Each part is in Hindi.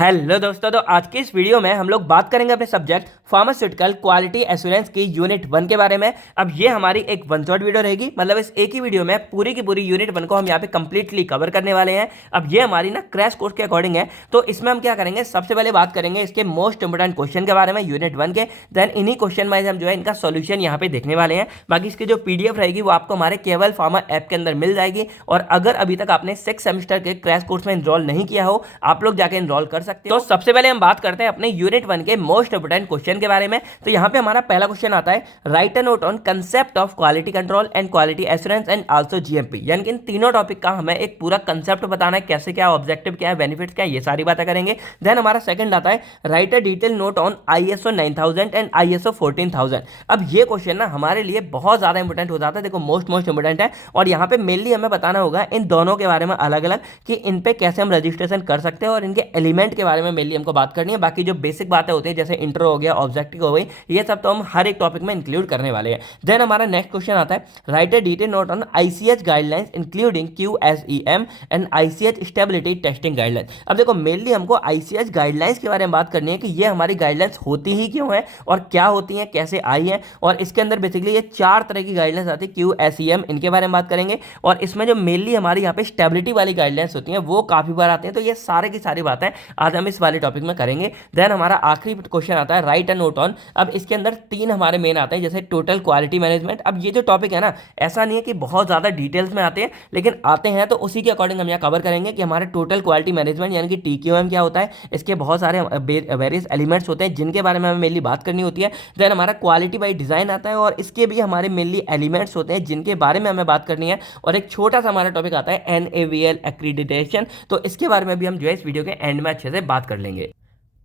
हेलो दोस्तों, तो आज की इस वीडियो में हम लोग बात करेंगे अपने सब्जेक्ट फार्मास्यूटिकल क्वालिटी एश्योरेंस की यूनिट 1 के बारे में। अब ये हमारी एक वन शॉट वीडियो रहेगी, मतलब इस एक ही वीडियो में पूरी की पूरी यूनिट 1 को हम यहाँ पे कंप्लीटली कवर करने वाले हैं। अब ये हमारी ना क्रैश कोर्स के अकॉर्डिंग है, तो इसमें हम क्या करेंगे, सबसे पहले बात करेंगे इसके मोस्ट इंपोर्टेंट क्वेश्चन के बारे में यूनिट 1 के। देन इन्हीं क्वेश्चन वाइज हम जो है इनका सोल्यूशन यहाँ पे देखने वाले हैं। बाकी इसकी जो पीडीएफ रहेगी वो आपको हमारे केवल फार्मा ऐप के अंदर मिल जाएगी। और अगर अभी तक आपने 6 सेमेस्टर के क्रैश कोर्स में इनरोल नहीं किया हो, आप लोग जाके इनरोल कर सकते हो। तो सबसे पहले हम बात करते हैं अपने यूनिट 1 के मोस्ट इंपोर्टेंट क्वेश्चन के बारे में। तो यहाँ पे हमारा पहला क्वेश्चन आता है, right a note on concept of quality control and quality assurance and also GMP. यानी कि इन तीनों टॉपिक का हमें एक पूरा कंसेप्ट बताना है, कैसे क्या ऑब्जेक्टिव क्या है, बेनिफिट्स क्या है, ये सारी बातें करेंगे। देन हमारा सेकंड आता है, right a detail note on ISO 9000 and ISO 14000। अब ये क्वेश्चन ना हमारे लिए बहुत ज्यादा इंपोर्टेंट हो जाता है, देखो मोस्ट इंपोर्टेंट है। और यहाँ पे मेनली हमें बताना होगा इन दोनों के बारे में अलग अलग, कि इन पे कैसे हम रजिस्ट्रेशन कर सकते हैं और इनके एलिमेंट के बारे में मेनली हमको बात करनी है। बाकी जो बेसिक बातें होती है जैसे इंट्रो हो गया, ऑब्जेक्टिव हो गई, ये सब तो हम हर एक टॉपिक में इंक्लूड करने वाले हैं। देन हमारा नेक्स्ट क्वेश्चन आता है, right a detail note on ICH guidelines including QSEM and ICH stability testing guideline. अब देखो मेनली हमको ICH गाइडलाइंस के बारे में बात करनी है कि ये हमारी गाइडलाइंस होती ही क्यों है और क्या होती हैं, कैसे आई हैं। और इसके अंदर बेसिकली ये 4 तरह की गाइडलाइंस आती है, QSEM, इनके बारे में बात करेंगे। और इसमें जो मेनली हमारी यहाँ पे स्टेबिलिटी वाली गाइडलाइंस होती हैं वो काफी बार आती हैं। तो ये सारे की सारी बातें आज हम इस वाले टॉपिक में करेंगे। देन हमारा आखिरी क्वेश्चन आता है, राइट अ नोट ऑन। अब इसके अंदर 3 हमारे मेन आते हैं, जैसे टोटल क्वालिटी मैनेजमेंट। अब ये जो टॉपिक है ना, ऐसा नहीं है कि बहुत ज़्यादा डिटेल्स में आते हैं, लेकिन आते हैं तो उसी के अकॉर्डिंग हम यहाँ कवर करेंगे कि हमारे टोटल क्वालिटी मैनेजमेंट यानी कि TQM क्या होता है, इसके बहुत सारे वेरियस एलिमेंट्स होते हैं जिनके बारे में हमें मेनली बात करनी होती है। देन हमारा क्वालिटी बाई डिज़ाइन आता है और इसके भी हमारे मेनली एलिमेंट्स होते हैं जिनके बारे में हमें बात करनी है। और एक छोटा सा हमारा टॉपिक आता है NAVL एक्रीडिटेशन, तो इसके बारे में भी हम जो है इस वीडियो के एंड में अच्छे से बात कर लेंगे।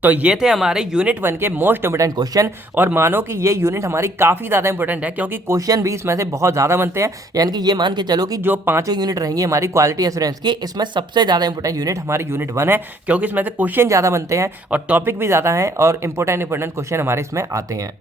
तो ये थे हमारे यूनिट 1 के मोस्ट इंपोर्टेंट क्वेश्चन। और मानो कि ये यूनिट हमारी काफ़ी ज़्यादा इंपोर्टेंट है, क्योंकि क्वेश्चन भी इसमें से बहुत ज़्यादा बनते हैं। यानी कि ये मान के चलो कि जो 5 यूनिट रहेंगी हमारी क्वालिटी एश्योरेंस की, इसमें सबसे ज़्यादा इंपोर्टेंट यूनिट हमारी यूनिट 1 है, क्योंकि इसमें से क्वेश्चन ज़्यादा बनते हैं और टॉपिक भी ज़्यादा है और इंपोर्टेंट क्वेश्चन हमारे इसमें आते हैं।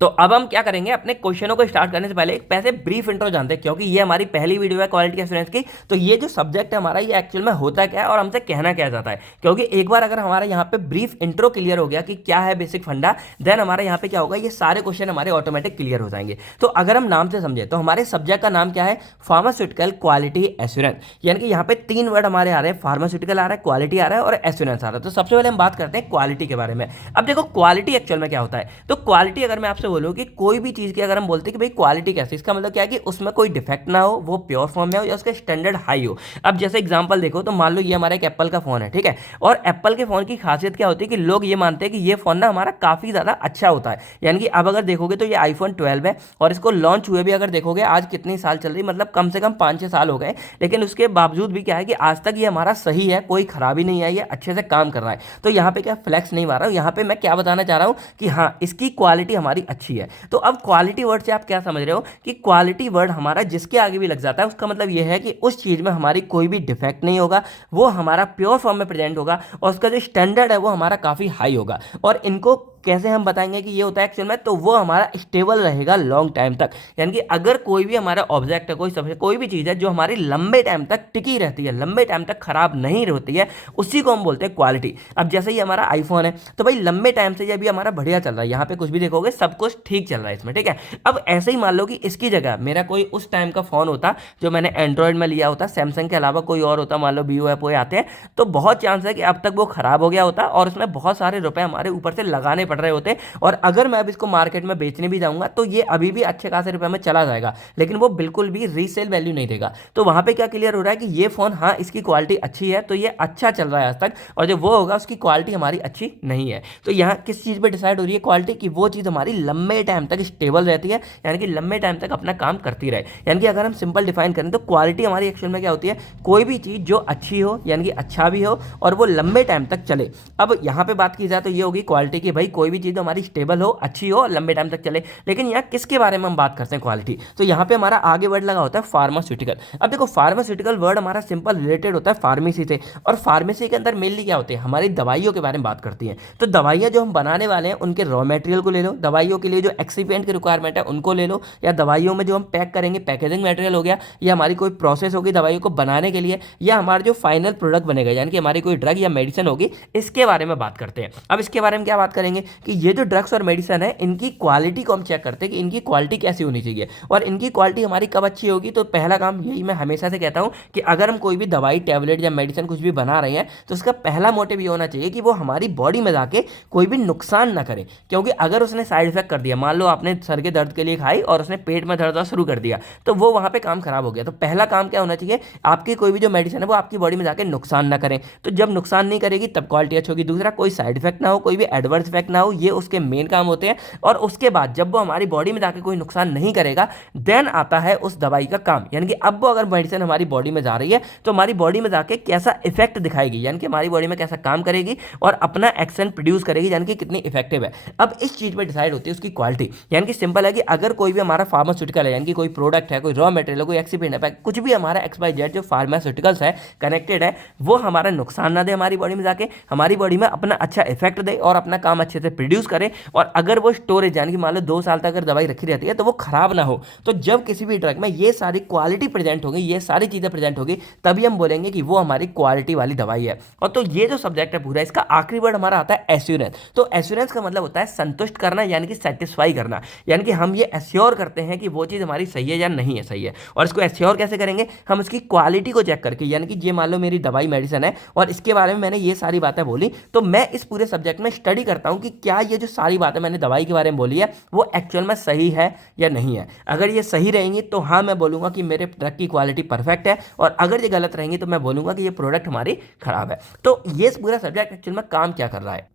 तो अब हम क्या करेंगे, अपने क्वेश्चनों को स्टार्ट करने से पहले एक पैसे ब्रीफ इंट्रो जानते हैं, क्योंकि ये हमारी पहली वीडियो है क्वालिटी एश्योरेंस की। तो ये जो सब्जेक्ट है हमारा, ये एक्चुअल में होता क्या है और हमसे कहना क्या जाता है, क्योंकि एक बार अगर हमारा यहाँ पे ब्रीफ इंट्रो क्लियर हो गया कि क्या है बेसिक फंडा, देन हमारे यहाँ पे क्या होगा, ये सारे क्वेश्चन हमारे ऑटोमेटिक क्लियर हो जाएंगे। तो अगर हम नाम से समझे तो हमारे सब्जेक्ट का नाम क्या है, फार्मास्यूटिकल क्वालिटी एश्योरेंस। यानी कि यहाँ पे 3 वर्ड हमारे आ रहे हैं, फार्मास्यूटिकल आ रहा है, क्वालिटी आ रहा है और एश्योरेंस आ रहा है। तो सबसे पहले हम बात करते हैं क्वालिटी के बारे में। अब देखो क्वालिटी एक्चुअल में क्या होता है, तो क्वालिटी अगर मैं आपसे बोलूँ कि कोई चीज की अगर हम बोलते हैं कि भाई क्वालिटी कैसे, इसका मतलब क्या है कि उसमें कोई डिफेक्ट ना हो, वो प्योर फॉर्म में हो या उसका स्टैंडर्ड हाई हो। अब जैसे एग्जांपल देखो, तो मान लो ये हमारा एक एप्पल का फोन है, ठीक है। और एप्पल के फोन की खासियत क्या होती है कि लोग ये मानते हैं कि ये फोन ना हमारा काफी ज्यादा अच्छा होता है। यानी कि अब अगर देखोगे तो ये iPhone 12 है और इसको लॉन्च हुए भी अगर देखोगे आज कितनी साल चल रही, मतलब कम से कम 5-6 साल हो गए, लेकिन उसके बावजूद भी क्या है कि आज तक ये हमारा सही है, कोई खराबी नहीं आई है, अच्छे से काम कर रहा है। तो यहाँ पे क्या फ्लेक्स नहीं मार रहा हूँ, यहाँ पे मैं क्या बताना चाह रहा हूँ कि हाँ इसकी क्वालिटी हमारी अच्छी है। तो अब क्वालिटी वर्ड से आप क्या समझ रहे हो कि क्वालिटी वर्ड हमारा जिसके आगे भी लग जाता है उसका मतलब यह है कि उस चीज में हमारी कोई भी डिफेक्ट नहीं होगा, वो हमारा प्योर फॉर्म में प्रेजेंट होगा और उसका जो स्टैंडर्ड है वो हमारा काफी हाई होगा। और इनको कैसे हम बताएंगे कि ये होता है एक्चुअल में, तो वो हमारा स्टेबल रहेगा लॉन्ग टाइम तक। यानी कि अगर कोई भी हमारा ऑब्जेक्ट है, कोई भी चीज़ है जो हमारी लंबे टाइम तक टिकी रहती है, लंबे टाइम तक खराब नहीं होती है, उसी को हम बोलते हैं क्वालिटी। अब जैसे ही हमारा आईफोन है, तो भाई लंबे टाइम से ये भी हमारा बढ़िया चल रहा है, यहाँ पे कुछ भी देखोगे सब कुछ ठीक चल रहा है इसमें, ठीक है। अब ऐसे ही मान लो कि इसकी जगह मेरा कोई उस टाइम का फोन होता जो मैंने एंड्रॉयड में लिया होता, सैमसंग के अलावा कोई और होता, मान लो Vivo Oppo आते हैं, तो बहुत चांस है कि अब तक वो खराब हो गया होता और उसमें बहुत सारे रुपए हमारे ऊपर से लगाने पड़ रहे होते। और अगर मैं अब इसको मार्केट में बेचने भी जाऊंगा तो ये अभी भी अच्छे खासे रुपए में चला जाएगा, लेकिन वो बिल्कुल भी रीसेल वैल्यू नहीं देगा। तो वहां पे क्या क्लियर हो रहा है कि ये फोन, हाँ इसकी क्वालिटी अच्छी है, तो ये अच्छा चल रहा है आज तक, और जो वो होगा उसकी क्वालिटी हमारी अच्छी नहीं है। तो यहाँ किस चीज पे डिसाइड हो रही है क्वालिटी, की वो चीज हमारी लंबे टाइम तक स्टेबल रहती है, यानी कि लंबे टाइम तक अपना काम करती रहे। यानी कि अगर हम सिंपल डिफाइन करें तो क्वालिटी हमारी एक्चुअल में क्या होती है, कोई भी चीज जो अच्छी हो, यानी कि अच्छा भी हो और वो लंबे टाइम तक चले। अब यहाँ पे बात की जाए तो ये होगी क्वालिटी की, भाई कोई कोई भी चीज़ हमारी स्टेबल हो, अच्छी हो, लंबे टाइम तक चले। लेकिन यहाँ किसके बारे में हम बात करते हैं, क्वालिटी। तो यहाँ पे हमारा आगे वर्ड लगा होता है फार्मास्यूटिकल। अब देखो फार्मास्यूटिकल वर्ड हमारा सिंपल रिलेटेड होता है फार्मेसी से, और फार्मेसी के अंदर मेनली क्या होते हैं, हमारी दवाइयों के बारे में बात करती हैं। तो दवाइयाँ जो हम बनाने वाले हैं उनके रॉ मटेरियल को ले लो, दवाइयों के लिए जो एक्सिपिएंट की रिक्वायरमेंट है उनको ले लो, या दवाइयों में जो हम पैक करेंगे पैकेजिंग मटेरियल हो गया, या हमारी कोई प्रोसेस होगी दवाइयों को बनाने के लिए, या हमारा जो फाइनल प्रोडक्ट बनेगा यानी कि हमारी कोई ड्रग या मेडिसिन होगी, इसके बारे में बात करते हैं। अब इसके बारे में क्या बात करेंगे कि ये जो ड्रग्स और मेडिसिन है इनकी क्वालिटी को हम चेक करते हैं कि इनकी क्वालिटी कैसी होनी चाहिए, और इनकी क्वालिटी हमारी कब अच्छी होगी। तो पहला काम यही मैं हमेशा से कहता हूं कि अगर हम कोई भी दवाई, टैबलेट या मेडिसिन कुछ भी बना रहे हैं तो उसका पहला मोटिव ये होना चाहिए कि वो हमारी बॉडी में जाके कोई भी नुकसान ना करे। क्योंकि अगर उसने साइड इफेक्ट कर दिया, मान लो आपने सर के दर्द के लिए खाई और उसने पेट में दर्द शुरू कर दिया, तो वो वहां पे काम खराब हो गया। तो पहला काम क्या होना चाहिए, आपकी कोई भी जो मेडिसिन है वो आपकी बॉडी में जाके नुकसान ना करें। तो जब नुकसान नहीं करेगी तब क्वालिटी अच्छी होगी। दूसरा, कोई साइड इफेक्ट ना हो, कोई भी एडवर्स इफेक्ट ना हो, ये उसके मेन काम होते हैं। और उसके बाद जब वो हमारी बॉडी में जाके कोई नुकसान नहीं करेगा, देन आता है उस दवाई का काम। यानी कि अब वो अगर मेडिसिन हमारी बॉडी में जा रही है तो हमारी बॉडी में जाके कैसा इफेक्ट दिखाएगी, यानी कि हमारी बॉडी में कैसा काम करेगी और अपना एक्शन प्रोड्यूस करेगी, यानी कि कितनी इफेक्टिव है। अब इस चीज पर डिसाइड होती है उसकी क्वालिटी। यानी कि सिंपल है कि अगर कोई भी हमारा फार्मास्यूटिकल है, यानी कि कोई प्रोडक्ट है, कोई रॉ मटेरियल है, कोई एक्सिपिएंट है, कुछ भी हमारा XYZ जो फार्मास्यूटिकल्स है कनेक्टेड है, वो हमारा नुकसान ना दे हमारी बॉडी में जाके, हमारी बॉडी में अपना अच्छा इफेक्ट दे और अपना काम अच्छे से प्रोड्यूस करे। और अगर वो स्टोरेज यानी कि मान लो 2 साल तक अगर दवाई रखी रहती है तो वो खराब ना हो। तो जब किसी भी ड्रग में ये सारी क्वालिटी प्रेजेंट होगी, ये सारी चीजें प्रेजेंट होगी, तभी हम बोलेंगे कि वो हमारी क्वालिटी वाली दवाई है। और तो ये जो सब्जेक्ट है पूरा, इसका आखिरी वर्ड हमारा आता है एश्योरेंस। तो एश्योरेंस का मतलब होता है संतुष्ट करना, यानी कि सेटिस्फाई करना। यानी कि हम ये एश्योर करते हैं कि वो चीज हमारी सही है या नहीं है सही है। और इसको एश्योर कैसे करेंगे, हम उसकी क्वालिटी को चेक करके। यानी कि ये मान लो मेरी दवाई मेडिसिन है और इसके बारे में मैंने ये सारी बातें बोली, तो मैं इस पूरे सब्जेक्ट में स्टडी करता हूं कि क्या ये जो सारी बातें मैंने दवाई के बारे में बोली है वो एक्चुअल में सही है या नहीं है। अगर ये सही रहेंगी तो हाँ मैं बोलूंगा कि मेरे ड्रग की क्वालिटी परफेक्ट है, और अगर ये गलत रहेंगी तो मैं बोलूंगा कि ये प्रोडक्ट हमारी खराब है। तो ये पूरा सब्जेक्ट एक्चुअल में काम क्या कर रहा है,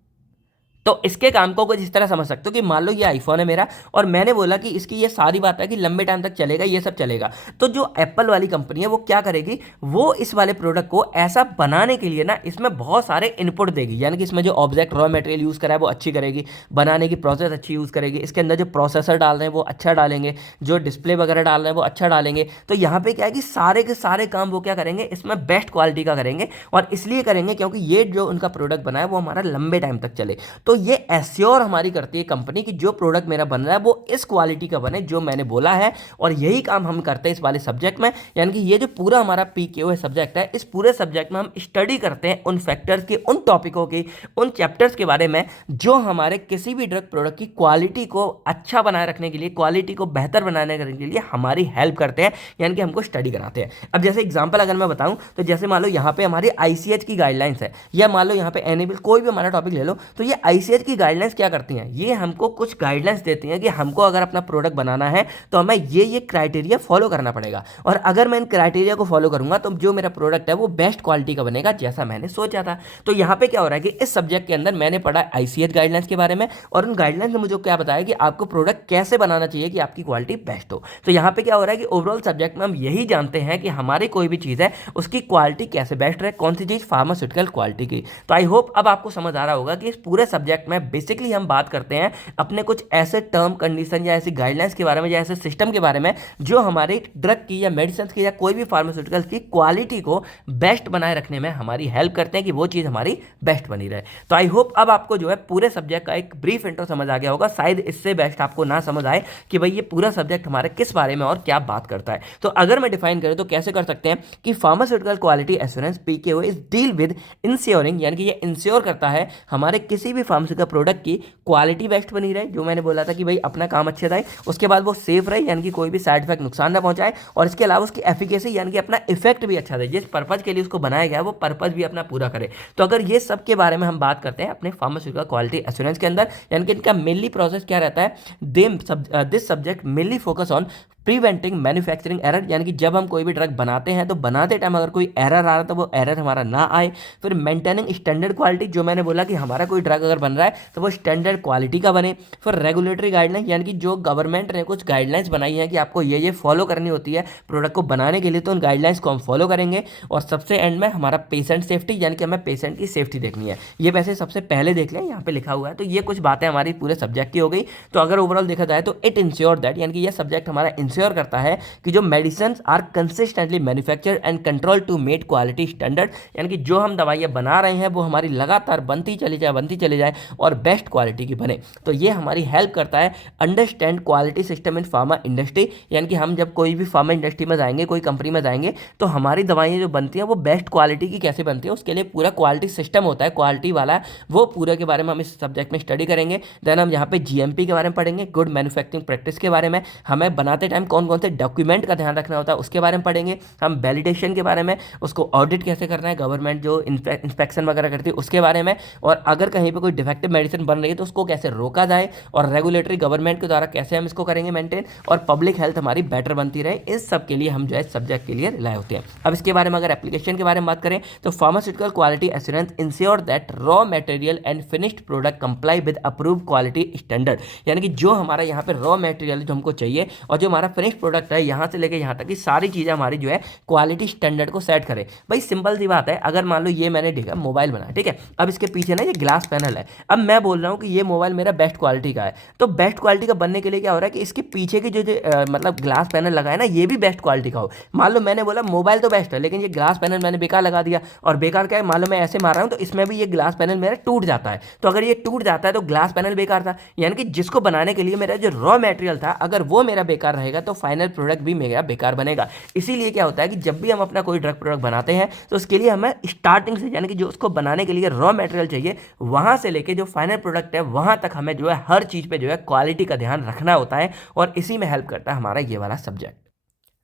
तो इसके काम को कुछ इस तरह समझ सकते हो कि मान लो ये आईफोन है मेरा, और मैंने बोला कि इसकी ये सारी बात है कि लंबे टाइम तक चलेगा, ये सब चलेगा। तो जो एप्पल वाली कंपनी है वो क्या करेगी, वो इस वाले प्रोडक्ट को ऐसा बनाने के लिए ना इसमें बहुत सारे इनपुट देगी। यानी कि इसमें जो ऑब्जेक्ट रॉ मटेरियल यूज़ करा है वो अच्छी करेगी, बनाने की प्रोसेस अच्छी यूज़ करेगी, इसके अंदर जो प्रोसेसर डाल रहे हैं वो अच्छा डालेंगे, जो डिस्प्ले वगैरह डाल रहे हैं वो अच्छा डालेंगे। तो यहाँ पे क्या है कि सारे के सारे काम वो क्या करेंगे, इसमें बेस्ट क्वालिटी का करेंगे। और इसलिए करेंगे क्योंकि ये जो उनका प्रोडक्ट बना है वो हमारा लंबे टाइम तक चले। तो ये एश्योर हमारी करती है कंपनी कि जो प्रोडक्ट मेरा बन रहा है वो इस क्वालिटी का बने जो मैंने बोला है। और यही काम हम करते हैं इस वाले सब्जेक्ट में। यानी कि ये जो पूरा हमारा PKO सब्जेक्ट है, इस पूरे सब्जेक्ट में हम स्टडी करते हैं उन फैक्टर्स की, उन टॉपिकों की, उन चैप्टर्स के बारे में जो हमारे किसी भी ड्रग प्रोडक्ट की क्वालिटी को अच्छा बनाए रखने के लिए, क्वालिटी को बेहतर बनाने के लिए हमारी हेल्प करते हैं, यानी कि हमको स्टडी कराते हैं। अब जैसे एग्जाम्पल अगर मैं बताऊं तो जैसे मान लो यहाँ पे हमारी ICH की गाइडलाइंस है, या मान लो यहाँ पे एनेबल, कोई भी हमारा टॉपिक ले लो, तो ये ICH की गाइडलाइंस क्या करती हैं, ये हमको कुछ गाइडलाइंस देती हैं कि हमको अगर अपना प्रोडक्ट बनाना है तो हमें ये क्राइटेरिया फॉलो करना पड़ेगा। और अगर मैं इन क्राइटेरिया को फॉलो करूंगा तो जो मेरा प्रोडक्ट है वो बेस्ट क्वालिटी का बनेगा जैसा मैंने सोचा था। तो यहाँ पे क्या हो रहा है कि इस सब्जेक्ट के अंदर मैंने पढ़ा ICH गाइडलाइंस के बारे में, और उन गाइडलाइंस ने मुझे क्या बताया कि आपको प्रोडक्ट कैसे बनाना चाहिए कि आपकी क्वालिटी बेस्ट हो। तो यहाँ पे क्या हो रहा है कि ओवरऑल सब्जेक्ट में हम यही जानते हैं कि हमारी कोई भी चीज़ है उसकी क्वालिटी कैसे बेस्ट रहे, कौन सी चीज़ फार्मास्यूटिकल क्वालिटी की। तो आई होप अब आपको समझ आ रहा होगा कि इस पूरे सब्जेक्ट में बेसिकली हम बात करते हैं अपने कुछ ऐसे टर्म कंडीशन या ऐसी गाइडलाइंस के बारे में, या ऐसे सिस्टम के बारे में जो हमारे ड्रग की या मेडिसिन की या कोई भी फार्मास्यूटिकल्स की क्वालिटी को बेस्ट बनाए रखने में हमारी हेल्प करते हैं कि वो चीज़ हमारी बेस्ट बनी रहे। तो आई होप अब आपको जो है पूरे सब्जेक्ट का एक ब्रीफ इंट्रो समझ आ गया होगा। शायद इससे बेस्ट आपको ना समझ आए कि भाई ये पूरा सब्जेक्ट हमारे किस बारे में और क्या बात करता है। तो अगर मैं डिफाइन करें तो कैसे कर सकते हैं कि pharmaceutical quality assurance PKO is deal with ensuring, यानी कि ये इंश्योर करता है हमारे किसी भी फार्मास्यूटिकल प्रोडक्ट की क्वालिटी बेस्ट बनी रहे, जो मैंने बोला था कि भाई अपना काम अच्छे रहे, उसके बाद वो सेफ रहे, यानी कि कोई भी साइड इफेक्ट नुकसान ना पहुंचाए, और इसके अलावा उसकी एफिकेसी यानी कि अपना इफेक्ट भी अच्छा दे, जिस पर्पज के लिए उसको बनाया गया है वो पर्पज भी अपना पूरा करे। तो अगर ये सब के बारे में हम बात करते हैं अपने फार्मास्यूटिकल क्वालिटी एश्योरेंस के अंदर, यानी कि इनका मेनली प्रोसेस क्या रहता है, this subject mainly focus on preventing manufacturing error, यानी कि जब हम कोई भी ड्रग बनाते हैं तो बनाते टाइम अगर कोई एरर आ रहा है तो वो एरर हमारा ना आए। फिर मेंटेनिंग स्टैंडर्ड क्वालिटी, जो मैंने बोला कि हमारा कोई ड्रग अगर बन रहा है तो वो स्टैंडर्ड क्वालिटी का बने। फिर रेगुलेटरी गाइडलाइन, यानी कि जो गवर्नमेंट ने कुछ गाइडलाइंस बनाई है कि आपको ये फॉलो करनी होती है प्रोडक्ट को बनाने के लिए, तो उन गाइडलाइंस को हम फॉलो करेंगे। और सबसे एंड में हमारा पेशेंट सेफ्टी, यानी कि हमें पेशेंट की सेफ्टी देखनी है। ये वैसे सबसे पहले देख लें, यहाँ पे लिखा हुआ है। तो ये कुछ बातें हमारी पूरे सब्जेक्ट की हो गई। तो अगर ओवरऑल देखा जाए तो इट इंश्योर दैट, यानी कि यह सब्जेक्ट हमारा इंश्योर करता है कि जो medicine are consistently manufactured and control to meet quality standard, यानी कि जो हम दवाइयाँ बना रहे हैं वो हमारी लगातार बनती चली जाए और बेस्ट क्वालिटी की बने। तो ये हमारी हेल्प करता है understand quality system in pharma industry, यानी कि हम जब कोई भी फार्मा इंडस्ट्री में जाएंगे, कोई कंपनी में जाएंगे, तो हमारी दवाइयाँ जो बनती हैं वो बेस्ट क्वालिटी की कैसे बनती है, उसके लिए पूरा क्वालिटी सिस्टम होता है, क्वालिटी वाला, वो पूरे के बारे में हम इस सब्जेक्ट में स्टडी करेंगे। देन हम यहाँ पे जीएमपी के बारे में पढ़ेंगे, गुड मैन्युफैक्चरिंग प्रैक्टिस के बारे में, हमें बनाते टाइम कौन कौन से डॉक्यूमेंट का ध्यान रखना होता है उसके बारे में पढ़ेंगे। हम वैलिडेशन के बारे में, उसको ऑडिट कैसे करना है, गवर्नमेंट जो इंस्पेक्शन वगैरह करती है उसके बारे में, और अगर कहीं पर कोई डिफेक्टिव मेडिसिन बन रही है तो उसको कैसे रोका जाए, और रेगुलेटरी गवर्नमेंट के द्वारा कैसे हम इसको करेंगे मेंटेन, और पब्लिक हेल्थ हमारी बेटर बनती रहे। इस सब के लिए हम जो है सब्जेक्ट के लिए रिलाय होते हैं। अब इसके बारे में अगर एप्लीकेशन के बारे में बात करें तो pharmaceutical quality assurance ensure that raw material and finished product comply with approve quality standard, यानी कि जो हमारा यहाँ पे रॉ मटेरियल जो हमको चाहिए और जो हमारा फिनिश्ड प्रोडक्ट है यहाँ से लेकर यहाँ तक की सारी चीज़ें हमारी जो है क्वालिटी स्टैंडर्ड को सेट करे। भाई सिंपल सी बात है, अगर मान लो ये मैंने देखा मोबाइल बना, ठीक है, अब इसके पीछे ना ये ग्लास पैनल है, अब मैं बोल रहा हूँ कि ये मोबाइल मेरा बेस्ट क्वालिटी का है, तो बेस्ट क्वालिटी का बनने के लिए क्या हो रहा है कि इसके पीछे की जो मतलब ग्लास पैनल लगा है ना, ये भी बेस्ट क्वालिटी का हो। मान लो मैंने बोला मोबाइल तो बेस्ट है, लेकिन ये ग्लास पैनल मैंने बेकार लगा दिया, और बेकार क्या है, मान लो मैं ऐसे मार रहा हूँ तो इसमें भी ये ग्लास पैनल मेरा टूट जाता है। तो अगर ये टूट जाता है तो ग्लास पैनल बेकार था, यानी कि जिसको बनाने के लिए मेरा जो रॉ मटेरियल था अगर वो मेरा बेकार रहेगा तो फाइनल प्रोडक्ट भी मेरा बेकार बनेगा। इसीलिए क्या होता है कि जब भी हम अपना कोई ड्रग प्रोडक्ट बनाते हैं तो उसके लिए हमें स्टार्टिंग से, यानी कि जो उसको बनाने के लिए रॉ मटेरियल चाहिए, वहां से लेके जो फाइनल प्रोडक्ट है वहां तक हमें जो है हर चीज पे जो है क्वालिटी का ध्यान रखना होता है, और इसी में हेल्प करता है हमारा ये वाला सब्जेक्ट।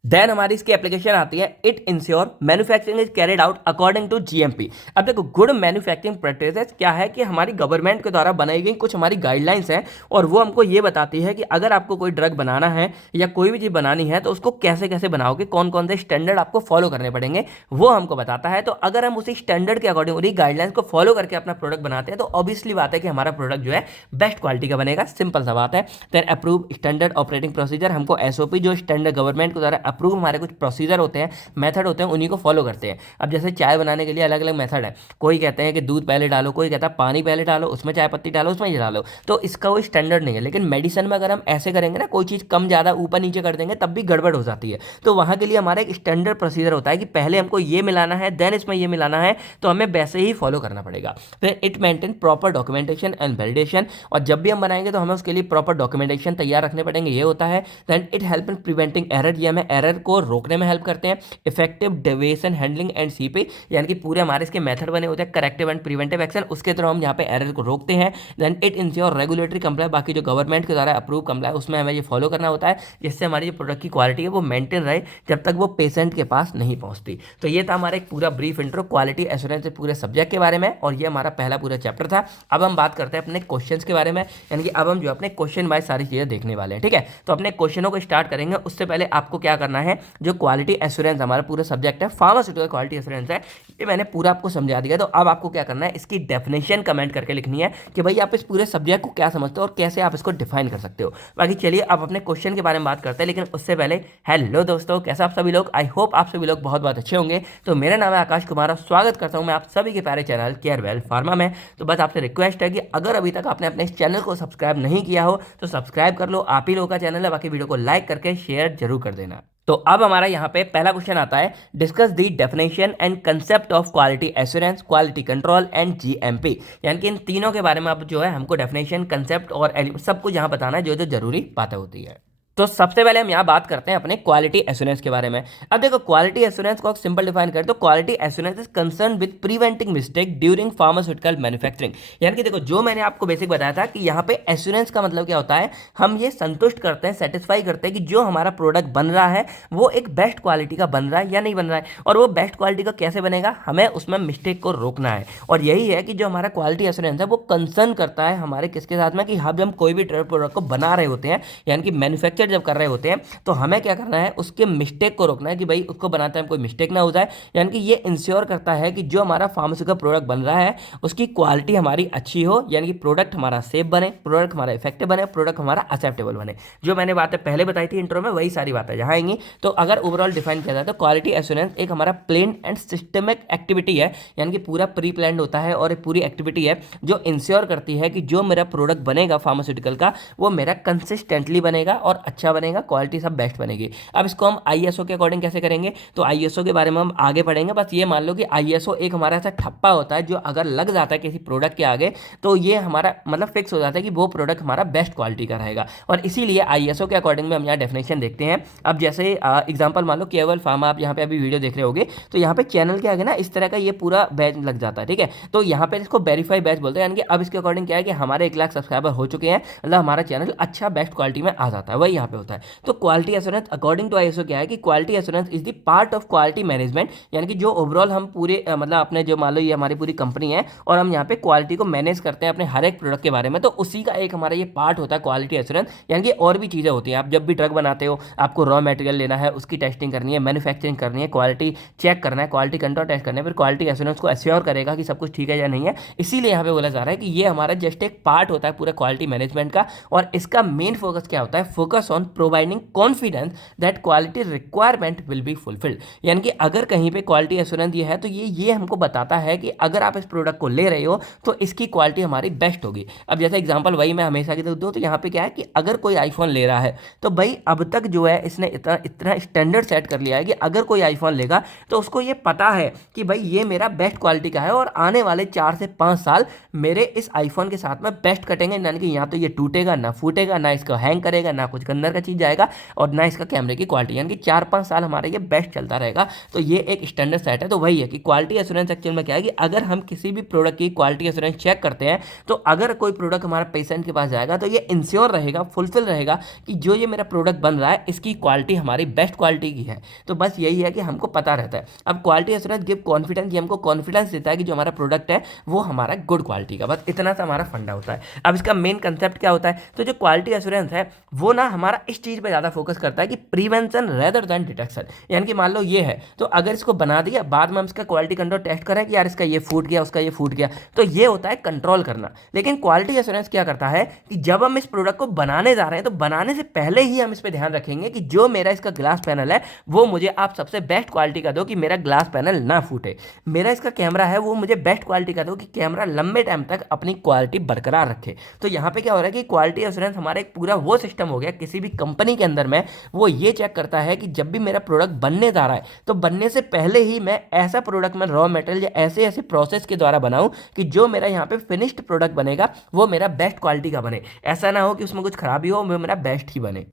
देन हमारी इसकी एप्लीकेशन आती है, it ensure manufacturing is carried out according to GMP. अब देखो गुड मैन्युफैक्चरिंग प्रैक्टिसेस क्या है कि हमारी गवर्नमेंट के द्वारा बनाई गई कुछ हमारी गाइडलाइंस हैं, और वो हमको ये बताती है कि अगर आपको कोई ड्रग बनाना है या कोई भी चीज़ बनानी है तो उसको कैसे कैसे बनाओगे, कौन कौन से स्टैंडर्ड आपको फॉलो करने पड़ेंगे, वो हमको बताता है। तो अगर हम उसी स्टैंडर्ड के अकॉर्डिंग उसी गाइडलाइंस को फॉलो करके अपना प्रोडक्ट बनाते हैं तो ऑब्वियसली बात है कि हमारा प्रोडक्ट जो है बेस्ट क्वालिटी का बनेगा, सिंपल सा बात है। Then approve standard operating procedure, हमको एसओपी जो स्टैंडर्ड गवर्नमेंट के द्वारा अप्रूव हमारे कुछ प्रोसीजर होते हैं, मेथड होते हैं, उन्हीं को फॉलो करते हैं। अब जैसे चाय बनाने के लिए अलग अलग मेथड है, कोई कहते हैं कि दूध पहले डालो, कोई कहता है पानी पहले डालो, उसमें चाय पत्ती डालो, उसमें ये डालो, तो इसका कोई स्टैंडर्ड नहीं है। लेकिन मेडिसिन में अगर हम ऐसे करेंगे ना, कोई चीज़ कम ज़्यादा ऊपर नीचे कर देंगे तब भी गड़बड़ हो जाती है। तो वहाँ के लिए हमारा एक स्टैंडर्ड प्रोसीजर होता है कि पहले हमको ये मिलाना है, देन इसमें ये मिलाना है, तो हमें वैसे ही फॉलो करना पड़ेगा। फिर it maintain proper documentation and validation, और जब भी हम बनाएंगे तो हमें उसके लिए प्रॉपर डॉक्यूमेंटेशन तैयार रखने पड़ेंगे, ये होता है। Then it help in preventing error, ये हमें एरर को रोकने में हेल्प करते हैं। Effective deviation handling and CP, यानी कि पूरे हमारे इसके मेथड बने होते हैं, करेक्टिव एंड प्रिवेंटिव एक्शन, उसके थ्रू हम यहाँ पे एरर को रोकते हैं। Then it ensure regulatory comply, बाकी जो गवर्नमेंट के द्वारा अप्रूव कंप्लाई उसमें हमें ये फॉलो करना होता है, जिससे हमारी जो प्रोडक्ट की क्वालिटी है वो मेंटेन रहे जब तक वो पेशेंट के पास नहीं पहुंचती। तो ये था हमारा एक पूरा ब्रीफ इंट्रो क्वालिटी एश्योरेंस के पूरे सब्जेक्ट के बारे में, और ये हमारा पहला पूरा चैप्टर था। अब हम बात करते हैं अपने क्वेश्चंस के बारे में, यानी कि अब हम जो अपने क्वेश्चन वाइज सारी चीजें देखने वाले हैं, ठीक है। तो अपने क्वेश्चनों को स्टार्ट करेंगे, उससे पहले आपको क्या करना है, जो क्वालिटी एश्योरेंस हमारा पूरा सब्जेक्ट है, फार्मास्यूटिकल क्वालिटी एश्योरेंस है, ये मैंने पूरा आपको समझा दिया। तो अब आपको क्या करना है, इसकी डेफिनेशन कमेंट करके लिखनी है कि भाई आप इस पूरे सब्जेक्ट को क्या समझते हो और कैसे आप इसको डिफाइन कर सकते हो। बाकी चलिए अब अपने क्वेश्चन के बारे में बात करते हैं, लेकिन उससे पहले हेलो दोस्तों, कैसे आप सभी लोग, आई होप आप सभी लोग बहुत बहुत अच्छे होंगे। तो मेरा नाम है आकाश कुमार, स्वागत करता हूं मैं आप सभी के प्यारे चैनल केयरवेल फार्मा में। तो बस आपसे रिक्वेस्ट है कि अगर अभी तक आपने अपने इस चैनल को सब्सक्राइब नहीं किया हो तो सब्सक्राइब कर लो, आप ही लोगों का चैनल है, बाकी वीडियो को लाइक करके शेयर जरूर कर देना। तो अब हमारा यहाँ पे पहला क्वेश्चन आता है, discuss the definition and concept of quality assurance, quality control and GMP, यानी कि इन तीनों के बारे में अब जो है हमको डेफिनेशन, कंसेप्ट और सब कुछ यहाँ बताना है, जो जो जरूरी बातें होती है। तो सबसे पहले हम यहाँ बात करते हैं अपने क्वालिटी एश्योरेंस के बारे में। अब देखो क्वालिटी एश्योरेंस को सिंपल डिफाइन करें तो quality assurance is concern with preventing mistake during pharmaceutical manufacturing, यानी कि देखो जो मैंने आपको बेसिक बताया था कि यहाँ पे एश्योरेंस का मतलब क्या होता है, हम ये संतुष्ट करते हैं, सेटिस्फाई करते हैं कि जो हमारा प्रोडक्ट बन रहा है वो एक बेस्ट क्वालिटी का बन रहा है या नहीं बन रहा है, और वो बेस्ट क्वालिटी का कैसे बनेगा, हमें उसमें मिस्टेक को रोकना है। और यही है कि जो हमारा क्वालिटी एश्योरेंस है वो कंसर्न करता है हमारे किसके साथ में, कि हम कोई भी प्रोडक्ट को बना रहे होते हैं, यानी कि मैन्युफैक्चर फॉर्मुलेट जब कर रहे होते हैं तो हमें क्या करना है, उसके मिस्टेक को रोकना है कि भाई उसको बनाते हैं कोई मिस्टेक ना हो जाए। यानी कि ये इंश्योर करता है कि जो हमारा फार्मास्यूटिकल प्रोडक्ट बन रहा है उसकी क्वालिटी हमारी अच्छी हो, यानी कि प्रोडक्ट हमारा सेफ बने, प्रोडक्ट हमारा इफेक्टिव बने, प्रोडक्ट हमारा एक्सेप्टेबल बने। जो मैंने बातें पहले बताई थी इंट्रो में वही सारी बातें यहाँ आएंगी। तो अगर ओवरऑल डिफाइन किया जाए तो क्वालिटी एश्योरेंस एक हमारा प्लेन एंड सिस्टमिक एक्टिविटी है, यानी कि पूरा प्री प्लान होता है और एक पूरी एक्टिविटी है जो इंश्योर करती है कि जो मेरा प्रोडक्ट बनेगा फार्मास्यूटिकल का वो मेरा कंसिस्टेंटली बनेगा और अच्छा बनेगा, क्वालिटी सब बेस्ट बनेगी। अब इसको हम आईएसओ के अकॉर्डिंग कैसे करेंगे, तो आईएसओ के बारे में हम आगे पढ़ेंगे। बस ये मान लो कि आईएसओ एक हमारा ऐसा ठप्पा होता है जो अगर लग जाता है किसी प्रोडक्ट के आगे तो ये हमारा मतलब फिक्स हो जाता है कि वो प्रोडक्ट हमारा बेस्ट क्वालिटी का रहेगा, और इसीलिए आईएसओ के अकॉर्डिंग में हम यहाँ डेफिनेशन देखते हैं। अब जैसे एग्जांपल मान लो केवल फार्मा, आप यहाँ पे अभी वीडियो देख रहे होगे तो यहाँ पे चैनल के आगे ना इस तरह का ये पूरा बैच लग जाता है, ठीक है। तो यहाँ पे इसको वेरीफाई बैच बोलते हैं, यानी कि अब इसके अकॉर्डिंग क्या है कि हमारे 1 लाख सब्सक्राइबर हो चुके हैं, मतलब हमारा चैनल अच्छा बेस्ट क्वालिटी में आ जाता है, वही यहाँ पे होता है। तो quality assurance according to ISO क्या है कि quality assurance is the part of quality management, यानी कि जो ओवरऑल हम पूरे मतलब अपने जो मान लो ये हमारी पूरी कंपनी है और हम यहाँ पे क्वालिटी को मैनेज करते हैं अपने हर एक प्रोडक्ट के बारे में, तो उसी का एक हमारा ये पार्ट होता है क्वालिटी एश्योरेंस। यानी कि और भी चीज़ें होती हैं, आप जब भी ड्रग बनाते हो आपको रॉ मटेरियल लेना है, उसकी टेस्टिंग करनी है, मैन्युफैक्चरिंग करनी है, क्वालिटी चेक करना है, क्वालिटी कंट्रोल टेस्ट करना है, फिर क्वालिटी एश्योरेंस को एश्योर करेगा कि सब कुछ ठीक है या नहीं है। इसीलिए यहाँ पे बोला जा रहा है कि ये हमारा जस्ट एक पार्ट होता है पूरा क्वालिटी मैनेजमेंट का, और इसका मेन फोकस क्या होता है, focus on providing confidence that quality requirement will be fulfilled. यानी कि अगर कहीं पे क्वालिटी एश्योरेंस ये है तो ये हमको बताता है कि अगर आप इस प्रोडक्ट को ले रहे हो तो इसकी क्वालिटी हमारी बेस्ट होगी। अब जैसे एग्जांपल वही मैं हमेशा की दूँ तो यहाँ पे क्या है कि अगर कोई आईफोन ले रहा है तो भाई अब तक जो है इसने इतना इतना स्टैंडर्ड सेट कर लिया है कि अगर कोई आईफोन लेगा तो उसको ये पता है कि भाई ये मेरा बेस्ट क्वालिटी का है और आने वाले 4 से 5 साल मेरे इस आईफोन के साथ में बेस्ट कटेंगे, यानी कि यहाँ तो ये टूटेगा ना फूटेगा, ना इसका हैंग करेगा, ना कुछ अंदर का चीज़ जाएगा, और ना इसका कैमरे की क्वालिटी, यानी कि 4-5 साल हमारे ये बेस्ट चलता रहेगा। तो ये एक स्टैंडर्ड सेट है। तो वही है कि क्वालिटी एश्योरेंस एक्चुअल में क्या है कि अगर हम किसी भी प्रोडक्ट की क्वालिटी एश्योरेंस चेक करते हैं तो अगर कोई प्रोडक्ट हमारा पेशेंट के पास जाएगा तो ये इंश्योर रहेगा, फुलफिल रहेगा कि जो ये मेरा प्रोडक्ट बन रहा है इसकी क्वालिटी हमारी बेस्ट क्वालिटी की है। तो बस यही है कि हमको पता रहता है। अब क्वालिटी एश्योरेंस गिव कॉन्फिडेंस, ये हमको कॉन्फिडेंस देता है कि जो हमारा प्रोडक्ट है वो हमारा गुड क्वालिटी का, बस इतना सा हमारा फंडा होता है। अब इसका मेन कंसेप्ट क्या होता है, तो जो क्वालिटी एश्योरेंस है वो ना हमारा इस चीज़ पे ज़्यादा फोकस करता है कि प्रिवेंशन रेदर देन डिटेक्शन। यानी कि मान लो ये है तो अगर इसको बना दिया, बाद में हम इसका क्वालिटी कंट्रोल टेस्ट करें कि यार इसका ये फूट गया, उसका ये फूट गया, तो ये होता है कंट्रोल करना। लेकिन क्वालिटी एश्योरेंस क्या करता है कि जब हम इस प्रोडक्ट को बनाने जा रहे हैं तो बनाने से पहले ही हम इस पर ध्यान रखेंगे कि जो मेरा इसका ग्लास पैनल है वो मुझे आप सबसे बेस्ट क्वालिटी का दो कि मेरा ग्लास पैनल ना फूटे। मेरा इसका कैमरा है वो मुझे बेस्ट क्वालिटी का दो कि कैमरा लंबे टाइम तक अपनी क्वालिटी बरकरार रखे। तो यहाँ पे क्या हो रहा है कि क्वालिटी एश्योरेंस हमारा एक पूरा वो सिस्टम हो गया किसी भी कंपनी के अंदर में, वो ये चेक करता है कि जब भी मेरा प्रोडक्ट बनने जा रहा है तो बनने से पहले ही मैं ऐसा प्रोडक्ट में रॉ मटेरियल या ऐसे ऐसे प्रोसेस के द्वारा बनाऊं कि जो मेरा यहाँ पे फिनिश्ड प्रोडक्ट बनेगा वो मेरा बेस्ट क्वालिटी का बने। ऐसा ना हो कि उसमें कुछ खराबी हो, वो मेरा बेस्ट ही बने।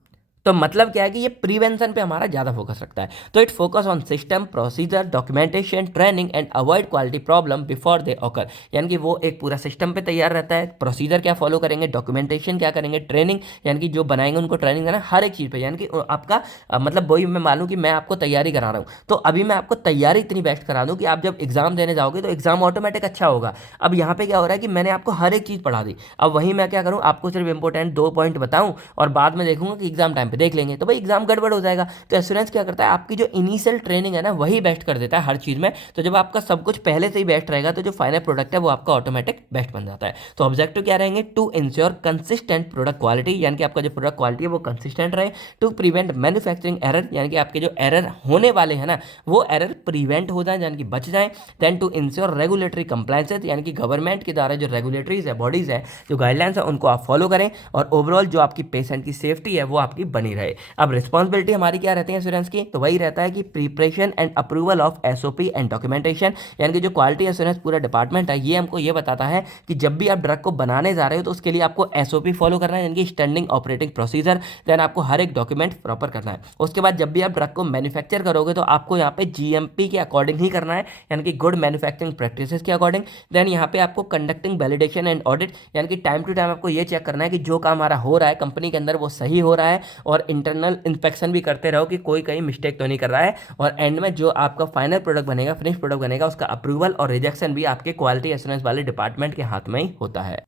तो मतलब क्या है कि ये प्रिवेंशन पे हमारा ज़्यादा फोकस रखता है। तो it focus on system, procedure, documentation, training and avoid quality problem before they occur. यानी कि वो एक पूरा सिस्टम पे तैयार रहता है, प्रोसीजर क्या फॉलो करेंगे, डॉक्यूमेंटेशन क्या करेंगे, ट्रेनिंग यानी कि जो बनाएंगे उनको ट्रेनिंग देना हर एक चीज़ पे। यानी कि आपका मतलब वही मैं मानूँ कि मैं आपको तैयारी करा रहा हूँ तो अभी मैं आपको तैयारी इतनी बेस्ट करा दूँ कि आप जब एग्जाम देने जाओगे तो एग्जाम ऑटोमेटिक अच्छा होगा। अब यहाँ पे क्या हो रहा है कि मैंने आपको हर एक चीज़ पढ़ा दी, अब वहीं मैं क्या करूँ, आपको सिर्फ इंपॉर्टेंट 2 पॉइंट बताऊँ और बाद में देखूंगा कि एग्जाम टाइम पे देख लेंगे तो भाई एग्जाम गड़बड़ हो जाएगा। तो एश्योरेंस क्या करता है, आपकी जो इनिशियल ट्रेनिंग है ना वही बेस्ट कर देता है हर चीज़ में। तो जब आपका सब कुछ पहले से ही बेस्ट रहेगा तो जो फाइनल प्रोडक्ट है वो आपका ऑटोमेटिक बेस्ट बन जाता है। तो ऑब्जेक्टिव क्या रहेंगे, to ensure consistent product quality, यानी कि आपका जो प्रोडक्ट क्वालिटी है वो कंसिस्टेंट रहे। टू प्रिवेंट मैन्युफैक्चरिंग एरर, यानी कि आपके जो एरर होने वाले हैं ना वो एरर प्रिवेंट हो जाए, यानी कि बच जाए। Then to ensure regulatory compliances, यानी कि गवर्नमेंट के द्वारा जो रेगुलेटरीज है, बॉडीज है, जो गाइडलाइंस है उनको आप फॉलो करें और ओवरऑल जो आपकी पेशेंट की सेफ्टी है वो आपकी बनी रहे। अब रिस्पॉन्सिबिलिटी हमारी क्या रहती है एश्योरेंस की, तो वही रहता है कि preparation and approval of SOP and documentation, यानी कि जो क्वालिटी एश्योरेंस पूरा डिपार्टमेंट है ये हमको ये बताता है कि जब भी आप ड्रग को बनाने जा रहे हो तो उसके लिए आपको एसओपी फॉलो करना है, यानी कि स्टैंडिंग ऑपरेटिंग प्रोसीजर। देन आपको हर एक डॉक्यूमेंट प्रॉपर करना है। उसके बाद जब भी आप ड्रग को मैन्युफैक्चर करोगे तो आपको यहाँ पे जीएमपी के अकॉर्डिंग ही करना है, यानी कि गुड मैन्युफैक्चरिंग प्रैक्टिसेस के अकॉर्डिंग। देन यहाँ पे आपको कंडक्टिंग वैलिडेशन एंड ऑडिट, यानी कि टाइम टू टाइम आपको ये चेक करना है कि जो काम हमारा हो रहा है कंपनी के अंदर वो सही हो रहा है, और इंटरनल इंस्पेक्शन भी करते रहो कि कोई कहीं मिस्टेक तो नहीं कर रहा है। और एंड में जो आपका फाइनल प्रोडक्ट बनेगा, फिनिश प्रोडक्ट बनेगा, उसका अप्रूवल और रिजेक्शन भी आपके क्वालिटी एश्योरेंस वाले डिपार्टमेंट के हाथ में ही होता है।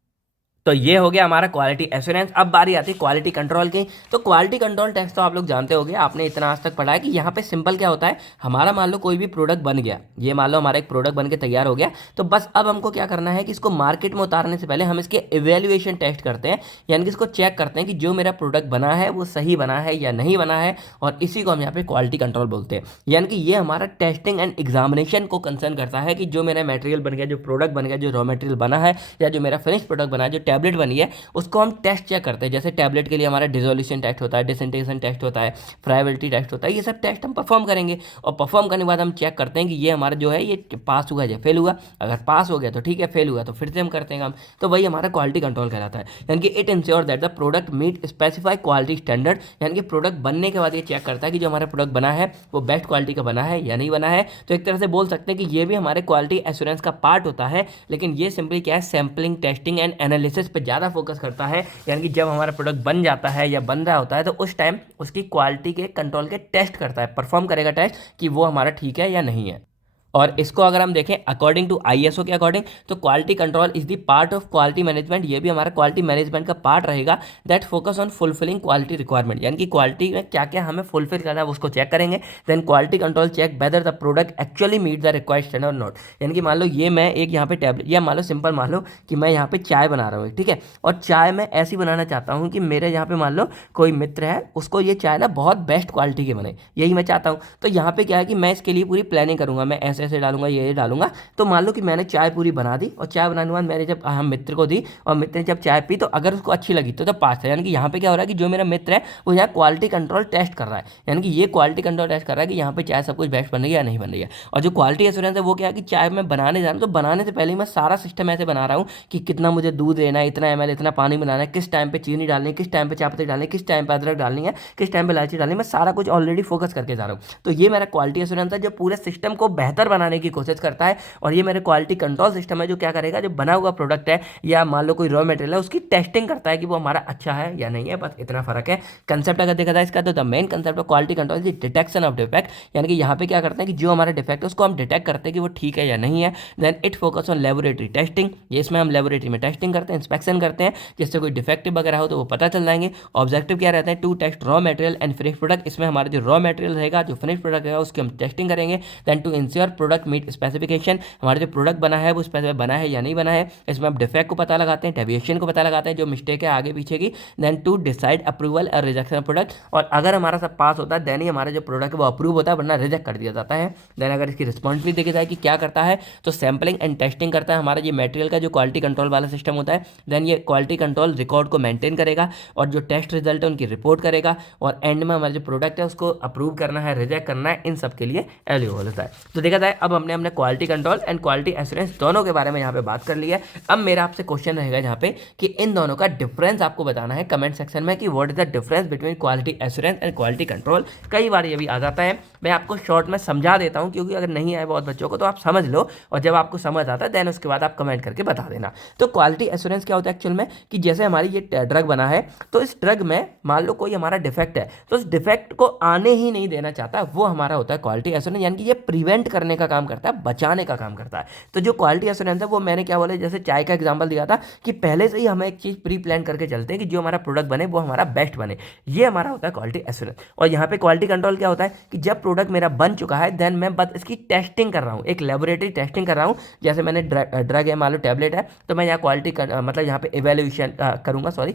तो ये हो गया हमारा क्वालिटी एश्योरेंस। अब बारी आती है क्वालिटी कंट्रोल की। तो क्वालिटी कंट्रोल टेस्ट तो आप लोग जानते होंगे, आपने इतना आज तक पढ़ा है कि यहाँ पे सिंपल क्या होता है, हमारा मान लो कोई भी प्रोडक्ट बन गया, ये मान लो हमारा एक प्रोडक्ट बन के तैयार हो गया, तो बस अब हमको क्या करना है कि इसको मार्केट में उतारने से पहले हम इसके इवेल्युएशन टेस्ट करते हैं, यानी कि इसको चेक करते हैं कि जो मेरा प्रोडक्ट बना है वो सही बना है या नहीं बना है, और इसी को हम यहाँ पे क्वालिटी कंट्रोल बोलते हैं। यानी कि ये हमारा टेस्टिंग एंड एग्जामिनेशन को कंसर्न करता है कि जो मेरा मटेरियल बन गया, जो प्रोडक्ट बन गया, जो रॉ मटेरियल बना है, या जो मेरा फिनिश प्रोडक्ट बना है, जो टैबलेट बनी है, उसको हम टेस्ट चेक करते हैं। जैसे टैबलेट के लिए हमारा डिसोल्यूशन टेस्ट होता है, डिसइंटीग्रेशन टेस्ट होता है, फ्राइबिलिटी टेस्ट होता है, ये सब टेस्ट हम परफॉर्म करेंगे, और परफॉर्म करने के बाद हम चेक करते हैं कि ये हमारा जो है ये पास हुआ या फेल हुआ। अगर पास हो गया तो ठीक है, फेल हुआ तो फिर से हम करते हैं काम। तो वही हमारा क्वालिटी कंट्रोल कहलाता है। यानी कि it ensure that the product meet specified quality standard, यानी कि प्रोडक्ट बनने के बाद ये चेक करता है कि जो हमारा प्रोडक्ट बना है वो बेस्ट क्वालिटी का बना है या नहीं बना है। तो एक तरह से बोल सकते हैं कि ये भी हमारे क्वालिटी एश्योरेंस का पार्ट होता है, लेकिन ये सिंपली क्या है, सैम्पलिंग, टेस्टिंग एंड एनालिसिस पे ज़्यादा फोकस करता है। यानी कि जब हमारा प्रोडक्ट बन जाता है या बन रहा होता है तो उस टाइम उसकी क्वालिटी के कंट्रोल के टेस्ट करता है, परफॉर्म करेगा टेस्ट कि वो हमारा ठीक है या नहीं है। और इसको अगर हम देखें अकॉर्डिंग टू आईएसओ के अकॉर्डिंग, तो quality control is the part of quality management. ये भी हमारा क्वालिटी मैनेजमेंट का पार्ट रहेगा, that focus on fulfilling quality requirement. यानी कि क्वालिटी में क्या क्या हमें फुलफिल करना है उसको चेक करेंगे। Then quality control check whether the product actually meet the required standard और नॉट। यानी कि मान लो ये मैं एक यहाँ पे टैबलेट, या मान लो सिंपल मान लो कि मैं यहाँ पे चाय बना रहा हूँ, ठीक है, और चाय मैं ऐसी बनाना चाहता हूँ कि मेरे यहाँ पे मान लो कोई मित्र है, उसको ये चाय ना बहुत बेस्ट क्वालिटी की बने, यही मैं चाहता हूँ। तो यहाँ पे क्या है कि मैं इसके लिए पूरी प्लानिंग करूँगा, मैं ऐसे ऐसे डालूंगा, ये डालूंगा। तो मान लो कि मैंने चाय पूरी बना दी, और चाय बनाने के बाद मैंने जब हम मित्र को दी, और मित्र ने जब चाय पी तो अगर उसको अच्छी लगी तो पास है। यानी कि यहाँ पे क्या हो रहा है कि जो मेरा मित्र है वो यहाँ क्वालिटी कंट्रोल टेस्ट कर रहा है, यानी कि ये क्वालिटी कंट्रोल टेस्ट कर रहा है कि यहाँ पे चाय सब कुछ बेस्ट बन रही है या नहीं बन रही है। और जो क्वालिटी एश्योरेंस है वो क्या है कि चाय मैं बनाने जा रहा हूँ, तो बनाने से पहले मैं सारा सिस्टम ऐसे बना रहा हूँ कि कितना मुझे दूध लेना है, इतना ml, इतना पानी बनाना है, किस टाइम पे चीनी डालनी है, किस टाइम पे चायपत्ती डालनी है, किस टाइम पे अदरक डालनी है, किस टाइम पे इलायची डालनी है, मैं सारा कुछ ऑलरेडी फोकस करके जा रहा हूँ। तो ये मेरा क्वालिटी एश्योरेंस है जो पूरे सिस्टम को बेहतर बनाने की कोशिश करता है। और ये मेरे क्वालिटी कंट्रोल सिस्टम है जो क्या करेगा, जो बना हुआ प्रोडक्ट है या मान लो कोई रॉ मटेरियल है, उसकी टेस्टिंग करता है कि वो हमारा अच्छा है या नहीं है। बस इतना फर्क है। कंसेप्ट अगर देखा जाए इसका, तो the main concept of quality control is detection of defect. यानी कि यहाँ पे क्या करते हैं कि जो हमारा डिफेक्ट है उसको हम डिटेक्ट करते हैं कि वो ठीक है या नहीं है। Then it focus on laboratory testing, ये इसमें हम लेबोरेटरी में टेस्टिंग करते हैं, इंस्पेक्शन करते हैं, जिससे कोई डिफेक्टिव वगैरह हो तो वो पता चल जाएंगे। ऑब्जेक्टिव क्या रहता है, to test raw material and finish product. इसमें हमारा जो रॉ मटेरियल रहेगा, जो फिनिश प्रोडक्ट रहेगा, उसकी हम टेस्टिंग करेंगे। Then to ensure product meet specification, हमारा जो प्रोडक्ट बना है वो स्पेसिफाई बना है या नहीं बना है। इसमें हम डिफेक्ट को पता लगाते हैं, डेविएशन को पता लगाते हैं, जो मिस्टेक है आगे पीछे की। देन टू डिसाइड अप्रूवल और रिजेक्शन प्रोडक्ट, और अगर हमारा सब पास होता है देन ही हमारा जो प्रोडक्ट है वो अप्रूव होता है, वरना रिजेक्ट कर दिया जाता है। देन अगर इसकी रिस्पॉन्सिबिलिटी देखी जाए कि क्या करता है, तो सैम्पलिंग एंड टेस्टिंग करता है। हमारा ये मटेरियल का जो क्वालिटी कंट्रोल वाला सिस्टम होता है, देन ये क्वालिटी कंट्रोल रिकॉर्ड को मेंटेन करेगा, और जो टेस्ट रिजल्ट है उनकी रिपोर्ट करेगा, और एंड में हमारा जो प्रोडक्ट है उसको अप्रूव करना है, रिजेक्ट करना है, इन सब के लिए एलिजिबल होता है। तो देखा जाए अब हमने quality control and quality assurance दोनों के बारे में यहाँ पे बात कर ली है। अब मेरा आपसे क्वेश्चन रहेगा यहाँ पे कि इन दोनों का डिफरेंस आपको बताना है कमेंट सेक्शन में कि what is the difference between quality assurance and quality control. कई बार ये भी आ जाता है, मैं आपको शॉर्ट में समझा देता हूँ, क्योंकि अगर नहीं आए बहुत बच्चों को तो आप समझ लो, और जब आपको समझ आता है देन उसके बाद आप कमेंट करके बता देना। तो क्वालिटी एश्योरेंस क्या होता है एक्चुअल में, कि जैसे हमारी ये ड्रग बना है, तो इस ड्रग में मान लो कोई हमारा डिफेक्ट है, तो इस डिफेक्ट को आने ही नहीं देना चाहता, वो हमारा होता है क्वालिटी एश्योरेंस। यानी कि ये प्रिवेंट करने का काम करता है, बचाने का काम करता है। तो जो क्वालिटी एश्योरेंस है वो मैंने क्या बोला, जैसे चाय का एग्जांपल दिया था कि पहले से ही हमें एक चीज़ प्री प्लान करके चलते हैं कि जो हमारा प्रोडक्ट बने वो हमारा बेस्ट बने, ये हमारा होता है क्वालिटी एश्योरेंस। और यहाँ पे क्वालिटी कंट्रोल क्या होता है कि जब प्रोडक्ट मेरा बन चुका है देन मैं बस इसकी टेस्टिंग कर रहा हूँ, एक लेबोरेटरी टेस्टिंग कर रहा हूँ। जैसे मैंने ड्रग है, मान लो टैबलेट है, तो मैं यहाँ क्वालिटी मतलब यहाँ पे इवेल्युएशन करूँगा, सॉरी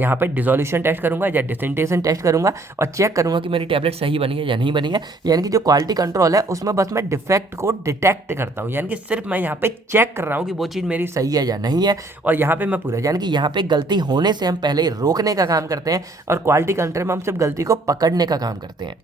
यहाँ पे डिसोल्यूशन टेस्ट करूँगा या डिसइंटीग्रेशन टेस्ट करूँगा, और चेक करूँगा कि मेरी टैबलेट सही बनी है या नहीं बनी है। यानी कि जो क्वालिटी कंट्रोल है उसमें बस मैं डिफेक्ट को डिटेक्ट करता हूँ, यानी कि सिर्फ मैं यहाँ पे चेक कर रहा हूँ कि वो चीज़ मेरी सही है या नहीं है, और यहाँ पे मैं पूरा, यानी कि यहाँ पे गलती होने से हम पहले ही रोकने का काम करते हैं, और क्वालिटी कंट्रोल में हम सिर्फ गलती को पकड़ने का काम करते हैं।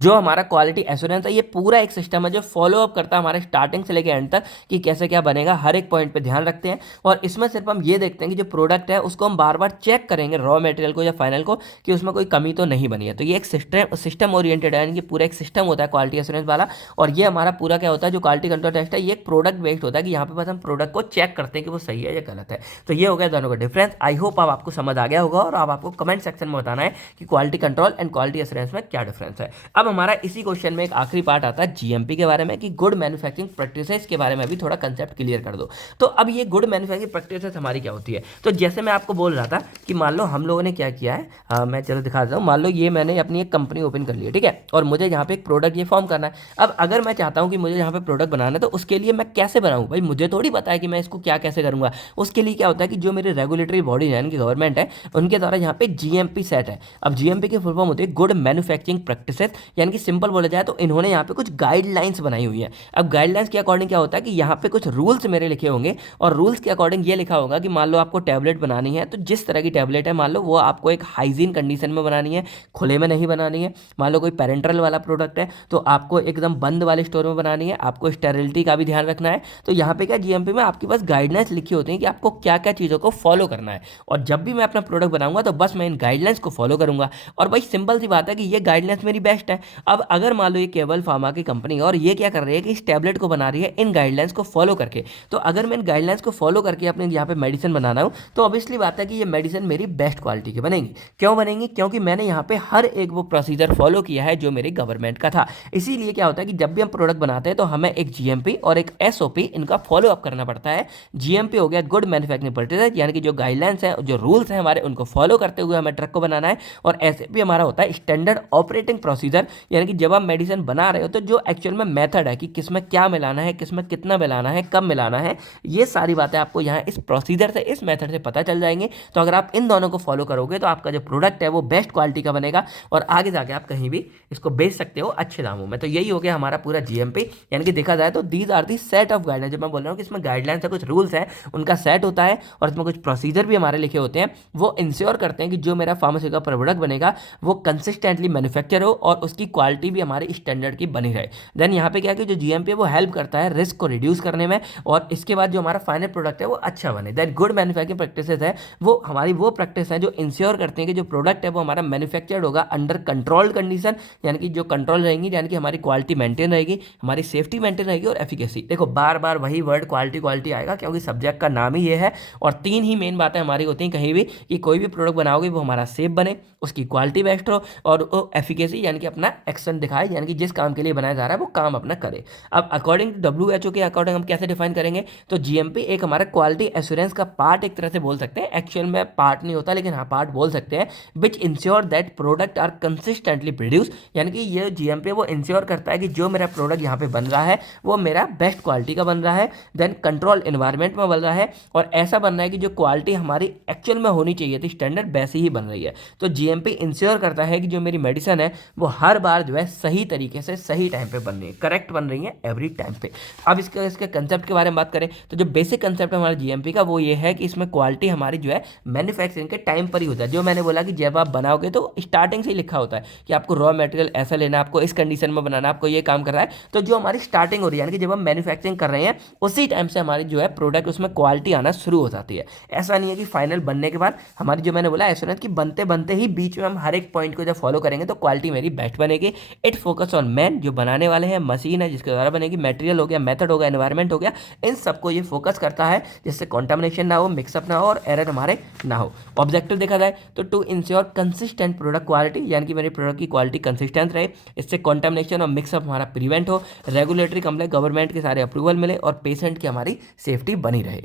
जो हमारा क्वालिटी एश्योरेंस है ये पूरा एक सिस्टम है जो फॉलो अप करता है हमारे स्टार्टिंग से लेकर एंड तक कि कैसे क्या बनेगा, हर एक पॉइंट पे ध्यान रखते हैं। और इसमें सिर्फ हम ये देखते हैं कि जो प्रोडक्ट है उसको हम बार बार चेक करेंगे, रॉ मटेरियल को या फाइनल को, कि उसमें कोई कमी तो नहीं बनी है। तो ये एक सिस्टम ओरिएंटेड है, यानी कि पूरा एक सिस्टम होता है क्वालिटी एश्योरेंस वाला। और ये हमारा पूरा क्या होता है, जो क्वालिटी कंट्रोल टेस्ट है ये एक प्रोडक्ट बेस्ड होता है कि यहाँ पे बस हम प्रोडक्ट को चेक करते हैं कि वो सही है या गलत है। तो ये हो गया दोनों का डिफरेंस। आई होप अब आपको समझ आ गया होगा, और अब आपको कमेंट सेक्शन में बताना है कि quality control and quality assurance में क्या डिफरेंस है। अब अब हमारा इसी क्वेश्चन में एक आखिरी पार्ट आता है जीएमपी के बारे में कि गुड मैन्युफैक्चरिंग प्रैक्टिसेस के बारे में भी थोड़ा कंसेप्ट क्लियर कर दो। तो अब ये गुड मैन्युफैक्चरिंग प्रैक्टिसेस हमारी क्या होती है? तो जैसे मैं आपको बोल रहा था कि मान लो हम लोगों ने क्या किया है, मैं चलो दिखा देता हूँ। मान लो ये मैंने अपनी एक कंपनी ओपन कर ली है, ठीक है, और मुझे यहाँ पे एक प्रोडक्ट ये फॉर्म करना है। अब अगर मैं चाहता हूँ कि मुझे यहाँ पे प्रोडक्ट बनाना है तो उसके लिए मैं कैसे बनाऊँ? भाई मुझे थोड़ी पता है कि मैं इसको क्या कैसे करूँगा। उसके लिए क्या होता है कि जो मेरे रेगुलेटरी बॉडी है यानी कि गवर्नमेंट है, उनके द्वारा यहाँ पे जीएमपी सेट है। अब जीएमपी की फुल फॉर्म होती है गुड मैन्युफैक्चरिंग प्रैक्टिसेस, यानी कि सिंपल बोला जाए तो इन्होंने यहाँ पे कुछ गाइडलाइंस बनाई हुई है। अब गाइडलाइंस के अकॉर्डिंग क्या होता है कि यहाँ पे कुछ रूल्स मेरे लिखे होंगे और रूल्स के अकॉर्डिंग ये लिखा होगा कि मान लो आपको टैबलेट बनानी है तो जिस तरह की टैबलेट है मान लो वो आपको एक हाइजीन कंडीशन में बनानी है, खुले में नहीं बनानी है। मान लो कोई पेरेंटल वाला प्रोडक्ट है तो आपको एकदम बंद वाले स्टोर में बनानी है, आपको स्टेरिलिटी का भी ध्यान रखना है। तो यहाँ पे क्या जीएमपी में आपके पास गाइडलाइंस लिखी होती है कि आपको क्या क्या चीज़ों को फॉलो करना है। और जब भी मैं अपना प्रोडक्ट बनाऊंगा तो बस मैं इन गाइडलाइंस को फॉलो करूंगा। और भाई सिंपल सी बात है कि ये गाइडलाइंस मेरी बेस्ट है। अब अगर मान लो ये केवल फार्मा की कंपनी है और ये क्या कर रही है कि इस टैबलेट को बना रही है इन गाइडलाइंस को फॉलो करके, तो अगर मैं इन गाइडलाइंस को फॉलो करके अपने यहाँ पे मेडिसिन बनाना हूँ तो ऑब्वियसली बात है कि ये मेडिसिन मेरी बेस्ट क्वालिटी की बनेगी। क्यों बनेगी? क्योंकि मैंने यहाँ पे हर एक वो प्रोसीजर फॉलो किया है जो मेरी गवर्नमेंट का था। इसीलिए क्या होता है कि जब भी हम प्रोडक्ट बनाते हैं तो हमें एक जीएमपी और एक एसओपी इनका फॉलो अप करना पड़ता है। जीएमपी हो गया गुड मैन्युफैक्चरिंग प्रैक्टिसेस, यानी कि जो गाइडलाइंस है जो रूल्स हैं हमारे उनको फॉलो करते हुए हमें ट्रक को बनाना है। और एसओपी हमारा होता है स्टैंडर्ड ऑपरेटिंग प्रोसीजर, यानी कि जब आप मेडिसिन बना रहे हो तो जो एक्चुअल में मेथड है कि किसमें क्या मिलाना है, किसमें कितना मिलाना है, कब मिलाना है, ये सारी बातें आपको यहाँ इस प्रोसीजर से इस मेथड से पता चल जाएंगे। तो अगर आप इन दोनों को फॉलो करोगे तो आपका जो प्रोडक्ट है वो बेस्ट क्वालिटी का बनेगा और आगे जाके आप कहीं भी इसको बेच सकते हो अच्छे दामों में। तो यही हो गया हमारा पूरा जीएमपी, यानी कि देखा जाए तो these are the set of guidelines. जब मैं बोल रहा हूँ कि इसमें गाइडलाइंस है, कुछ रूल्स हैं, उनका सेट होता है और इसमें कुछ प्रोसीजर भी हमारे लिखे होते हैं। वो इंश्योर करते हैं कि जो मेरा फार्मास्यूटिकल प्रोडक्ट बनेगा वो कंसिस्टेंटली मैन्युफैक्चर हो और उसकी क्वालिटी भी हमारी स्टैंडर्ड की बनी रहे। देन यहाँ पे क्या है कि जो जीएमपी है वो हेल्प करता है रिस्क को रिड्यूस करने में और इसके बाद जो हमारा फाइनल प्रोडक्ट है वो अच्छा बने। देन गुड मैन्युफैक्चरिंग प्रैक्टिसेस है वो हमारी वो प्रैक्टिस है जो इंश्योर करते हैं कि जो प्रोडक्ट है वो हमारा मैन्युफैक्चर्ड होगा अंडर कंट्रोल्ड कंडीशन, यानी कि जो कंट्रोल रहेंगी, यानी कि हमारी क्वालिटी मेंटेन रहेगी, हमारी सेफ्टी मेंटेन रहेगी और एफिकेसी। देखो बार बार वही वर्ड क्वालिटी क्वालिटी आएगा क्योंकि सब्जेक्ट का नाम ही ये है। और तीन ही मेन बातें हमारी होती हैं कहीं भी कि कोई भी प्रोडक्ट बनाओगे वो हमारा सेफ बने, उसकी क्वालिटी बेस्ट हो और वो एफिकेसी यानी कि अपना एक्शन दिखाए, यानी कि जिस काम के लिए बनाया जा रहा है वो काम अपना करे। अब अकॉर्डिंग टू WHO के अकॉर्डिंग हम कैसे डिफाइन करेंगे? तो जीएमपी एक हमारा क्वालिटी एश्योरेंस का पार्ट एक तरह से बोल सकते हैं, एक्चुअल में पार्ट नहीं होता लेकिन हाँ पार्ट बोल सकते हैं, which ensure that product are consistently produce, यानी कि ये जीएमपी वो इंश्योर करता है कि जो मेरा प्रोडक्ट यहाँ पे बन रहा है वो मेरा बेस्ट क्वालिटी का बन रहा है, देन कंट्रोल एनवायरनमेंट में बन रहा है और ऐसा बन रहा है कि जो क्वालिटी हमारी एक्चुअल में होनी चाहिए थी स्टैंडर्ड वैसी ही बन रही है। तो जीएमपी इंश्योर करता है कि जो मेरी मेडिसिन है वो हर बार जो है सही तरीके से सही टाइम पे बन रही है, करेक्ट बन रही है एवरी टाइम पे। अब इसके कंसेप्ट के बारे में बात करें तो जो बेसिक कंसेप्ट है हमारा जीएमपी का वो ये है कि इसमें क्वालिटी हमारी जो है मैन्युफैक्चरिंग के टाइम पर ही होता है। जो मैंने बोला कि जब आप बनाओगे तो स्टार्टिंग से ही लिखा होता है कि आपको रॉ मटेरियल ऐसा लेना, आपको इस कंडीशन में बनाना, आपको ये काम कर रहा है। तो जो हमारी स्टार्टिंग हो रही है यानी कि जब हम मैन्युफैक्चरिंग कर रहे हैं उसी टाइम से हमारी जो है प्रोडक्ट उसमें क्वालिटी आना शुरू हो जाती है। ऐसा नहीं है कि फाइनल बनने के बाद हमारी जो मैंने बोला एश्योरेंस की बनते बनते ही बीच में हम हर एक पॉइंट को जब फॉलो करेंगे तो क्वालिटी मेरी बेस्ट बनेगी। इट फोकस ऑन मैन, जो बनाने वाले हैं, मशीन है जिसके द्वारा बनेगी, मटेरियल हो गया, मेथड हो गया, एनवायरनमेंट हो गया, इन सबको ये फोकस करता है जिससे कॉन्टामिनेशन ना हो, मिक्सअप ना हो और एरर हमारे ना हो। ऑब्जेक्टिव देखा जाए तो to ensure consistent product quality, यानी कि मेरे प्रोडक्ट की क्वालिटी कंसिस्टेंट रहे, इससे कॉन्टामिनेशन और मिक्सअप हमारा प्रिवेंट हो, रेगुलेटरी कंप्लेंट गवर्नमेंट के सारे अप्रूवल मिले और पेशेंट की हमारी सेफ्टी बनी रहे।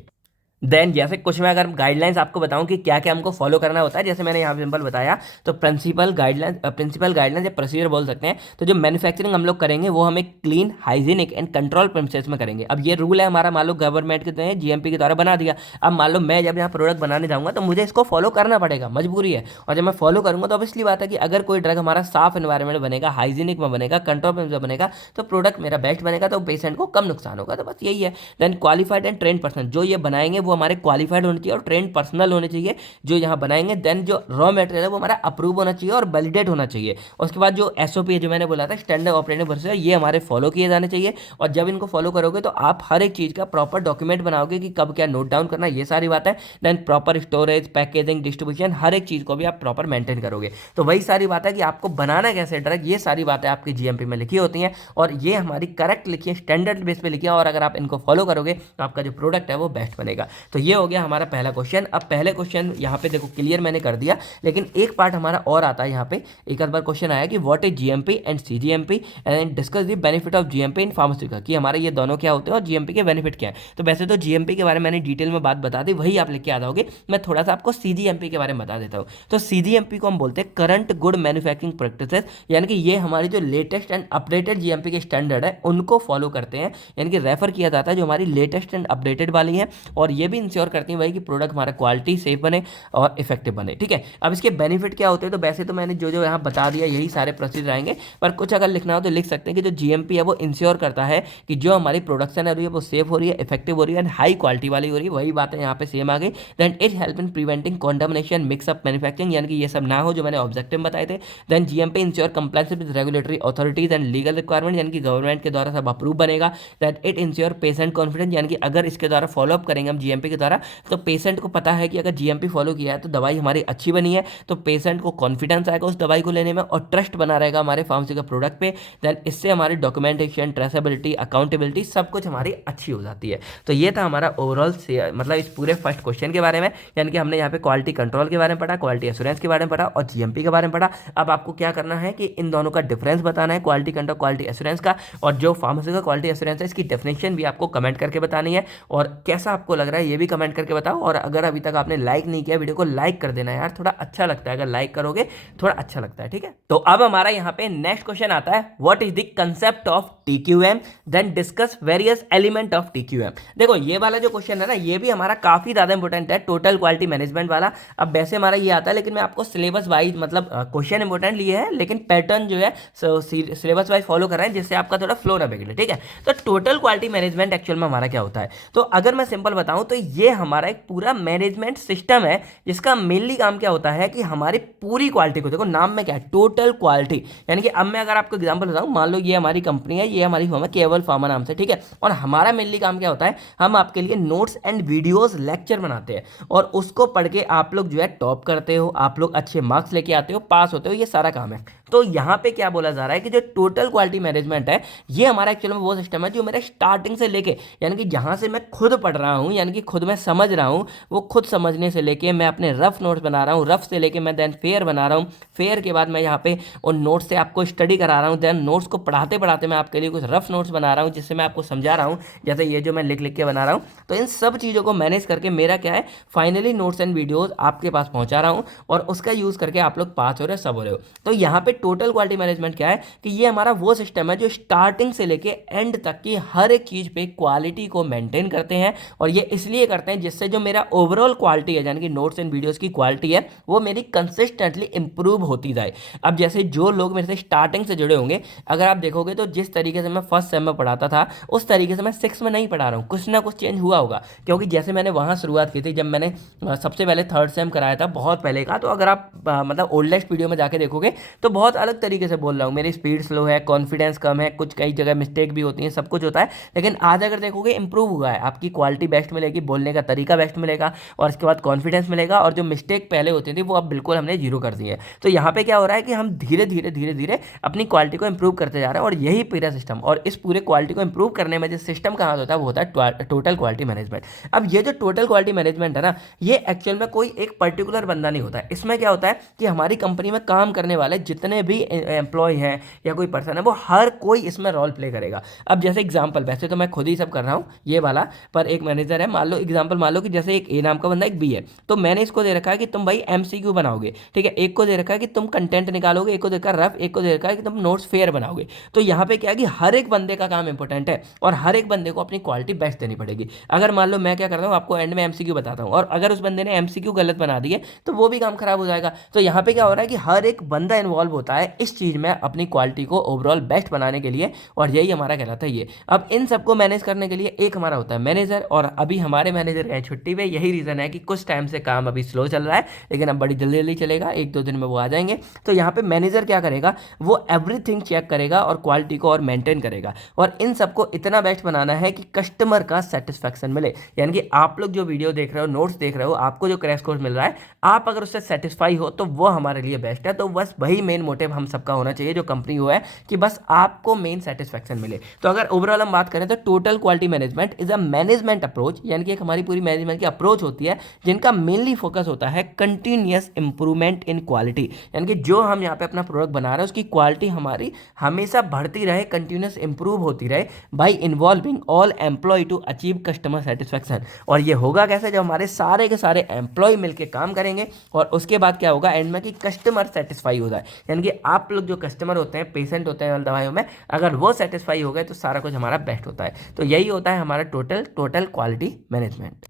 देन जैसे कुछ मैं अगर गाइडलाइंस आपको बताऊं कि क्या क्या हमको फॉलो करना होता है, जैसे मैंने यहाँ सिंपल बताया तो प्रिंसिपल गाइडलाइंस या प्रोसीजर बोल सकते हैं। तो जो मैन्युफैक्चरिंग हम लोग करेंगे वो हम एक clean, hygienic and control process में करेंगे। अब ये रूल है हमारा, मान लो गवर्नमेंट के हैं जीएमपी के द्वारा बना दिया। अब मान लो मैं जब यहाँ प्रोडक्ट बनाने जाऊँगा तो मुझे इसको फॉलो करना पड़ेगा, मजबूरी है। और जब मैं फॉलो करूँगा तो ऑब्वियसली बात है कि अगर कोई ड्रग हमारा साफ एनवायरमेंट बनेगा, हाइजीनिक में बनेगा, कंट्रोल में बनेगा तो प्रोडक्ट मेरा बेस्ट बनेगा, तो पेशेंट को कम नुकसान होगा। तो बस यही है। Then qualified and train person, जो ये बनाएंगे वो हमारे क्वालिफाइड होने चाहिए और ट्रेंड पर्सनल होने चाहिए जो यहाँ बनाएंगे। देन जो रॉ मटेरियल है वो हमारा अप्रूव होना चाहिए और वैलिडेट होना चाहिए। उसके बाद जो एसओपी है जो मैंने बोला था स्टैंडर्ड ऑपरेटिंग प्रोसीजर, ये हमारे फॉलो किए जाने चाहिए। और जब इनको फॉलो करोगे तो आप हर एक चीज़ का प्रॉपर डॉक्यूमेंट बनाओगे कि कब क्या नोट डाउन करना, ये सारी बात है। Then proper storage, packaging, distribution, हर एक चीज़ को भी आप प्रॉपर मेंटेन करोगे। तो वही सारी बात है कि आपको बनाना कैसे ड्रग, ये सारी बातें आपकी जीएमपी में लिखी होती हैं और ये हमारी करेक्ट लिखी है, स्टैंडर्ड बेस पे लिखी है। और अगर आप इनको फॉलो करोगे तो आपका जो प्रोडक्ट है वो बेस्ट बनेगा। तो ये हो गया हमारा पहला क्वेश्चन। अब पहले क्वेश्चन यहाँ पे देखो क्लियर मैंने कर दिया, लेकिन एक पार्ट हमारा और आता है यहाँ पे। एक आध बार क्वेश्चन आया कि what is GMP and cGMP and discuss the benefit of GMP in pharmaceutical, कि हमारे ये दोनों क्या होते हैं और जीएमपी के बेनिफिट क्या है। तो वैसे तो जीएमपी के बारे में मैंने डिटेल में बात बता दी, वही आप लेके आ जाओगे। मैं थोड़ा सा आपको सीजीएमपी के बारे में बता देता हूँ। तो सीजीएमपी को हम बोलते हैं करंट गुड मैन्युफैक्चरिंग प्रैक्टिसेस, यानी कि ये हमारी जो लेटेस्ट एंड अपडेटेड जीएमपी के स्टैंडर्ड है उनको फॉलो करते हैं, यानी कि रेफर किया जाता है जो हमारी लेटेस्ट एंड अपडेटेड वाली है, और ये भी इंश्योर करती है भाई कि प्रोडक्ट हमारा क्वालिटी सेफ बने और इफेक्टिव बने। ठीक है, अब इसके बेनिफिट क्या होते हैं, तो वैसे तो मैंने जो जो यहाँ बता दिया यही सारे प्रोसीजर आएंगे, पर कुछ अगर लिखना हो तो लिख सकते हैं कि जो जीएमपी है वो इंश्योर करता है कि जो हमारी प्रोडक्शन है वो सेफ हो रही है, इफेक्टिव हो रही है, हाई क्वालिटी वाली हो रही है। वही बातें यहाँ पे सेम आ गई। Then it help in preventing contamination mix up manufacturing, यानी कि ये सब ना हो जो मैंने ऑब्जेक्टिव बताए थे। Then GMP ensure compliance with regulatory authorities and legal requirement, यानी कि गवर्नमेंट के द्वारा सब अप्रूव बनेगा। That it ensure patient confidence, यानी कि अगर इसके द्वारा फॉलोअप करेंगे हम जीएमपी के द्वारा तो पेशेंट को पता है कि अगर जीएमपी फॉलो किया है तो दवाई हमारी अच्छी बनी है, तो पेशेंट को कॉन्फिडेंस आएगा उस दवाई को लेने में और ट्रस्ट बना रहेगा हमारे फार्मेस्यूटिकल प्रोडक्ट पे। देन इससे हमारी डॉक्यूमेंटेशन, ट्रेसेबिलिटी, अकाउंटेबिलिटी सब कुछ हमारी अच्छी हो जाती है। तो ये था हमारा ओवरऑल मतलब इस पूरे फर्स्ट क्वेश्चन के बारे में, यानी कि हमने यहाँ पे क्वालिटी कंट्रोल के बारे में पढ़ा, क्वालिटी एश्योरेंस के बारे में पढ़ा और जीएमपी के बारे में पढ़ा। अब आपको क्या करना है कि इन दोनों का डिफरेंस बताना है, क्वालिटी कंट्रोल, क्वालिटी एश्योरेंस का, और जो फार्मेस्यूटिकल क्वालिटी एश्योरेंस है इसकी डेफिनेशन भी आपको कमेंट करके बतानी है, और कैसा आपको लग रहा है ये भी कमेंट करके बताओ। और अगर अभी तक आपने लाइक नहीं किया वीडियो को लाइक कर देना यार, थोड़ा अच्छा लगता है, अगर लाइक करोगे थोड़ा अच्छा लगता है। ठीक है, तो अब हमारा यहाँ पे नेक्स्ट क्वेश्चन आता है, what is the concept of TQM, then discuss various element of TQM. देखो ये वाला जो क्वेश्चन है ना ये भी हमारा काफी ज्यादा इंपॉर्टेंट है, टोटल क्वालिटी मैनेजमेंट वाला। अब वैसे हमारा ये आता है, लेकिन मैं आपको सिलेबस वाइज मतलब क्वेश्चन इंपॉर्टेंट लिए है, लेकिन पैटर्न जो है सिलेबस वाइज फॉलो कर रहे हैं जिससे आपका थोड़ा फ्लो ना बिगड़े। ठीक है, तो टोटल क्वालिटी मैनेजमेंट एक्चुअल में हमारा क्या होता है, तो अगर मैं सिंपल बताऊं तो ये हमारा एक पूरा मैनेजमेंट सिस्टम है जिसका मेनली काम क्या होता है कि हमारी पूरी क्वालिटी को, देखो नाम में क्या है, टोटल क्वालिटी, यानी कि अब मैं अगर आपको एग्जांपल बताऊं, मान लो ये हमारी कंपनी है, ये हमारी फर्म है केवल फार्मा नाम से। ठीक है, और हमारा मेनली काम क्या होता है, हम आपके लिए नोट्स एंड वीडियोस लेक्चर बनाते हैं और उसको पढ़ के आप लोग जो है टॉप करते हो, आप लोग अच्छे मार्क्स लेके आते हो, पास होते हो, ये सारा काम है। तो यहाँ पे क्या बोला जा रहा है कि जो टोटल क्वालिटी मैनेजमेंट है ये हमारा एक्चुअल में वो सिस्टम है जो मेरे स्टार्टिंग से लेके, यानी कि जहाँ से मैं खुद पढ़ रहा हूँ, यानी कि खुद मैं समझ रहा हूँ, वो खुद समझने से लेके मैं अपने रफ नोट्स बना रहा हूँ, रफ से लेके मैं देन फेयर बना रहा हूँ, फेयर के बाद मैं यहाँ पे उन नोट्स से आपको स्टडी करा रहा हूँ, देन नोट्स को पढ़ाते पढ़ाते मैं आपके लिए कुछ रफ नोट्स बना रहा हूँ जिससे मैं आपको समझा रहा हूँ, जैसे ये जो मैं लिख लिख के बना रहा हूँ। तो इन सब चीज़ों को मैनेज करके मेरा क्या है, फाइनली नोट्स एंड वीडियोज आपके पास पहुँचा रहा हूँ और उसका यूज़ करके आप लोग पास हो रहे हो, सब हो रहे हो। तो यहाँ पे टोटल क्वालिटी मैनेजमेंट क्या है कि ये हमारा वो सिस्टम है जो स्टार्टिंग से लेके एंड तक की हर एक चीज़ पे क्वालिटी को मेंटेन करते हैं, और ये इसलिए करते हैं जिससे जो मेरा ओवरऑल क्वालिटी है, यानी कि नोट्स एंड वीडियोस की क्वालिटी है, वो मेरी कंसिस्टेंटली इंप्रूव होती जाए। अब जैसे जो लोग मेरे से स्टार्टिंग से जुड़े होंगे, अगर आप देखोगे तो जिस तरीके से मैं फर्स्ट सेम में पढ़ाता था उस तरीके से मैं सिक्स में नहीं पढ़ा रहा हूँ, कुछ ना कुछ चेंज हुआ होगा, क्योंकि जैसे मैंने वहाँ शुरुआत की थी, जब मैंने सबसे पहले थर्ड सेम कराया था बहुत पहले का, तो अगर आप मतलब ओल्डेस्ट वीडियो में जाके देखोगे तो बहुत अलग तरीके से बोल रहा हूँ, मेरी स्पीड स्लो है, कॉन्फिडेंस कम है, कुछ कई जगह मिस्टेक भी होती है, सब कुछ होता है। लेकिन आज अगर देखोगे इंप्रूव हुआ है, आपकी क्वालिटी बेस्ट मिलेगी, बोलने का तरीका बेस्ट मिलेगा, और इसके बाद कॉन्फिडेंस मिलेगा, और जो मिस्टेक पहले होती थी वो अब बिल्कुल हमने जीरो कर दी है। तो यहाँ पे क्या हो रहा है कि हम धीरे धीरे धीरे धीरे अपनी क्वालिटी को इंप्रूव करते जा रहे हैं, और यही पूरा सिस्टम, और इस पूरे क्वालिटी को इंप्रूव करने में जो सिस्टम का हाथ होता है वो होता है टोटल क्वालिटी मैनेजमेंट। अब ये जो टोटल क्वालिटी मैनेजमेंट है ना, ये एक्चुअल में कोई एक पर्टिकुलर बंदा नहीं होता है। इसमें क्या होता है कि हमारी कंपनी में काम करने वाले जितने भी एम्प्लॉय हैं या कोई पर्सन है, वो हर कोई इसमें रोल प्ले करेगा। अब जैसे एग्जांपल, वैसे तो मैं खुद ही सब कर रहा हूँ ये वाला, पर एक मैनेजर है, मान लो एग्जांपल, मान लो कि जैसे एक ए नाम का बंदा, एक बी है, तो मैंने इसको दे रखा है कि तुम भाई एमसीक्यू बनाओगे, ठीक है, एक को दे रखा है कि तुम कंटेंट निकालोगे, एक को देखा रफ, एक को दे रखा है कि तुम नोट्स फेयर बनाओगे। तो यहाँ पे क्या है कि हर एक बंदे का काम इंपॉर्टेंट है और हर एक बंदे को अपनी क्वालिटी बेस्ट देनी पड़ेगी। अगर मान लो मैं क्या करता हूँ, आपको एंड में एमसीक्यू बताता हूँ, और अगर उस बंदे ने एमसीक्यू गलत बना दिए तो वो भी काम खराब हो जाएगा। तो यहाँ पे क्या हो रहा है कि हर एक बंदा इन्वॉल्व होता है इस चीज में अपनी क्वालिटी को ओवरऑल बेस्ट बनाने के लिए, और यही हमारा कहलाता है ये। अब इन सबको मैनेज करने के लिए एक हमारा होता है मैनेजर, और अभी हमारे मैनेजर गए छुट्टी पे, यही रीजन है कि कुछ टाइम से काम अभी स्लो चल रहा है, लेकिन अब बड़ी जल्दी जल्दी चलेगा, एक दो दिन में वो आ जाएंगे। तो यहाँ पे मैनेजर क्या करेगा, वो एवरीथिंग चेक करेगा और क्वालिटी को और मेंटेन करेगा, और इन सबको इतना बेस्ट बनाना है कि कस्टमर का सेटिस्फैक्शन मिले। यानी कि आप लोग जो वीडियो देख रहे हो, नोट्स देख रहे हो, आपको जो क्रैश कोर्स मिल रहा है, आप अगर उससे सेटिस्फाई हो तो वो हमारे लिए बेस्ट है। तो बस वही मेन मोटिव हम सबका होना चाहिए जो कंपनी हो है कि बस आपको मेन सेटिस्फेक्शन मिले। तो अगर ओवरऑल हम बात करें तो total quality management is a management approach, यानी कि एक हमारी पूरी मैनेजमेंट की अप्रोच होती है जिनका मेनली फोकस होता है कंटिन्यूअस इंप्रूवमेंट इन क्वालिटी, यानी कि जो हम यहाँ पे अपना प्रोडक्ट बना रहे हैं उसकी क्वालिटी हमारी हमेशा बढ़ती रहे, कंटिन्यूअस इंप्रूव होती रहे by involving all employ to achieve customer satisfaction. और ये होगा कैसे, जब हमारे सारे के सारे एम्प्लॉय मिलकर काम करेंगे और उसके बाद क्या होगा एंड में कि कस्टमर सेटिस्फाई हो जाए, यानी कि आप लोग जो कस्टमर होते हैं, पेशेंट होते हैं दवाइयों में, अगर वो सेटिस्फाई हो गए तो सारा कुछ हमारा बेस्ट होता है। तो यही होता है हमारा टोटल क्वालिटी मैनेजमेंट।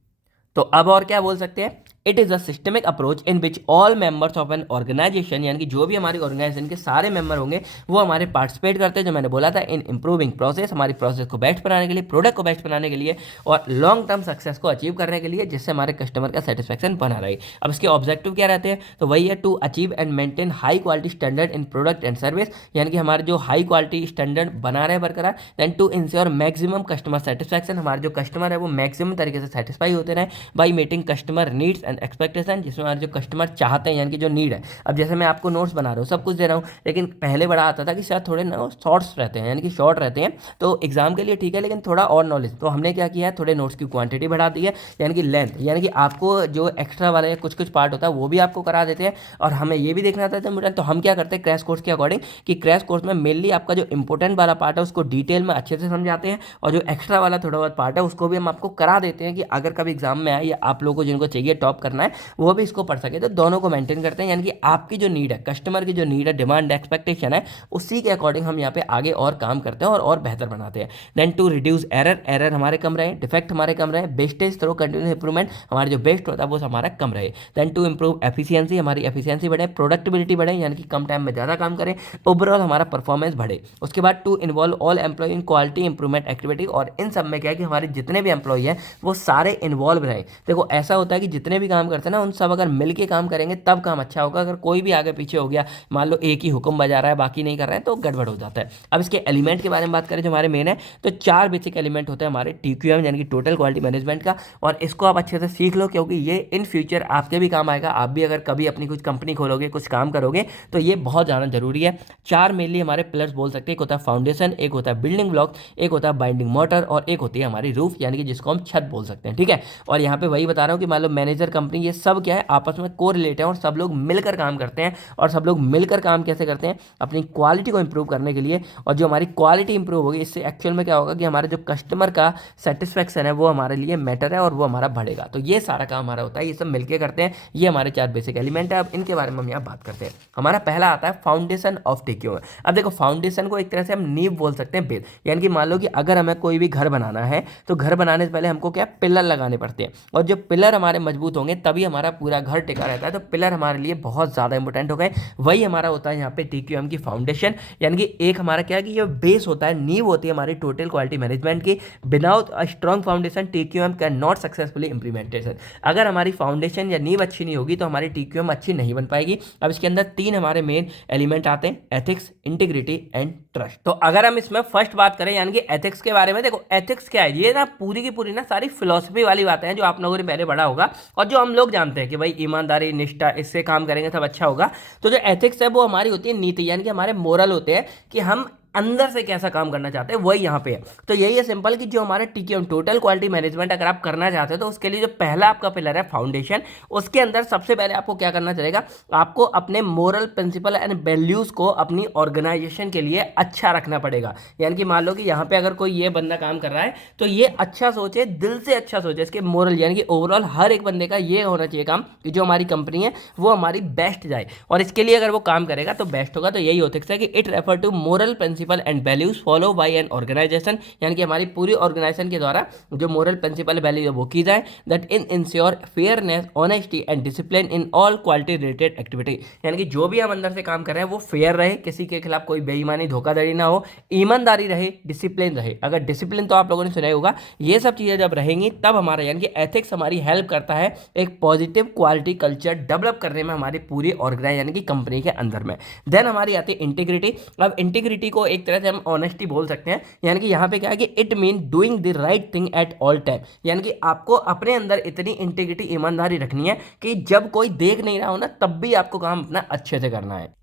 तो अब और क्या बोल सकते हैं, it is a systemic approach in which all members of an organisation, यानी कि जो भी हमारी ऑर्गेनाइजेशन के सारे मेंबर होंगे वो हमारे पार्टिसिपेट करते हैं, जो मैंने बोला था, इन इंप्रूविंग प्रोसेस, हमारी प्रोसेस को बेस्ट बनाने के लिए, प्रोडक्ट को बेस्ट बनाने के लिए और लॉन्ग टर्म सक्सेस को अचीव करने के लिए, जिससे हमारे कस्टमर का सेटिस्फेक्शन बना रहे। अब इसके ऑब्जेक्टिव क्या रहते हैं, तो वही है to achieve and maintain high quality standard in product and service, यानी कि हमारे जो हाई क्वालिटी स्टैंडर्ड बना रहे बरकरार, then to ensure maximum customer satisfaction, हमारे जो कस्टमर है वो मैक्सिमम तरीके से सेटिस्फाई होते रहे by meeting customer needs and expectation, जिसमें हमारे जो कस्टमर चाहते हैं, यानी कि जो नीड है। अब जैसे मैं आपको नोट्स बना रहा हूँ, सब कुछ दे रहा हूँ, लेकिन पहले बड़ा आता था कि शायद थोड़े ना शॉर्ट्स रहते हैं, यानी कि शॉर्ट रहते हैं, तो एग्जाम के लिए ठीक है, लेकिन थोड़ा और नॉलेज, तो हमने क्या किया है, थोड़े नोट्स की क्वांटिटी बढ़ा दी है, यानी कि लेंथ, यानी कि आपको जो एक्स्ट्रा वाले कुछ कुछ पार्ट होता है वो भी आपको करा देते हैं। और हमें ये भी देखना था तो हम क्या करते हैं क्रैश कोर्स के अकॉर्डिंग, कि क्रैश कोर्स में मेनली आपका जो इंपॉर्टेंट वाला पार्ट है उसको डिटेल में अच्छे से समझाते हैं, और जो एक्स्ट्रा वाला थोड़ा बहुत पार्ट है उसको भी हम आपको करा देते हैं कि अगर कभी एग्जाम में आए या आप लोगों को जिनको चाहिए टॉप करना है वो भी इसको पढ़ सके। तो दोनों को मेंटेन करते हैं, यानी कि आपकी जो नीड है, कस्टमर की जो नीड है, डिमांड एक्सपेक्टेशन है, उसी के अकॉर्डिंग हम यहाँ पे आगे और काम करते हैं और बेहतर बनाते हैं। देन टू रिड्यूस एरर हमारे कम रहे, डिफेक्ट हमारे कम रहे, बेस्टेज थ्रो कंटिन्यूस इंप्रूवमेंट, हमारे जो बेस्ट होता है वो हमारा कम रहे। देन टू इंप्रूव एफिशिएंसी, हमारी एफिशिएंसी बढ़े, प्रोडक्टिबिलिटी बढ़े, यानी कि कम टाइम में ज़्यादा काम करें, ओवरऑल हमारा परफॉर्मेंस बढ़े। उसके बाद to involve all employ in quality improvement activity, और इन सब में क्या है कि हमारे जितने भी एम्प्लॉय हैं वो सारे इन्वॉल्व रहें। देखो ऐसा होता है कि जितने भी काम करते हैं ना उन सब अगर मिल के काम करेंगे तब काम अच्छा होगा। अगर कोई भी आगे पीछे हो गया, मान लो एक ही हुक्म बजा रहा है बाकी नहीं कर रहा है, तो गड़बड़ हो जाता है। अब इसके एलिमेंट के बारे में बात करें जो हमारे मेन है, तो 4 बेसिक एलिमेंट होते हैं हमारे TQM, यानी कि टोटल क्वालिटी मैनेजमेंट का, और इसको आप अच्छे से सीख लो क्योंकि ये इन फ्यूचर आपके भी काम आएगा। आप भी अगर कभी अपनी कुछ कंपनी खोलोगे, कुछ काम करोगे, तो ये बहुत ज़्यादा जरूरी है। 4 मेनली हमारे पिलर्स बोल सकते हैं, एक होता है फाउंडेशन, एक होता है बिल्डिंग ब्लॉक, एक होता है बाइंडिंग मोटर, और एक होती है हमारी रूफ, यानी कि जिसको हम छत बोल सकते हैं। ठीक है, और यहाँ पे वही बता रहा हूँ कि मान लो मैनेजर, कंपनी, ये सब क्या है आपस में को रिलेट है और सब लोग मिलकर काम करते हैं। और सब लोग मिलकर काम कैसे करते हैं, अपनी क्वालिटी को इंप्रूव करने के लिए। और जो हमारी क्वालिटी इंप्रूव होगी इससे एक्चुअल में क्या होगा कि हमारे जो कस्टमर का सेटिस्फेक्शन है वो हमारे लिए मैटर है और वो हमारा बढ़ेगा। तो ये सारा काम हमारा होता है, ये सब मिलकर करते हैं। ये हमारे 4 बेसिक एलिमेंट है। अब इनके बारे में हम यहाँ बात करते हैं। हमारा पहला आता है फाउंडेशन ऑफ TQM। अब देखो फाउंडेशन को एक तरह से हम नींव बोल सकते हैं, बेस, यानी कि मान लो कि अगर हमें कोई भी घर बनाना है तो घर बनाने से पहले हमको क्या पिलर लगाने पड़ते हैं, और जो पिलर हमारे मजबूत होंगे तभी हमारा पूरा घर टिका रहता है। तो पिलर हमारे लिए बहुत ज़्यादा इंपॉर्टेंट हो गए। वही हमारा होता है यहाँ पे TQM की फाउंडेशन, यानी कि एक हमारा क्या है कि ये बेस होता है, नींव होती है हमारी टोटल क्वालिटी मैनेजमेंट की। Without a strong foundation TQM can not successfully implementation. अगर हमारी फाउंडेशन या नींव अच्छी नहीं होगी तो हमारी TQM अच्छी नहीं बन पाएगी। अब इसके अंदर 3 हमारे मेन एलिमेंट आते हैं, एथिक्स, इंटीग्रिटी एंड ट्रस्ट। तो अगर हम इसमें फर्स्ट बात करें यानी कि एथिक्स के बारे में, देखो एथिक्स क्या है, ये ना पूरी की पूरी ना सारी फिलॉसफी वाली बातें हैं जो आप लोगों ने पहले पढ़ा होगा और जो हम लोग जानते हैं कि भाई ईमानदारी, निष्ठा, इससे काम करेंगे तब अच्छा होगा। तो जो एथिक्स है वो हमारी होती है नीति, यानी कि हमारे मोरल होते हैं कि हम अंदर से कैसा काम करना चाहते हैं, वही यहाँ पे है। तो यही है सिंपल कि जो हमारे TQM टोटल क्वालिटी मैनेजमेंट अगर आप करना चाहते हो तो उसके लिए जो पहला आपका पिलर है फाउंडेशन, उसके अंदर सबसे पहले आपको क्या करना चलेगा, आपको अपने मोरल प्रिंसिपल एंड वैल्यूज़ को अपनी ऑर्गेनाइजेशन के लिए अच्छा रखना पड़ेगा। यानी कि मान लो कि यहाँ पे अगर कोई ये बंदा काम कर रहा है तो ये अच्छा सोचे, दिल से अच्छा सोचे, इसके मोरल यानी कि ओवरऑल हर एक बंदे का ये होना चाहिए काम कि जो हमारी कंपनी है वो हमारी बेस्ट जाए, और इसके लिए अगर वो काम करेगा तो बेस्ट होगा। तो यही होता है कि it refer to moral principle and values follow by an organisation, यानी कि हमारी पूरी ऑर्गेनाइजेशन के द्वारा जो मोरल प्रिंसिपल वैल्यू है वो की जाए, that in ensure fairness, honesty and discipline in all quality related activity. यानी कि जो भी हम अंदर से काम कर रहे हैं वो फेयर रहे, किसी के खिलाफ कोई बेईमानी, धोखाधड़ी ना हो, ईमानदारी रहे, डिसिप्लिन रहे। अगर डिसिप्लिन तो आप लोगों ने सुना ही होगा, ये सब चीज़ें जब रहेंगी तब हमारा यानी कि एथिक्स हमारी हेल्प करता है एक पॉजिटिव क्वालिटी कल्चर डेवलप करने में हमारी पूरी ऑर्गेनाइज यानी कि कंपनी के अंदर में। देन हमारी आती है इंटीग्रिटी। अब इंटीग्रिटी को एक तरह से हम ऑनेस्टी बोल सकते हैं, यानी कि यहाँ पे क्या है कि it mean doing the right thing at all time, यानी कि आपको अपने अंदर इतनी इंटीग्रिटी, ईमानदारी रखनी है कि जब कोई देख नहीं रहा हो ना तब भी आपको काम अपना अच्छे से करना है।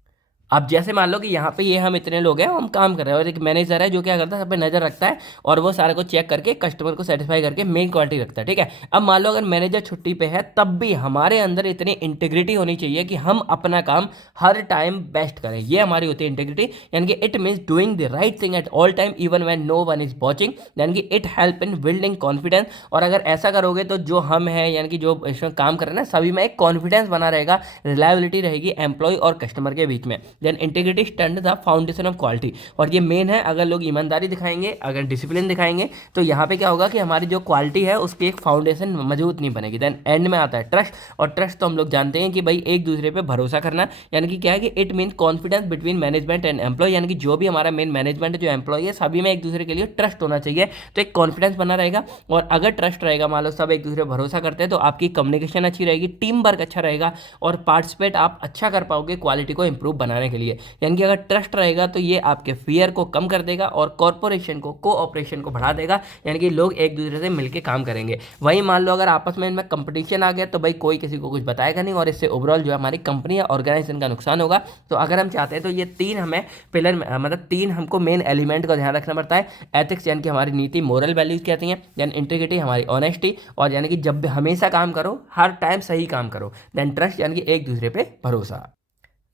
अब जैसे मान लो कि यहाँ पे ये हम इतने लोग हैं, हम काम कर रहे हैं और एक मैनेजर है जो क्या करता है, सब पे नजर रखता है और वो सारे को चेक करके कस्टमर को सेटिस्फाई करके मेन क्वालिटी रखता है। ठीक है, अब मान लो अगर मैनेजर छुट्टी पे है तब भी हमारे अंदर इतनी इंटीग्रिटी होनी चाहिए कि हम अपना काम हर टाइम बेस्ट करें। ये हमारी होती है इंटीग्रिटी, यानी कि it means doing the right thing at all time even when no one is watching, यानी कि it help in building confidence. और अगर ऐसा करोगे तो जो हम हैं यानी कि जो इसमें काम कर रहे हैं ना, सभी में एक कॉन्फिडेंस बना रहेगा, रिलायबिलिटी रहेगी एम्प्लॉय और कस्टमर के बीच में। Then integrity stand the foundation of quality, और ये मेन है। अगर लोग ईमानदारी दिखाएंगे, अगर डिसिप्लिन दिखाएंगे, तो यहाँ पे क्या होगा कि हमारी जो क्वालिटी है उसकी एक फाउंडेशन मजबूत नहीं बनेगी। देन एंड में आता है ट्रस्ट, और ट्रस्ट तो हम लोग जानते हैं कि भाई एक दूसरे पे भरोसा करना, यानी कि क्या है कि it mean confidence between management and employ, यानी कि जो भी हमारा मेन मैनेजमेंट जो एम्प्लॉय है सभी में एक दूसरे के लिए ट्रस्ट होना चाहिए, तो एक कॉन्फिडेंस बना रहेगा। और अगर ट्रस्ट रहेगा, मान लो सब एक दूसरे पर भरोसा करते हैं, तो आपकी कम्युनिकेशन अच्छी रहेगी, टीम वर्क अच्छा रहेगा और पार्टिसिपेट आप अच्छा कर पाओगे क्वालिटी को इंप्रूव बनाने के लिए। यानी कि अगर ट्रस्ट रहेगा तो ये आपके फियर को कम कर देगा और कॉर्पोरेशन को, कोऑपरेशन को बढ़ा देगा, यानी कि लोग एक दूसरे से मिलकर काम करेंगे। वहीं मान लो अगर आपस में इनमें कंपटीशन आ गया तो भाई कोई किसी को कुछ बताएगा नहीं और इससे ओवरऑल जो है हमारी कंपनी या ऑर्गेनाइजेशन का नुकसान होगा। तो अगर हम चाहते हैं तो ये तीन हमें पिलर, मतलब तीन हमको मेन एलिमेंट का ध्यान रखना पड़ता है। एथिक्स यानी कि हमारी नीति, मोरल वैल्यूज कहती हैं। देन इंटीग्रिटी हमारी ऑनेस्टी, और यानी कि जब भी हमेशा काम करो, हर टाइम सही काम करो। देन ट्रस्ट यानी कि एक दूसरे पे भरोसा।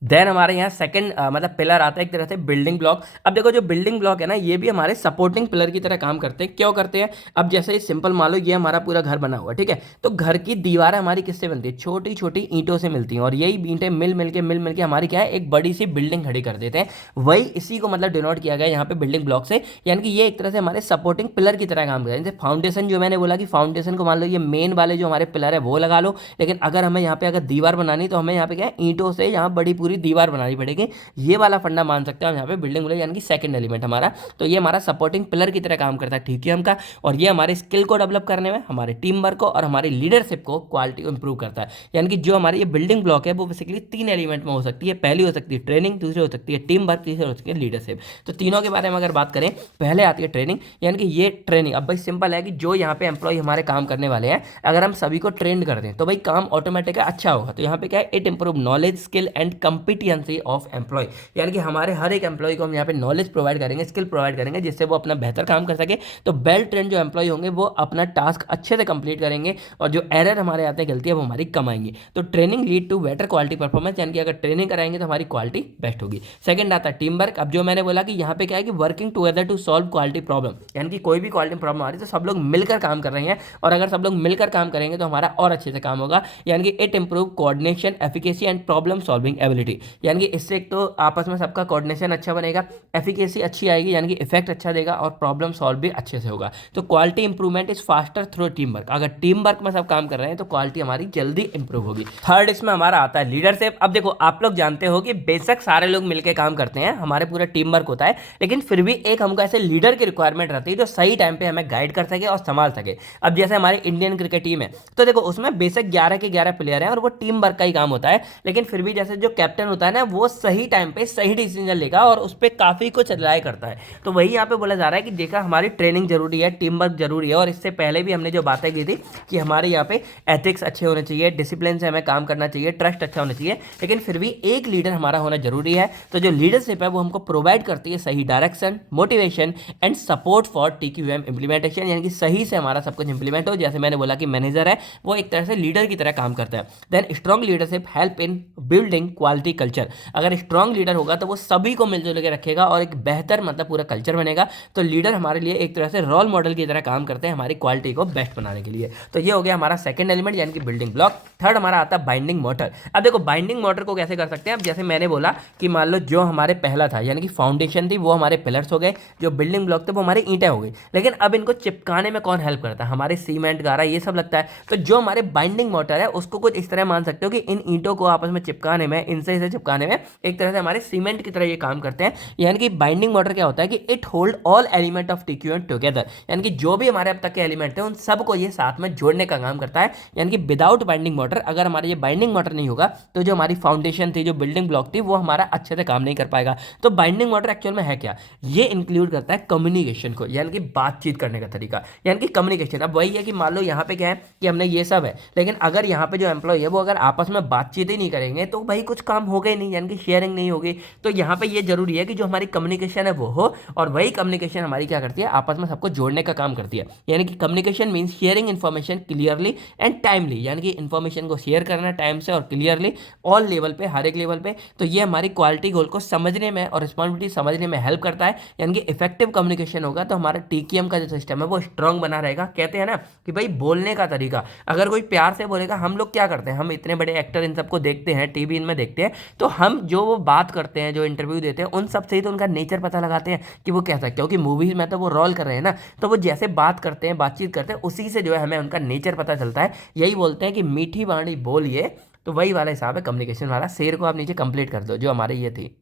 देन हमारे यहाँ सेकंड मतलब पिलर आता है एक तरह से बिल्डिंग ब्लॉक। अब देखो जो बिल्डिंग ब्लॉक है ना, ये भी हमारे सपोर्टिंग पिलर की तरह काम करते हैं। क्यों करते हैं? अब जैसे सिंपल मान लो ये हमारा पूरा घर बना हुआ है, ठीक है, तो घर की दीवारें हमारी किससे बनती है? छोटी छोटी ईंटों से मिलती हैं, और यही ईंटें मिल मिल के हमारी क्या है, एक बड़ी सी बिल्डिंग खड़ी कर देते हैं। वही इसी को मतलब डिनोट किया गया यहाँ पे बिल्डिंग ब्लॉक से, यानी कि ये एक तरह से हमारे सपोर्टिंग पिलर की तरह काम करते हैं। जैसे फाउंडेशन, जो मैंने बोला कि फाउंडेशन को मान लो ये मेन वाले जो हमारे पिलर है वो लगा लो, लेकिन अगर हमें यहाँ पे अगर दीवार बनानी तो हमें यहाँ पे क्या है, ईंटों से यहाँ बड़ी पूरी दीवार बनानी पड़ेगी। ये वाला फंडा मान सकते हैं हम यहाँ पे बिल्डिंग ब्लॉक, यानी कि सेकंड एलिमेंट हमारा। तो ये हमारा सपोर्टिंग पिलर की तरह काम करता है, ठीक है हमका। और ये हमारे स्किल को डेवलप करने में, हमारे टीम वर्क को और हमारी लीडरशिप को, क्वालिटी को इंप्रूव करता है। यानी कि जो हमारी ये बिल्डिंग ब्लॉक है वो बेसिकली तीन एलिमेंट में हो सकती है। पहली हो सकती है ट्रेनिंग, दूसरी हो सकती है टीम वर्क, तीसरी हो सकती है लीडरशिप। तो तीनों के बारे में अगर बात करें, पहले आती है ट्रेनिंग, यानी कि ये ट्रेनिंग, अब भाई सिंपल है कि जो यहाँ पे एम्प्लॉय हमारे काम करने वाले हैं, अगर हम सभी को ट्रेन कर दें तो भाई काम ऑटोमेटिक अच्छा होगा। तो यहाँ पे क्या है, it improve knowledge, skill and competency of employ, यानी कि हमारे हर एक एम्प्लॉय को हम यहाँ पे नॉलेज प्रोवाइड करेंगे, स्किल प्रोवाइड करेंगे, जिससे वो अपना बेहतर काम कर सके। तो वेल ट्रेन जो एम्प्लॉय होंगे वो अपना टास्क अच्छे से कंप्लीट करेंगे और जो एरर हमारे आते हैं, गलती है, वो हमारी कम आएंगी। तो training lead to better quality performance, यानी कि अगर ट्रेनिंग कराएंगे तो हमारी क्वालिटी बेस्ट होगी। सेकंड आता है टीम वर्क। अब जो मैंने बोला कि यहाँ पे क्या है कि working together to solve quality problem, यानी कि कोई भी क्वालिटी प्रॉब्लम आ रही है तो सब लोग मिलकर काम कर रहे हैं, और अगर सब लोग मिलकर काम करेंगे तो हमारा और अच्छे से काम होगा। यानी कि it improve coordination, efficacy and problem solving ability, यानी कि इससे एक तो आपस में सबका कोऑर्डिनेशन अच्छा बनेगा, एफिकेसी अच्छी आएगी, यानी कि इफेक्ट अच्छा देगा, और प्रॉब्लम सॉल्व भी अच्छे से होगा। तो quality improvement is faster through team work. अगर टीम वर्क में सब काम कर रहे हैं तो क्वालिटी हमारी जल्दी इंप्रूव होगी। थर्ड इसमें हमारा आता है लीडरशिप। अब देखो आप लोग जानते हो कि बेशक सारे लोग मिलकर काम करते हैं, हमारे पूरा टीम वर्क होता है, लेकिन फिर भी एक हमको ऐसे लीडर की रिक्वायरमेंट रहती है जो सही टाइम पे हमें गाइड कर सके और संभाल सके। अब जैसे हमारी इंडियन क्रिकेट टीम है, तो देखो उसमें बेशक 11 के 11 प्लेयर हैं और वो टीम वर्क का ही काम होता है, लेकिन फिर भी जैसे जो कैप्टन होता है ना, वो सही टाइम पे सही डिसीजन लेगा और उस पर काफी कुछ रिलाई करता है। तो वही यहाँ पे बोला जा रहा है कि देखा, हमारी ट्रेनिंग जरूरी है, टीम वर्क जरूरी है, और इससे पहले भी हमने जो बातें की थी कि हमारे यहाँ पे एथिक्स अच्छे होने चाहिए, डिसिप्लिन से हमें काम करना चाहिए, ट्रस्ट अच्छा होना चाहिए, लेकिन फिर भी एक लीडर हमारा होना जरूरी है। तो जो लीडरशिप है वो हमको प्रोवाइड करती है सही direction, motivation and support for TQM implementation, यानी कि सही से हमारा सब कुछ इंप्लीमेंट हो। जैसे मैंने बोला कि मैनेजर है वो एक तरह से लीडर की तरह काम करता है। Then strong leadership help in building quality culture. अगर स्ट्रॉन्ग लीडर होगा तो वो सभी को मिलजुल के रखेगा और एक बेहतर मतलब पूरा कल्चर बनेगा। तो लीडर हमारे लिए एक तरह से रोल मॉडल की तरह काम करते हैं हमारी क्वालिटी को बेस्ट बनाने के लिए। तो ये हो गया हमारा सेकंड एलिमेंट, यानी कि बिल्डिंग ब्लॉक। थर्ड हमारा आता है बाइंडिंग मोटर। अब देखो बाइंडिंग मोटर को कैसे कर सकते हैं। अब जैसे मैंने बोला कि मान लो जो हमारे पहला था, यानी कि फाउंडेशन थी, वो हमारे पिलर्स हो गए, जो बिल्डिंग ब्लॉक थे वो हमारे ईंटें हो गई, लेकिन अब इनको चिपकाने में कौन हेल्प करता है? हमारे सीमेंट, गारा, ये सब लगता है। तो जो हमारे बाइंडिंग मोटर है उसको कुछ इस तरह मान सकते हो कि इन ईंटों को आपस में चिपकाने में, इनसे इसे चिपकाने में एक तरह से हमारे सीमेंट की तरह ये काम करते हैं। यानी कि बाइंडिंग मोटर क्या होता है कि it hold all element of TQM together, यानी कि जो भी हमारे अब तक के एलिमेंट थे उन सबको ये साथ में जोड़ने का काम करता है। यानी कि विदाउट बाइंडिंग मोटर, अगर हमारे ये बाइंडिंग मोटर नहीं होगा तो जो हमारी फाउंडेशन थी, जो बिल्डिंग ब्लॉक थी, वो हमारा अच्छे से काम नहीं कर पाएगा। तो बाइंडिंग मोटर एक्चुअल में है क्या? ये इंक्लूड करता है कम्युनिकेशन को, यानी कि बातचीत करने का तरीका, यानी कि कम्युनिकेशन। अब वही है कि मान लो यहाँ पे क्या है कि हमने ये सब है, लेकिन अगर यहाँ पे जो एम्प्लॉय है वो अगर आपस में बातचीत ही नहीं करेंगे तो भाई कुछ काम काम होगा ही नहीं, यानी कि शेयरिंग नहीं होगी। तो यहाँ पे ये जरूरी है कि जो हमारी कम्युनिकेशन है वो हो, और वही कम्युनिकेशन हमारी क्या करती है, आपस में सबको जोड़ने का काम करती है। यानी कि communication means sharing information clearly and timely, यानी कि इन्फॉर्मेशन को शेयर करना टाइम से और क्लियरली ऑल लेवल पे, हर एक लेवल पे। तो ये हमारी क्वालिटी गोल को समझने में और रिस्पॉन्सिबिलिटी समझने में हेल्प करता है। यानी कि इफेक्टिव कम्युनिकेशन होगा तो हमारा टीक्यूएम का जो सिस्टम है वो स्ट्रांग बना रहेगा। कहते हैं ना कि भाई बोलने का तरीका, अगर कोई प्यार से बोलेगा, हम लोग क्या करते हैं, हम इतने बड़े एक्टर इन सबको देखते हैं, टीवी इनमें देखते हैं, तो हम जो वो बात करते हैं, जो इंटरव्यू देते हैं, उन सब से ही तो उनका नेचर पता लगाते हैं कि वो कैसा है। क्योंकि मूवीज में तो वो रोल कर रहे हैं ना, तो वो जैसे बात करते हैं, बातचीत करते हैं, उसी से जो है हमें उनका नेचर पता चलता है। यही बोलते हैं कि मीठी वाणी बोलिए, तो वही वाला हिसाब है कम्युनिकेशन वाला। शेर को आप नीचे कंप्लीट कर दो, जो हमारे ये थी।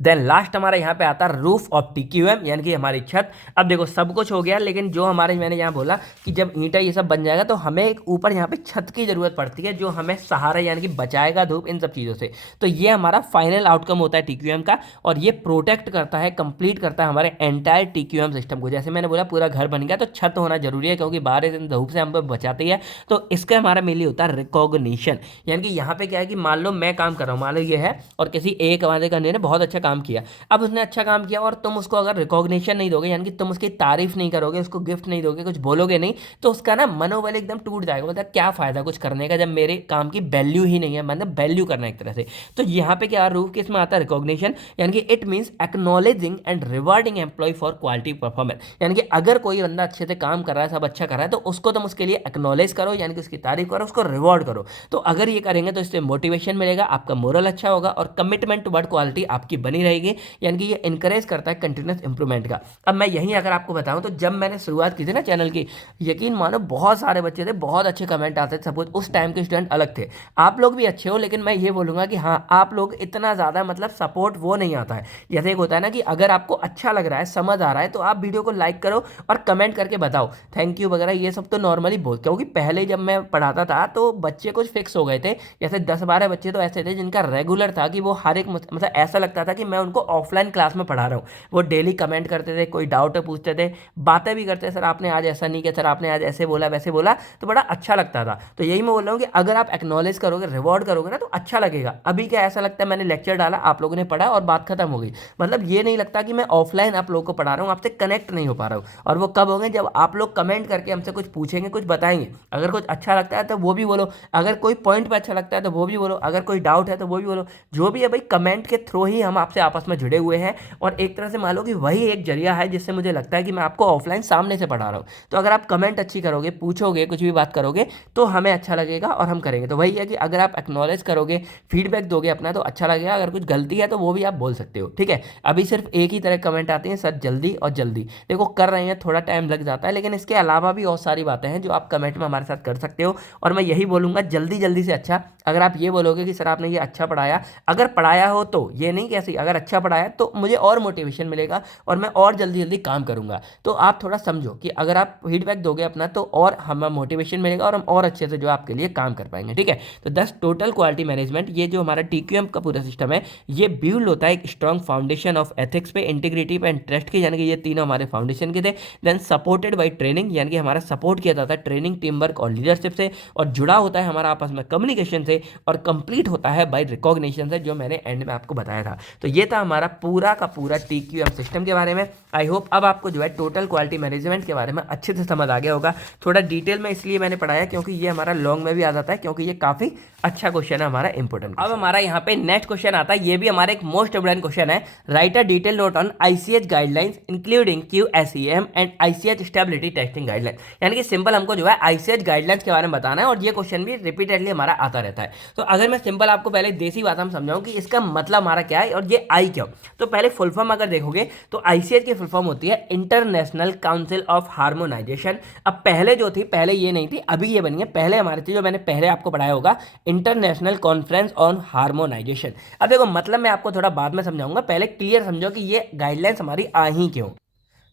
देन लास्ट हमारा यहाँ पे आता है रूफ ऑफ टीक्यूएम, यानी कि हमारी छत। अब देखो सब कुछ हो गया, लेकिन जो हमारे, मैंने यहाँ बोला कि जब ईंटा ये सब बन जाएगा तो हमें एक ऊपर यहाँ पे छत की जरूरत पड़ती है, जो हमें सहारा यानी कि बचाएगा धूप इन सब चीज़ों से। तो ये हमारा फाइनल आउटकम होता है टीक्यूएम का, और ये प्रोटेक्ट करता है, कंप्लीट करता है हमारे एंटायर टीक्यूएम सिस्टम को। जैसे मैंने बोला पूरा घर बन गया तो छत होना जरूरी है, क्योंकि बाहर दिन धूप से हम बचाती है। तो इसका हमारा मेनली होता है रिकॉग्निशन। यानी कि यहाँ पे क्या है कि मान लो मैं काम कर रहा हूँ, मान लो ये है, और किसी एक वाले का ने बहुत अच्छा काम किया। अब उसने अच्छा काम किया और तुम उसको अगर रिकॉग्निशन नहीं दोगे, यानी कि तुम उसकी तारीफ नहीं करोगे, उसको गिफ्ट नहीं दोगे, कुछ बोलोगे नहीं, तो उसका ना मनोबल एकदम टूट जाएगा। मतलब क्या फायदा कुछ करने का जब मेरे काम की वैल्यू ही नहीं है, मतलब वैल्यू करना एक तरह से। तो यहाँ पे क्या रूफ किस में आता है, रिकॉग्निशन, यानी कि it means acknowledging and rewarding employ for quality performance. यानी कि अगर कोई बंदा अच्छे से काम कर रहा है, सब अच्छा कर रहा है, तो उसको तुम उसके लिए एक्नॉलेज करो, यानी कि उसकी तारीफ करो, उसको रिवॉर्ड करो। तो अगर ये करेंगे तो इससे मोटिवेशन मिलेगा, आपका मोरल अच्छा होगा, और कमिटमेंट टुवर्ड क्वालिटी आपकी बनी रहेगी। यानी कि ये इनकरेज करता है कंटिन्यूस इंप्रूवमेंट का। अब मैं यहीं अगर आपको बताऊं तो जब मैंने शुरुआत की थी ना चैनल की, यकीन मानो बहुत सारे बच्चे थे, बहुत अच्छे कमेंट आते थे, सपोज उस टाइम के स्टूडेंट अलग थे। आप लोग भी अच्छे हो, लेकिन मैं ये बोलूंगा कि हाँ, आप लोग इतना ज़्यादा मतलब सपोर्ट वो नहीं आता है। जैसे एक होता है ना कि अगर आपको अच्छा लग रहा है, समझ आ रहा है, तो आप वीडियो को लाइक करो और कमेंट करके बताओ थैंक यू वगैरह, ये सब तो नॉर्मली बोल। क्योंकि पहले जब मैं पढ़ाता था तो बच्चे कुछ फिक्स हो गए थे, जैसे 10-12 बच्चे तो ऐसे थे जिनका रेगुलर था कि वो हर एक, मतलब ऐसा लगता था कि मैं उनको ऑफलाइन क्लास में पढ़ा रहा हूँ। वो डेली कमेंट करते थे, कोई डाउट पूछते थे, बातें भी करते, सर आपने आज ऐसा नहीं किया, सर आपने आज ऐसे बोला वैसे बोला, तो बड़ा अच्छा लगता था। तो यही मैं बोल रहा हूँ कि अगर आप एक्नॉलेज करोगे, रिवॉर्ड करोगे ना, तो अच्छा लगेगा। अभी क्या ऐसा लगता है, मैंने लेक्चर डाला, आप लोगों ने पढ़ा और बात खत्म हो गई। मतलब ये नहीं लगता कि मैं ऑफलाइन आप लोगों को पढ़ा रहा हूँ, आपसे कनेक्ट नहीं हो पा रहा हूँ। और वो कब होंगे, जब आप लोग कमेंट करके हमसे कुछ पूछेंगे, कुछ बताएंगे। अगर कुछ अच्छा लगता है तो वो भी बोलो, अगर कोई पॉइंट पे अच्छा लगता है तो वो भी बोलो, अगर कोई डाउट है तो वो भी बोलो। जो भी है भाई, कमेंट के थ्रू ही हम आपसे आपस में जुड़े हुए हैं, और एक तरह से मान लो कि वही एक जरिया है जिससे मुझे लगता है कि मैं आपको ऑफलाइन सामने से पढ़ा रहा हूँ। तो अगर आप कमेंट अच्छी करोगे, पूछोगे, कुछ भी बात करोगे, तो हमें अच्छा लगेगा और हम करेंगे। तो वही है कि अगर आप एक्नॉलेज करोगे, फीडबैक दोगे अपना, तो अच्छा लगेगा। अगर कुछ गलती है तो वो भी आप बोल सकते हो, ठीक है। अभी सिर्फ एक ही तरह कमेंट आते हैं, सर जल्दी और जल्दी। देखो कर रहे हैं, थोड़ा टाइम लग जाता है, लेकिन इसके अलावा भी बहुत सारी बातें हैं जो आप कमेंट में हमारे साथ कर सकते हो। और मैं यही बोलूँगा, जल्दी जल्दी से अच्छा। अगर आप ये बोलोगे कि सर आपने ये अच्छा पढ़ाया, अगर पढ़ाया हो तो ये नहीं कैसी, अगर अच्छा पढ़ाया तो मुझे और मोटिवेशन मिलेगा और मैं और जल्दी जल्दी काम करूंगा। तो आप थोड़ा समझो कि अगर आप फीडबैक दोगे अपना, तो और हमें मोटिवेशन मिलेगा और हम और अच्छे से जो आपके लिए काम कर पाएंगे, ठीक है। तो 10 टोटल क्वालिटी मैनेजमेंट, ये जो हमारा टीक्यूएम का पूरा सिस्टम है, ये बिल्ड होता है एक स्ट्रॉन्ग फाउंडेशन ऑफ एथिक्स पे, इंटीग्रिटी पे एंड ट्रस्ट के, यानी कि ये तीनों हमारे फाउंडेशन के थे। देन सपोर्टेड बाई ट्रेनिंग, यानी कि हमारा सपोर्ट किया जाता है ट्रेनिंग, टीम वर्क और लीडरशिप से, और जुड़ा होता है हमारा आपस में कम्युनिकेशन से, और कंप्लीट होता है बाई रिकॉग्निशन से, जो मैंने एंड में आपको बताया था। तो ये था हमारा पूरा का पूरा टीक्यूएम सिस्टम के बारे में। आई होप अब आपको जो है टोटल क्वालिटी मैनेजमेंट के बारे में अच्छे से समझ आ गया होगा। थोड़ा डिटेल में इसलिए मैंने पढ़ाया क्योंकि ये हमारा लॉन्ग में भी आ जाता है, क्योंकि ये काफी अच्छा क्वेश्चन है, हमारा इंपॉर्टेंट। अब हमारा यहाँ पे नेक्स्ट क्वेश्चन आता है, ये भी हमारा एक मोस्ट इंपोर्टेंट क्वेश्चन है। Right a detail note on ICH guidelines including QSEM and ICH stability testing guideline. यानी कि सिंपल हमको जो है आईसीएच गाइडलाइंस के बारे में बताना है, और ये क्वेश्चन भी रिपीटेडली हमारा आता रहता है। तो अगर मैं सिंपल आपको पहले देसी भाषा में समझाऊं कि इसका मतलब हमारा क्या है और ये आई क्यों, तो पहले फुल फॉर्म अगर देखोगे तो आईसीएच की फुल फॉर्म होती है इंटरनेशनल काउंसिल ऑफ हार्मोनाइजेशन। अब पहले जो थी, पहले ये नहीं थी, अभी ये बनी है। पहले हमारी थी, जो मैंने पहले आपको पढ़ाया होगा, इंटरनेशनल कॉन्फ्रेंस ऑन हार्मोनाइजेशन। अब देखो मतलब मैं आपको थोड़ा बाद में समझाऊंगा, पहले क्लियर समझो कि ये गाइडलाइंस हमारी आ ही क्यों।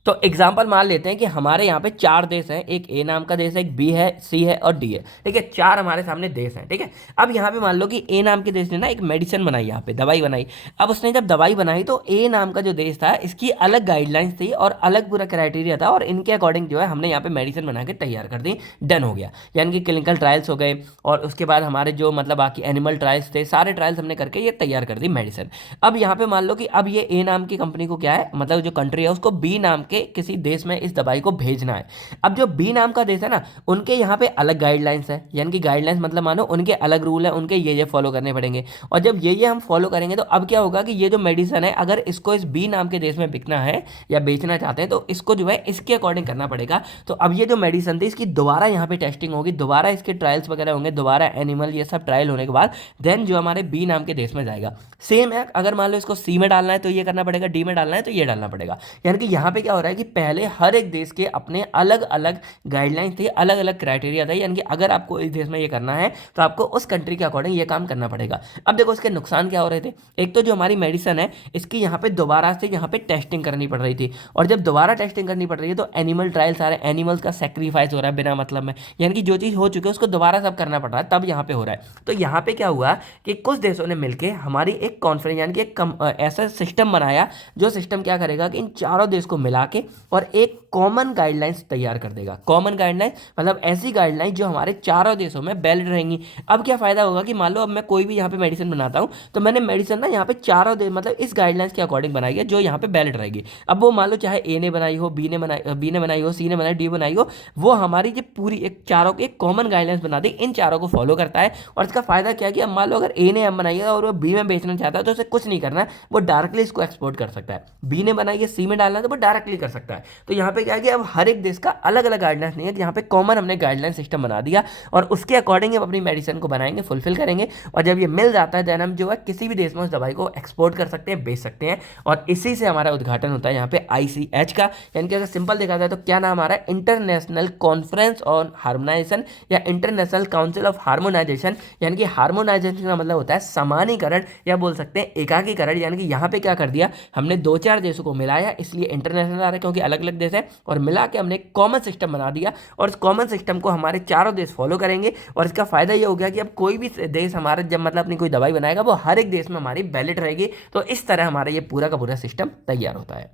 तो एग्जाम्पल मान लेते हैं कि हमारे यहाँ पे 4 देश हैं, एक ए नाम का देश है, एक बी है, सी है और डी है। ठीक है, 4 हमारे सामने देश हैं। ठीक है, अब यहाँ पे मान लो कि ए नाम के देश ने ना एक मेडिसिन बनाई, यहाँ पे दवाई बनाई। अब उसने जब दवाई बनाई तो ए नाम का जो देश था इसकी अलग गाइडलाइंस थी और अलग पूरा क्राइटेरिया था, और इनके अकॉर्डिंग जो है हमने यहाँ पे मेडिसिन बना के तैयार कर दी, डन हो गया। यानी कि क्लिनिकल ट्रायल्स हो गए और उसके बाद हमारे जो मतलब बाकी एनिमल ट्रायल्स थे, सारे ट्रायल्स हमने करके ये तैयार कर दी मेडिसिन। अब यहाँ पे मान लो कि अब ये ए नाम की कंपनी को क्या है, मतलब जो कंट्री है उसको बी नाम के किसी देश में इस दवाई को भेजना है। अब जो बी नाम का देश है ना, उनके यहाँ पे अलग गाइडलाइंस है, यानी कि गाइडलाइंस मतलब मानो उनके अलग रूल है, उनके ये फॉलो करने पड़ेंगे। और जब ये हम फॉलो करेंगे तो अब क्या होगा कि ये जो मेडिसिन है, अगर इसको इस बी नाम के देश में बिकना है या बेचना चाहते हैं तो इसको जो है इसके अकॉर्डिंग करना पड़ेगा। तो अब ये जो मेडिसिन थी इसकी दोबारा यहाँ पे टेस्टिंग होगी, दोबारा इसके ट्रायल्स वगैरह होंगे, दोबारा एनिमल ये सब ट्रायल होने के बाद देन जो हमारे बी नाम के देश में जाएगा। सेम है, अगर मान लो इसको सी में डालना है तो ये करना पड़ेगा, डी में डालना है तो ये डालना पड़ेगा। यानी कि यहाँ पे क्या हो रहा है कि पहले हर एक देश के अपने अलग अलग गाइडलाइंस थे, अलग अलग क्राइटेरिया था। यानी कि अगर आपको इस देश में ये करना है तो आपको उस कंट्री के अकॉर्डिंग ये काम करना पड़ेगा। अब देखो इसके नुकसान क्या हो रहे थे। एक तो जो हमारी मेडिसिन है इसकी यहाँ पे दोबारा से यहाँ पे टेस्टिंग करनी पड़ रही थी, और जब दोबारा टेस्टिंग करनी पड़ रही है तो एनिमल ट्रायल, सारे एनिमल्स का सेक्रीफाइस हो रहा है बिना मतलब में। यानी कि जो चीज़ हो चुकी है उसको दोबारा सब करना पड़ रहा है, तब यहाँ पे हो रहा है। तो यहाँ पे क्या हुआ कि कुछ देशों ने मिलकर हमारी एक कॉन्फ्रेंस यानी कि एक ऐसा सिस्टम बनाया जो सिस्टम क्या करेगा कि इन चारों देश को मिला के और एक कॉमन गाइडलाइंस तैयार कर देगा। कॉमन गाइडलाइंस मतलब ऐसी गाइडलाइंस जो हमारे चारों देशों में वैलिड रहेंगी। अब क्या फायदा होगा कि मान लो अब मैं कोई भी यहाँ पे मेडिसिन बनाता हूँ तो मैंने मेडिसिन ना यहाँ पे चारों देश मतलब इस गाइडलाइंस के अकॉर्डिंग बनाई है जो यहाँ पे वैलिड रहेगी। अब वो मान लो चाहे ए ने बनाई हो, बी ने बनाई हो, सी ने बनाई, डी बनाई हो, वो हमारी जो पूरी एक चारों की एक कॉमन गाइडलाइंस बना दी, इन चारों को फॉलो करता है। और इसका फायदा क्या है कि अब मान लो अगर ए ने बनाई है और वो बी में बेचना चाहता है तो उसे कुछ नहीं करना है, वो डायरेक्टली इसको एक्सपोर्ट कर सकता है। बी ने बनाई है, सी में डालना है तो वो डायरेक्टली कर सकता है। तो यहाँ पे क्या है कि अब हर एक देश का अलग अलग गाइडलाइंस नहीं है, यहाँ पे कॉमन हमने गाइडलाइन सिस्टम बना दिया और उसके अकॉर्डिंग हम अपनी मेडिसिन को बनाएंगे, फुलफिल करेंगे। और जब ये मिल जाता है देन हम जो है किसी भी देश में उस दवाई को एक्सपोर्ट कर सकते हैं, बेच सकते हैं। और इसी से हमारा उद्घाटन होता है यहाँ पे ICH का। यानी कि अगर सिंपल देखा जाए तो क्या नाम आ रहा है, इंटरनेशनल कॉन्फ्रेंस ऑन हार्मोनाइजेशन या इंटरनेशनल काउंसिल ऑफ हार्मोनाइजेशन। यानी कि हार्मोनाइजेशन का मतलब होता है समानीकरण या बोल सकते हैं एकाकीकरण। यानी कि यहाँ पे क्या कर दिया हमने, 2-4 देशों को मिलाया, इसलिए इंटरनेशनल आ रहा है क्योंकि अलग अलग देश है, और मिला के हमने एक कॉमन सिस्टम बना दिया और इस कॉमन सिस्टम को हमारे चारों देश फॉलो करेंगे। और इसका फायदा ये हो गया कि अब कोई भी देश हमारा जब मतलब अपनी कोई दवाई बनाएगा वो हर एक देश में हमारी वैलिड रहेगी। तो इस तरह हमारा ये पूरा का पूरा सिस्टम तैयार होता है।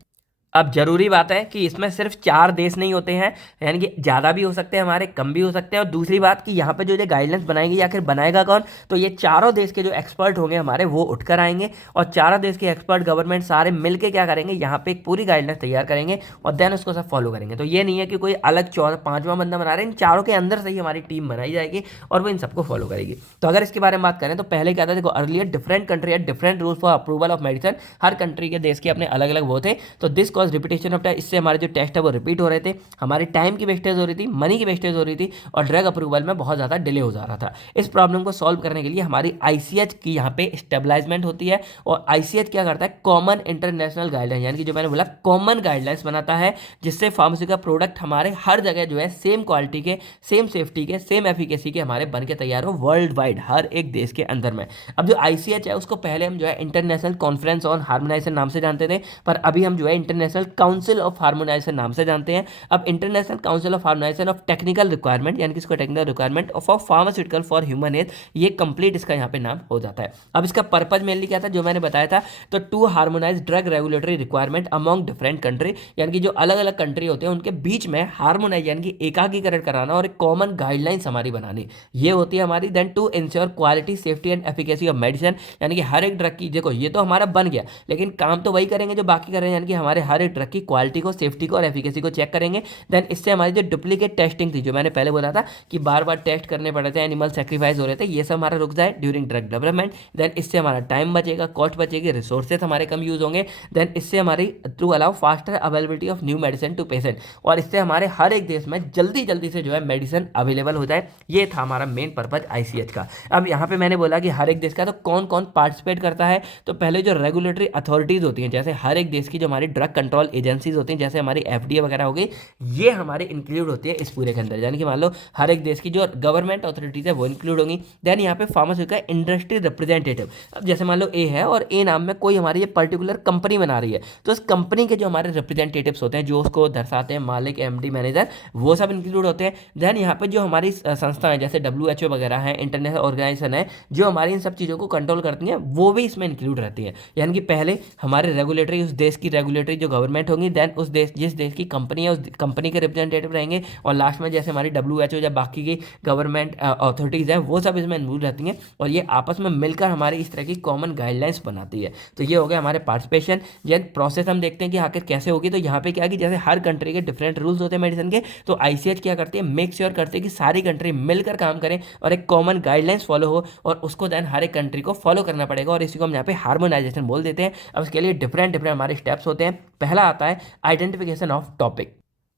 अब जरूरी बात है कि इसमें सिर्फ 4 देश नहीं होते हैं, यानी कि ज़्यादा भी हो सकते हैं हमारे, कम भी हो सकते हैं। और दूसरी बात कि यहाँ पे जो गाइडलाइंस बनाएंगे आखिर बनाएगा कौन, तो ये चारों देश के जो एक्सपर्ट होंगे हमारे वो उठकर आएंगे और चारों देश के एक्सपर्ट गवर्नमेंट सारे मिलकर क्या करेंगे, यहाँ पे एक पूरी गाइडलाइंस तैयार करेंगे और देन उसको सब फॉलो करेंगे। तो ये नहीं है कि कोई अलग 5वां बंदा बना रहे हैं, इन चारों के अंदर से ही हमारी टीम बनाई जाएगी और वो इन सबको फॉलो करेगी। तो अगर इसके बारे में बात करें तो पहले क्या था, देखो अर्लियर डिफरेंट कंट्री है different rules for approval of medicine. Her country के देश के अपने अलग अलग वो थे, तो this cause repetition of time, इससे हमारे जो टेस्ट है वो रिपीट हो रहे थे, हमारी टाइम की वेस्टेज हो रही थी, मनी की वेस्टेज हो रही थी और ड्रग अप्रूवल में बहुत ज़्यादा डिले हो जा रहा था। इस प्रॉब्लम को सॉल्व करने के लिए हमारी ICH की यहाँ पे स्टेबलाइजमेंट होती है और ICH क्या करता है, कॉमन इंटरनेशनल गाइडलाइन, यानी कि जो मैंने बोला कॉमन गाइडलाइंस बनाता है जिससे फार्मास्यूटिकल प्रोडक्ट हमारे हर जगह जो है सेम क्वालिटी के, सेम सेफ्टी के, सेम एफिकेसी के हमारे बन के तैयार हो वर्ल्ड वाइड हर एक देश के अंदर में। अब जो ICH है उसको पहले हम जो है इंटरनेशनल कॉन्फ्रेंस ऑन हार्मोनाइजेशन नाम से जानते थे, पर अभी हम जो है इंटरनेशनल काउंसिल ऑफ हार्मोनाइजेशन नाम से जानते हैं। अब international council of harmonisation of technical requirement, यानी कि इसको technical requirement of pharmaceutical for human health, ये कंप्लीट इसका यहाँ पे नाम हो जाता है। अब इसका पर्पज मेनली क्या था, जो मैंने बताया था, तो to harmonise drug regulatory requirement among different country, यानी कि जो अलग अलग कंट्री होते हैं उनके बीच में हार्मोनाइज यानी कि एकाकीकरण कराना और एक कॉमन गाइडलाइंस हमारी बनानी, ये होती है हमारी। Then to ensure quality safety and efficacy of medicine, यानी कि हर एक ड्रग की, देखो ये तो हमारा बन गया लेकिन काम तो वही करेंगे जो बाकी कर रहे हैं, यानी कि हमारे हर एक ड्रग की क्वालिटी को, सेफ्टी को और एफिकेसी को चेक करेंगे। देन इससे हमारी जो डुप्लीकेट टेस्टिंग थी, जो मैंने पहले बोला था कि बार बार टेस्ट करने पड़ रहे थे, एनिमल सेक्रीफाइस हो रहे थे, ये सब हमारा रुक जाए ड्यूरिंग ड्रग डेवलपमेंट। देन इससे हमारा टाइम बचेगा, कॉस्ट बचेगी, रिसोर्सेज हमारे कम यूज होंगे। देन इससे हमारी through allow faster availability of new medicine to patient, और इससे हमारे हर एक देश में जल्दी जल्दी से जो है मेडिसिन अवेलेबल हो जाए। ये था हमारा मेन पर्पज ICH का। अब यहाँ पे मैंने बोला कि हर एक देश का, तो कौन कौन पार्टिसिपेट करता है, तो पहले जो रेगुलेटरी अथॉरिटीज होती हैं, जैसे हर एक देश की जो हमारी ड्रग कंट्रोल एजेंसीज होती हैं, जैसे हमारी FDA वगैरह हो गई, ये हमारे इंक्लूड होती है इस पूरे के अंदर। यानी कि मान लो हर एक देश की जो गवर्नमेंट अथॉरिटीज है वो इंक्लूड होंगी। देन यहाँ पे फार्मास्यूटिकल इंडस्ट्री रिप्रेजेंटेटिव, अब जैसे मान लो ए है और ए नाम में कोई हमारी ये पर्टिकुलर कंपनी बना रही है, तो उस कंपनी के जो हमारे रिप्रेजेंटेटिव्स होते हैं जो उसको दर्शाते हैं, मालिक, MD, मैनेजर, वो सब इंक्लूड होते हैं। देन यहाँ पे जो हमारी संस्थाएं जैसे WHO वगैरह है, इंटरनेशनल ऑर्गेनाइजेशन है, जो हमारी इन सब चीज़ों को कंट्रोल करती हैं, वो भी इसमें इंक्लूड रहती है। यानी कि पहले हमारे रेगुलेटरी, उस देश की रेगुलेटरी जो गवर्नमेंट होगी, देन उस देश, जिस देश की कंपनी है, उस कंपनी के रिप्रेजेंटेटिव रहेंगे, और लास्ट में जैसे हमारी WHO या बाकी की गवर्नमेंट अथॉरिटीज़ हैं, वो सब इसमें इंक्लूड रहती हैं, और ये आपस में मिलकर हमारी इस तरह की कॉमन गाइडलाइंस बनाती है। तो ये हो गया हमारे पार्टिसिपेशन। ये प्रोसेस हम देखते हैं कि आखिर कैसे होगी। तो यहाँ पे क्या है कि जैसे हर कंट्री के डिफरेंट रूल्स होते हैं मेडिसिन के, तो ICH क्या करती है, मेक श्योर करती है कि सारी कंट्री मिलकर काम करें और एक कॉमन गाइडलाइंस फॉलो हो, और उसको देन हर एक कंट्री को फॉलो करना पड़ेगा, और इसी को हम यहाँ पे हार्मोनाइजेशन बोल देते हैं। अब इसके लिए डिफरेंट हमारे स्टेप्स होते हैं। पहला आता है आइडेंटिफिकेशन ऑफ टॉपिक।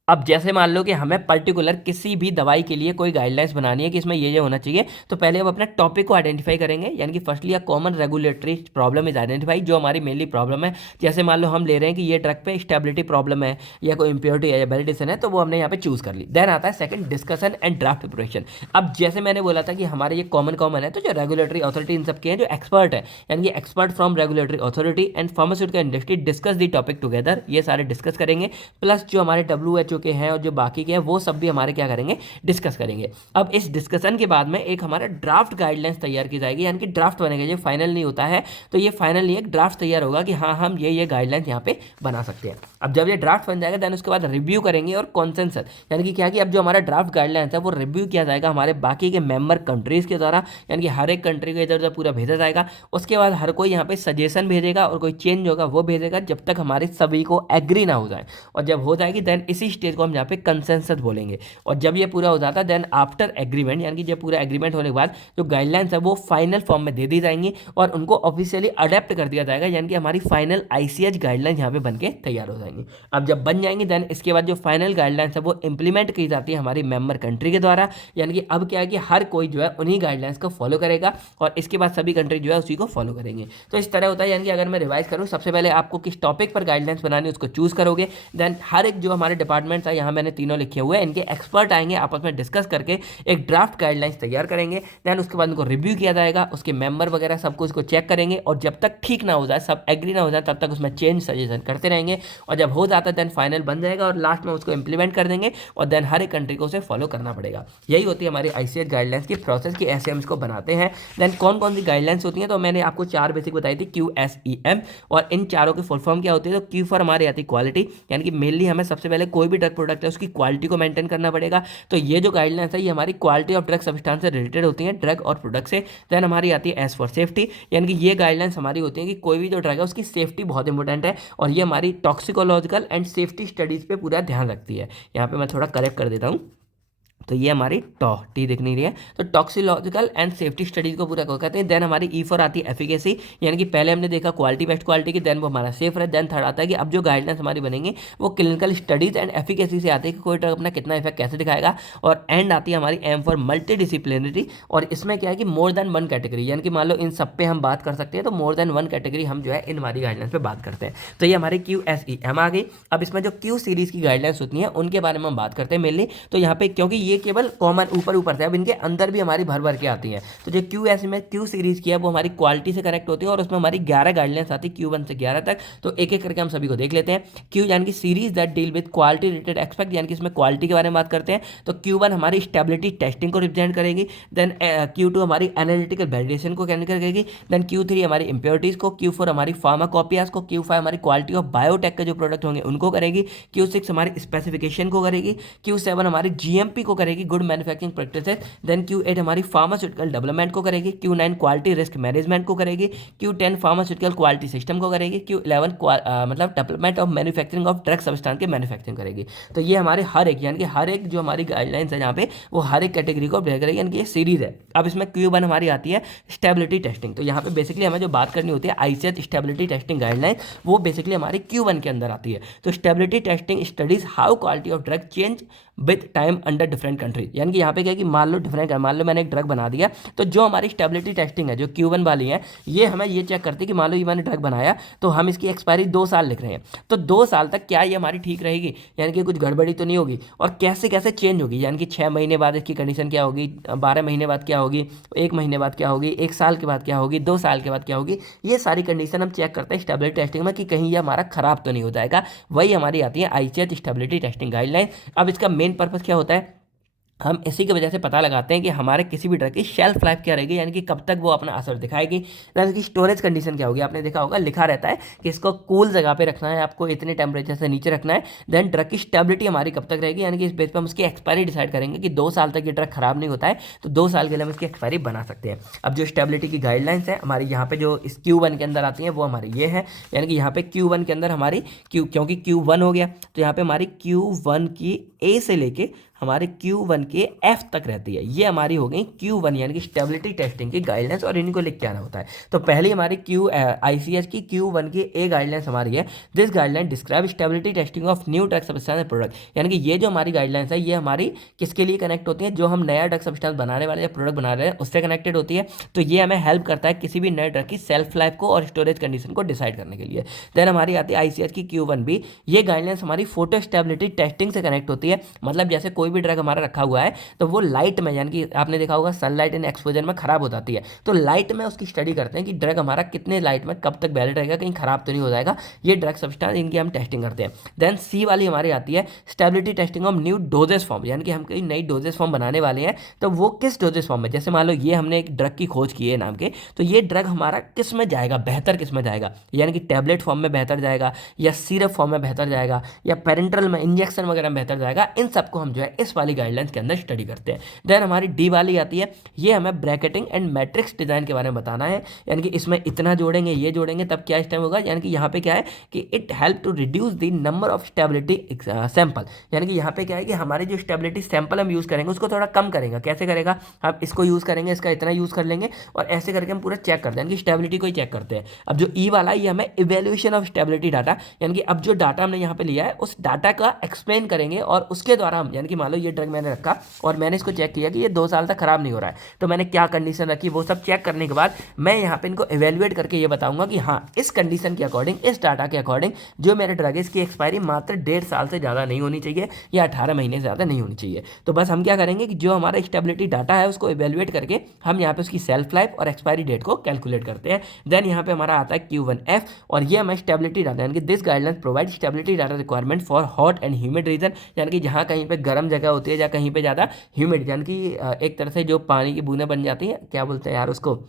अब जैसे मान लो कि हमें पर्टिकुलर किसी भी दवाई के लिए कोई गाइडलाइंस बनानी है कि इसमें ये होना चाहिए, तो पहले हम अपने टॉपिक को आइडेंटिफाई करेंगे। यानी कि firstly a common regulatory problem is identify, जो हमारी मेनली प्रॉब्लम है। जैसे मान लो हम ले रहे हैं कि ये ड्रग पे स्टेबिलिटी प्रॉब्लम है, या कोई इंप्योरिटी है, या वैलिडेशन है, तो वो हमने यहाँ पे चूज कर ली। देन आता है second discussion and draft preparation. अब जैसे मैंने बोला था कि हमारे ये कॉमन है, तो जो रेगुलेटरी अथॉरिटी इन सबके हैं, जो एक्सपर्ट है, यानी कि expert from regulatory authority and pharmaceutical industry discuss the topic together, ये सारे डिस्कस करेंगे। प्लस जो हमारे WHO के हैं और जो बाकी के हैं, वो सब भी हमारे क्या करेंगे, डिस्कस करेंगे। अब इस डिस्कशन के बाद में एक हमारा ड्राफ्ट गाइडलाइंस तैयार की जाएगी, यानी कि ड्राफ्ट बनेगा, ये फाइनल नहीं होता है, तो ये फाइनल नहीं, एक ड्राफ्ट तैयार होगा कि हाँ हम ये गाइडलाइंस यहाँ पे बना सकते हैं। अब जब ये ड्राफ्ट बन जाएगा, देन उसके बाद रिव्यू करेंगे और कॉन्सेंसस, यानी कि क्या कि अब जो हमारा ड्राफ्ट गाइडलाइंस है वो रिव्यू किया जाएगा हमारे बाकी के मेंबर कंट्रीज के द्वारा, यानी कि हर एक कंट्री को इधर उधर पूरा भेजा जाएगा। उसके बाद हर कोई यहाँ पे सजेशन भेजेगा, और कोई चेंज होगा वो भेजेगा, जब तक हमारे सभी को एग्री ना हो जाए। और जब हो जाएगी, देन इसी स्टेज को हम यहाँ पे कंसेंसस बोलेंगे। और जब ये पूरा हो जाता है, देन आफ्टर एग्रीमेंट, यानी कि जब पूरा एग्रीमेंट होने के बाद जो गाइडलाइंस है वो फाइनल फॉर्म में दे दी जाएंगी, और उनको ऑफिशियली अडेप्ट कर दिया जाएगा, यानी कि हमारी फाइनल ICH गाइडलाइंस यहाँ पे बन के तैयार हो जाएंगी। अब जब बन जाएंगी, देन इसके बाद जो फाइनल गाइडलाइंस है वो इंप्लीमेंट की जाती है हमारी मेंबर कंट्री के द्वारा। यानी कि अब क्या है कि हर कोई जो है उन्हीं गाइडलाइंस को फॉलो करेगा, और इसके बाद सभी कंट्री जो है उसी को फॉलो करेंगे। तो इस तरह होता है। यानी कि अगर मैं रिवाइज करूँ, सबसे पहले आपको किस टॉपिक पर गाइडलाइंस बनानी है उसको चूज करोगे। देन हर एक जो हमारे डिपार्टमेंट्स है, यहाँ मैंने तीनों लिखे हुए हैं, इनके एक्सपर्ट आएंगे, आपस में डिस्कस करके एक ड्राफ्ट गाइडलाइंस तैयार करेंगे। देन उसके बाद उनको रिव्यू किया जाएगा, उसके मेंबर वगैरह सबको इसको चेक करेंगे, और जब तक ठीक ना हो जाए, सब एग्री ना हो जाए, तब तक उसमें चेंज सजेशन करते रहेंगे। और जब हो जाता है, देन फाइनल बन जाएगा, और लास्ट में उसको इंप्लीमेंट कर देंगे, और देन हर एक कंट्री को उसे फॉलो करना पड़ेगा। यही होती है हमारी ICH गाइडलाइंस की प्रोसेस की, ऐसे हम इसको बनाते हैं। देन कौन कौन सी गाइडलाइंस होती हैं, तो मैंने आपको 4 बेसिक बताई थी, QSEM, और इन चारों की फुल फॉर्म क्या होती है, तो Q फॉर हमारी आती है क्वालिटी, यानी कि मेनली हमें सबसे पहले कोई भी ड्रग प्रोडक्ट है उसकी क्वालिटी को मेंटेन करना पड़ेगा। तो ये जो गाइडलाइंस है ये हमारी क्वालिटी ऑफ ड्रग सब्सटेंस से रिलेटेड होती है, ड्रग और प्रोडक्ट से। देन हमारी आती है एज फॉर सेफ्टी, यानी कि ये गाइडलाइंस हमारी होती है कि कोई भी जो ड्रग है उसकी सेफ्टी बहुत इंपॉर्टेंट है, और ये हमारी टॉक्सिकोलॉजिकल एंड सेफ्टी स्टडीज पे पूरा ध्यान रखती है। यहाँ पे मैं थोड़ा करेक्ट कर देता हूँ, तो ये हमारी टी दिख नहीं रही है, तो टॉक्सिकोलॉजिकल एंड सेफ्टी स्टडीज को पूरा कहते हैं। देन हमारी E फॉर आती है एफिकेसी, यानी कि पहले हमने देखा क्वालिटी, बेस्ट क्वालिटी की, देन वो हमारा सेफ रहे। देन थर्ड आता है कि अब जो गाइडलाइंस हमारी बनेंगे वो क्लिनिकल स्टडीज एंड एफिकेसी से आती है कि कोई ड्रग अपना कितना इफेक्ट कैसे दिखाएगा। और एंड आती है हमारी M फॉर मल्टी डिसिप्लिनरी, और इसमें क्या है कि मोर देन 1 कैटेगरी, यानी कि मान लो इन सब पे हम बात कर सकते हैं, तो मोर देन 1 कैटेगरी हम जो है इन हमारी गाइडलाइंस पे बात करते हैं। तो ये हमारी QSEM आ गई। अब इसमें जो Q सीरीज की गाइडलाइंस होती हैं उनके बारे में हम बात करते हैं मेनली। तो यहाँ पे क्योंकि ये केवल कॉमन ऊपर से, अब इनके अंदर भी हमारी भर के आती हैं। तो जो QS में Q सीरीज की है वो हमारी क्वालिटी से कनेक्ट होती है, और उसमें हमारी 11 गाइडलाइंस आती है Q1 से 11 तक। तो एक एक करके हम सभी को देख लेते हैं। Q यानी कि series that deal with quality related aspect, यानी कि इसमें क्वालिटी के बारे में बात करते हैं। तो Q1 हमारी स्टेबिलिटी टेस्टिंग को रिप्रेजेंट करेगी। देन Q2 हमारी एनालिटिकल वैलिडेशन को कैन करेगी। देन Q3 हमारी इंप्योरिटीज को, Q4 हमारी फार्माकोपियाज को, Q5 हमारी क्वालिटी ऑफ बायोटेक के जो प्रोडक्ट होंगे उनको करेगी, Q6 हमारी स्पेसिफिकेशन को करेगी, Q7 हमारी GMP को करेगी, good manufacturing practices. Then Q8 हमारी फार्मास्यूटिकल डेवलपमेंट को करेगी, Q9 क्वालिटी रिस्क मैनेजमेंट को करेगी, Q10 फार्मास्यूटिकल क्वालिटी सिस्टम को करेगी, Q11 मतलब development of manufacturing of drug substance के मैन्युफैक्चरिंग करेगी। तो ये हमारे हर एक, यानी कि हर एक जो हमारी गाइडलाइंस है यहाँ पे वो हर एक कैटेगरी को ब्रेक करेगी, यानी कि ये सीरीज है। अब इसमें Q1 हमारी आती है स्टेबिलिटी टेस्टिंग। तो यहाँ पे बेसिकली हमें जो बात करनी होती है ICH स्टेबिलिटी टेस्टिंग गाइडलाइन, वो बेसिकली हमारी Q1 के अंदर आती है। तो stability testing studies how quality of drug change with time under different different country. यानी कि यहाँ पे क्या है कि मान लो मैंने एक ड्रग बना दिया, तो जो हमारी स्टेबिलिटी टेस्टिंग है जो Q1 वाली है, ये हमें ये चेक करती है कि मान लो ये मैंने ड्रग बनाया तो हम इसकी एक्सपायरी 2 साल लिख रहे हैं, तो 2 साल तक क्या ये हमारी ठीक रहेगी, यानी कि कुछ गड़बड़ी तो नहीं होगी, और कैसे कैसे चेंज होगी, यानी कि 6 महीने बाद इसकी कंडीशन क्या होगी, 12 महीने बाद क्या होगी, 1 महीने बाद क्या होगी, 1 साल के बाद क्या होगी, 2 साल के बाद क्या होगी, ये सारी कंडीशन हम चेक करते हैं स्टेबिलिटी टेस्टिंग में कि कहीं ये हमारा खराब तो नहीं हो जाएगा। वही हमारी आती है ICH स्टेबिलिटी टेस्टिंग गाइडलाइन। अब इसका मेन पर्पस क्या होता है, हम इसी की वजह से पता लगाते हैं कि हमारे किसी भी ड्रग की शेल्फ लाइफ क्या रहेगी, यानी कि कब तक वो अपना असर दिखाएगी, यानी कि स्टोरेज कंडीशन क्या होगी। आपने देखा होगा लिखा रहता है कि इसको कूल जगह पे रखना है, आपको इतने टेम्परेचर से नीचे रखना है। देन ड्रग की स्टेबिलिटी हमारी कब तक रहेगी, यानी कि इस बेस पर हम उसकी एक्सपायरी डिसाइड करेंगे कि 2 साल तक ये ड्रग खराब नहीं होता है, तो 2 साल के लिए हम इसकी एक्सपायरी बना सकते हैं। अब जो स्टेबिलिटी की गाइडलाइंस है हमारी यहाँ पे जो इस Q1 के अंदर आती हैं वो हमारी ये है, यानी कि यहाँ पे Q1 के अंदर हमारी क्योंकि Q1 हो गया तो यहाँ पे हमारी Q1 की A से लेके हमारे Q1 के F तक रहती है, ये हमारी हो गई Q1 यानी कि स्टेबिलिटी टेस्टिंग की गाइडलाइंस, और इनको लिख के आना होता है। तो पहली हमारी ICH की Q1 की A गाइडलाइंस हमारी है, this guideline describe stability testing of new drug substance and product, यानी कि ये जो हमारी गाइडलाइंस है ये हमारी किसके लिए कनेक्ट होती है, जो हम नया ड्रग सब्सटेंस बनाने वाले या प्रोडक्ट बना रहे हैं उससे कनेक्टेड होती है। तो ये हमें हेल्प करता है किसी भी नए ड्रग की सेल्फ लाइफ को और स्टोरेज कंडीशन को डिसाइड करने के लिए। देन हमारी आती है ICH की Q1B, ये गाइडलाइंस हमारी फोटो स्टेबिलिटी टेस्टिंग से कनेक्ट होती है। मतलब जैसे कोई भी ड्रग हमारा रखा हुआ है तो वो लाइट में, यानी कि आपने देखा होगा सनलाइट इन एक्सपोजर में खराब हो जाती है, तो लाइट में उसकी स्टडी करते हैं कि ड्रग हमारा कितने लाइट में कब तक वैलिड रहेगा, कहीं खराब तो नहीं हो जाएगा, ये ड्रग सब्सटेंस इनकी हम टेस्टिंग करते हैं। देन सी वाली हमारी आती है stability testing of new doses form, यानी कि हम कई नई डोजेस फॉर्म बनाने वाले हैं, तो वो किस डोजेस फॉर्म में, जैसे मान लो ये हमने एक ड्रग की खोज की है नाम के, तो ये ड्रग हमारा किस में जाएगा, बेहतर किस में जाएगा, यानी कि टैबलेट फॉर्म में बेहतर जाएगा या सिरप फॉर्म में बेहतर जाएगा या पेरेंटल में इंजेक्शन वगैरह में बेहतर जाएगा, इन सबको हम जो है इस वाली गाइडलाइंस के अंदर स्टडी करते हैं। देन हमारी डी वाली आती है, ये हमें ब्रैकेटिंग एंड मैट्रिक्स डिजाइन के बारे में बताना है, यानी कि इसमें इतना जोड़ेंगे ये जोड़ेंगे तब क्या इस टाइम होगा, यानी कि यहाँ पे क्या है कि it help to reduce the number of stability sample, यानी कि यहाँ पे क्या है कि हमारे जो स्टेबिलिटी सैंपल हम यूज़ करेंगे उसको थोड़ा कम करेगा। कैसे करेगा, हम इसको यूज़ करेंगे, इसका इतना यूज़ कर लेंगे और ऐसे करके हम पूरा चेक करते हैं, यानी कि स्टेबिलिटी को ही चेक करते हैं। अब जो ई वाला ये हमें इवेल्यूएशन ऑफ स्टेबिलिटी डाटा, यानी कि अब जो डाटा हमने यहाँ पे लिया है उस डाटा का एक्सप्लेन करेंगे और उसके द्वारा हम, यानी कि मान लो ये ड्रग मैंने रखा और मैंने इसको चेक किया कि ये 2 साल तक खराब नहीं हो रहा है, तो मैंने क्या कंडीशन रखी वो सब चेक करने के बाद मैं यहाँ पे इनको इवेल्युएट करके ये बताऊंगा कि हाँ इस कंडीशन के अकॉर्डिंग, इस डाटा के अकॉर्डिंग जो मेरे ड्रग है इसकी एक्सपायरी मात्र 1.5 साल से ज़्यादा नहीं होनी चाहिए या 18 महीने से ज़्यादा नहीं होनी चाहिए। तो बस हम क्या करेंगे कि जो हमारा स्टेबिलिटी डाटा है उसको इवेल्युएट करके हम यहाँ पे उसकी सेल्फ लाइफ और एक्सपायरी डेट को कैलकुलेट करते हैं। देन यहाँ पे हमारा आता है Q1F, और ये हमें स्टेबिलिटी डाटा, यानी कि this guideline provide stability data requirement for hot and humid region, यानी कि जहाँ कहीं पे गर्म जगह होती है या कहीं पे ज़्यादा ह्यूमिड, यानी कि एक तरह से जो पानी की बूंदें बन जाती हैं, क्या बोलते हैं यार उसको,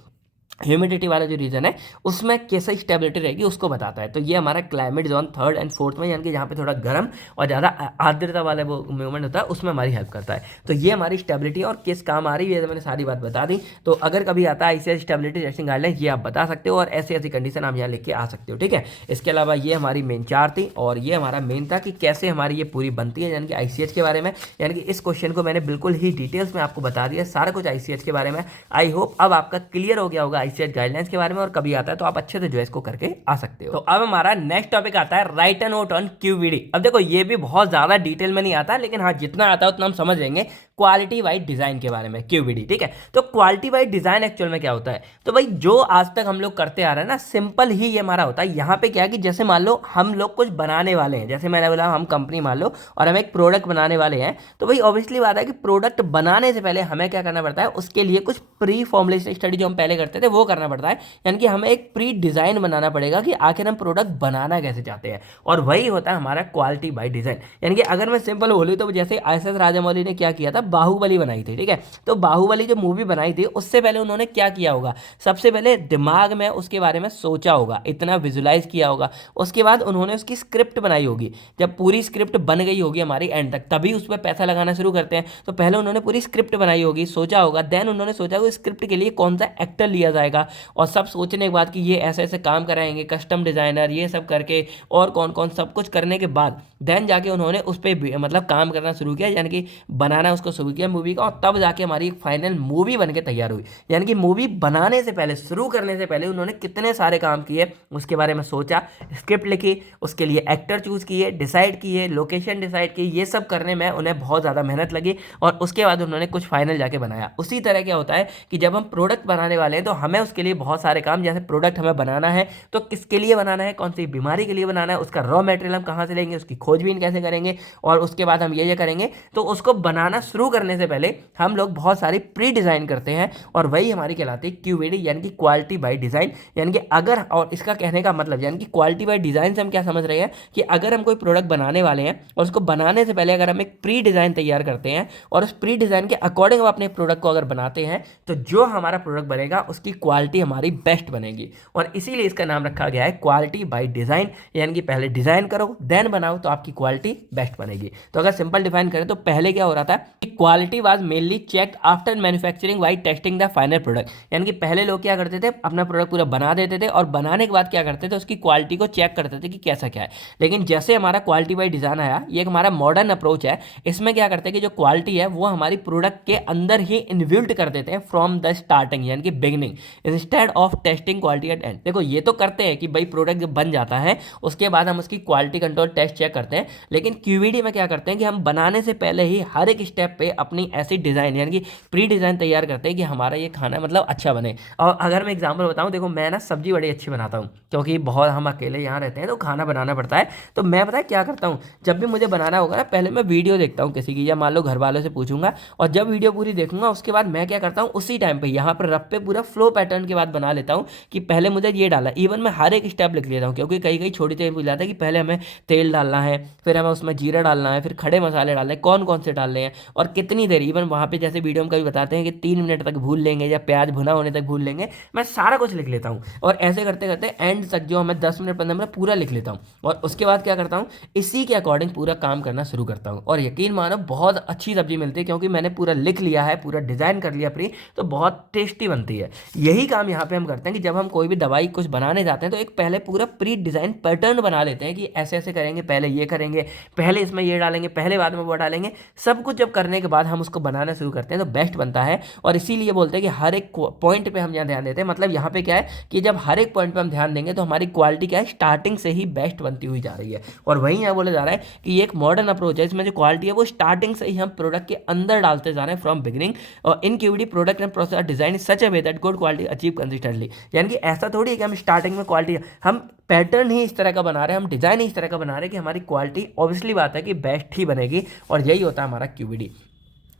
ह्यूमिडिटी वाला जो रीजन है उसमें कैसे स्टेबिलिटी रहेगी उसको बताता है। तो ये हमारा climate zone 3rd and 4th में, यानी कि जहाँ पे थोड़ा गर्म और ज़्यादा आर्द्रता वाला वो मूवमेंट होता है उसमें हमारी हेल्प करता है। तो ये हमारी स्टेबिलिटी और किस काम आ रही है मैंने सारी बात बता दी। तो अगर कभी आता है ICH स्टेबिलिटी टेस्टिंग गाइडलाइन ये आप बता सकते हो और ऐसी ऐसी कंडीशन आप यहाँ लिख के आ सकते हो, ठीक है। इसके अलावा ये हमारी मेन 4 थी और ये हमारा मेन था कि कैसे हमारी ये पूरी बनती है, यानी कि ICH के बारे में, यानी कि इस क्वेश्चन को मैंने बिल्कुल ही डिटेल्स में आपको बता दिया सारा कुछ ICH के बारे में। आई होप अब आपका क्लियर हो गया होगा ICH गाइडलाइंस के बारे में, और कभी आता है तो आप अच्छे से जो है इसको करके आ सकते हो। तो अब हमारा नेक्स्ट टॉपिक आता है right a note on QVD। अब देखो ये भी बहुत ज्यादा डिटेल में नहीं आता, लेकिन हाँ जितना आता है उतना हम समझ लेंगे क्वालिटी वाइज डिजाइन के बारे में, QVD, ठीक है। तो क्वालिटी वाइज डिजाइन एक्चुअल में क्या होता है, तो भाई जो आज तक हम लोग करते आ रहे हैं ना, सिंपल ही ये हमारा होता है। यहाँ पे क्या है कि जैसे मान लो हम लोग कुछ बनाने वाले हैं, जैसे मैंने बोला हम कंपनी मान लो और हम एक प्रोडक्ट बनाने वाले हैं, तो भाई ऑब्वियसली बात है कि प्रोडक्ट बनाने से पहले हमें क्या करना पड़ता है, उसके लिए कुछ प्री फॉर्मुलेशन स्टडी जो हम पहले करते थे वो करना पड़ता है, यानी कि हमें एक प्री डिजाइन बनाना पड़ेगा कि आखिर हम प्रोडक्ट बनाना कैसे चाहते हैं, और वही होता है हमारा क्वालिटी बाय डिजाइन। यानी कि अगर मैं सिंपल बोलूँ तो जैसे SS राजामौली ने क्या किया था, बाहुबली बनाई थी, ठीक है। तो बाहुबली जो मूवी बनाई थी उससे पहले उन्होंने क्या किया होगा, सबसे पहले दिमाग में उसके बारे में सोचा होगा, इतना विजुलाइज किया होगा, उसके बाद उन्होंने उसकी स्क्रिप्ट बनाई होगी। जब पूरी स्क्रिप्ट बन गई होगी हमारी एंड तक, तभी उस पर पैसा लगाना शुरू करते हैं। तो पहले उन्होंने पूरी स्क्रिप्ट बनाई होगी, सोचा होगा, देन उन्होंने सोचा होगा स्क्रिप्ट के लिए कौन सा एक्टर लिया जाएगा, और सब सोचने के बाद कि ये ऐसे ऐसे काम कराएंगे, कस्टम डिजाइनर ये सब करके और कौन कौन सब कुछ करने के बाद देन जाके उन्होंने उस पर मतलब काम करना शुरू किया, यानी कि बनाना उसको शुरू किया मूवी का, और तब जाके हमारी एक फाइनल मूवी बन के तैयार हुई। यानी कि मूवी बनाने से पहले, शुरू करने से पहले उन्होंने कितने सारे काम किए उसके बारे में सोचा, स्क्रिप्ट लिखी, उसके लिए एक्टर चूज किए, डिसाइड किए, लोकेशन डिसाइड की, ये सब करने में उन्हें बहुत ज़्यादा मेहनत लगी और उसके बाद उन्होंने कुछ फाइनल जाके बनाया। उसी तरह क्या होता है कि जब हम प्रोडक्ट बनाने वाले हैं तो हमें उसके लिए बहुत सारे काम, जैसे प्रोडक्ट हमें बनाना है तो किसके लिए बनाना है, कौन सी बीमारी के लिए बनाना है, उसका रॉ मटेरियल हम कहाँ से लेंगे, उसकी खोजबीन कैसे करेंगे, और उसके बाद हम ये करेंगे। तो उसको बनाना शुरू करने से पहले हम लोग बहुत सारी प्री डिज़ाइन करते हैं और वही हमारी कहलाती है क्यूवीडी, यानी कि क्वालिटी बाय डिज़ाइन। यानी कि अगर, और इसका कहने का मतलब यानी कि क्वालिटी बाय डिज़ाइन से हम क्या समझ रहे हैं कि अगर हम कोई प्रोडक्ट बनाने वाले हैं और उसको बनाने से पहले अगर हम एक प्री डिज़ाइन तैयार करते हैं और उस प्री डिज़ाइन के अकॉर्डिंग हम अपने प्रोडक्ट को अगर बनाते हैं तो जो हमारा प्रोडक्ट बनेगा उसकी क्वालिटी हमारी बेस्ट बनेगी। और इसीलिए इसका नाम रखा गया है क्वालिटी बाय डिज़ाइन। यानी कि पहले डिज़ाइन करो देन बनाओ तो आपकी क्वालिटी बेस्ट बनेगी। तो अगर सिंपल डिफाइन करें तो पहले क्या हो रहा था कि quality was mainly checked after manufacturing bye testing the final product. यानी कि पहले लोग क्या करते थे, अपना प्रोडक्ट पूरा बना देते थे और बनाने के बाद क्या करते थे, उसकी क्वालिटी को चेक करते थे कि कैसा क्या है। लेकिन जैसे हमारा क्वालिटी बाय डिज़ाइन आया, ये एक हमारा मॉडर्न अप्रोच है। इसमें क्या करते हैं कि जो क्वालिटी है वो हमारी प्रोडक्ट के अंदर ही इनबिल्ट कर देते हैं फ्रॉम द स्टार्टिंग, यानी कि beginning, instead of testing quality eight and. देखो ये तो करते हैं कि भाई प्रोडक्ट जब बन जाता है उसके बाद हम उसकी क्वालिटी कंट्रोल टेस्ट चेक करते हैं, लेकिन क्यूवीडी में क्या करते हैं कि हम बनाने से पहले ही हर एक स्टेप पे अपनी ऐसी डिज़ाइन यानी कि प्री डिज़ाइन तैयार करते हैं कि हमारा ये खाना मतलब अच्छा बने। और अगर मैं एग्जांपल बताऊं, देखो मैं ना सब्जी बड़ी अच्छी बनाता हूं क्योंकि बहुत हम अकेले यहाँ रहते हैं तो खाना बनाना पड़ता है। तो मैं पता है क्या करता हूँ, जब भी मुझे बनाना होगा ना पहले मैं वीडियो देखता हूँ किसी की, या मान लो घर वालों से पूछूंगा, और जब वीडियो पूरी देखूंगा उसके बाद मैं क्या करता हूँ उसी टाइम पे यहाँ पर रफ पे पूरा फ्लो पैटर्न के बाद बना लेता हूँ कि पहले मुझे ये डाला। इवन मैं हर एक स्टेप लिख लेता हूँ क्योंकि कई कई छोटी चीज़ पूछ जाता है कि पहले हमें तेल डालना है, फिर हमें उसमें जीरा डालना है, फिर खड़े मसाले डालने हैं, कौन कौन से डालने हैं और कितनी देर। इवन वहाँ पे जैसे वीडियो में कभी बताते हैं कि 3 मिनट तक भून लेंगे या प्याज भुना होने तक भून लेंगे, मैं सारा कुछ लिख लेता हूँ और ऐसे करते करते एंड तक जो हमें 10 मिनट 15 मिनट पूरा लिख लेता हूँ। और उसके बाद क्या करता हूँ, इसी के अकॉर्डिंग पूरा काम करना शुरू करता हूँ। और यकीन मानो बहुत अच्छी सब्जी मिलती है क्योंकि मैंने पूरा लिख लिया है, पूरा डिज़ाइन कर लिया प्री, तो बहुत टेस्टी बनती है। यही काम यहाँ पे हम करते हैं कि जब हम कोई भी दवाई कुछ बनाने जाते हैं तो एक पहले पूरा प्री डिज़ाइन पैटर्न बना लेते हैं कि ऐसे ऐसे करेंगे, पहले ये करेंगे, पहले इसमें ये डालेंगे, पहले बाद में वो डालेंगे। सब कुछ जब करने के बाद हम उसको बनाना शुरू करते हैं तो बेस्ट बनता है। और इसीलिए बोलते हैं कि हर एक पॉइंट पे हम यहाँ ध्यान देते हैं। मतलब यहाँ पे क्या है कि जब हर एक पॉइंट पे हम ध्यान देंगे तो हमारी क्वालिटी क्या है, स्टार्टिंग से ही बेस्ट बनती हुई जा रही है। और वहीं यहाँ बोला जा रहा है कि ये एक मॉडर्न अप्रोच है, इसमें जो क्वालिटी है वो स्टार्टिंग से ही हम प्रोडक्ट के अंदर डालते जा रहे हैं फ्रॉम बिगिनिंग। और in QD product and process design is such a way that good quality achieve consistently. यानी कि ऐसा थोड़ी है कि हम स्टार्टिंग में क्वालिटी, हम पैटर्न ही इस तरह का बना रहे हैं, हम डिज़ाइन ही इस तरह का बना रहे हैं कि हमारी क्वालिटी ऑब्वियसली बात है कि बेस्ट ही बनेगी। और यही होता है हमारा क्यूबीडी।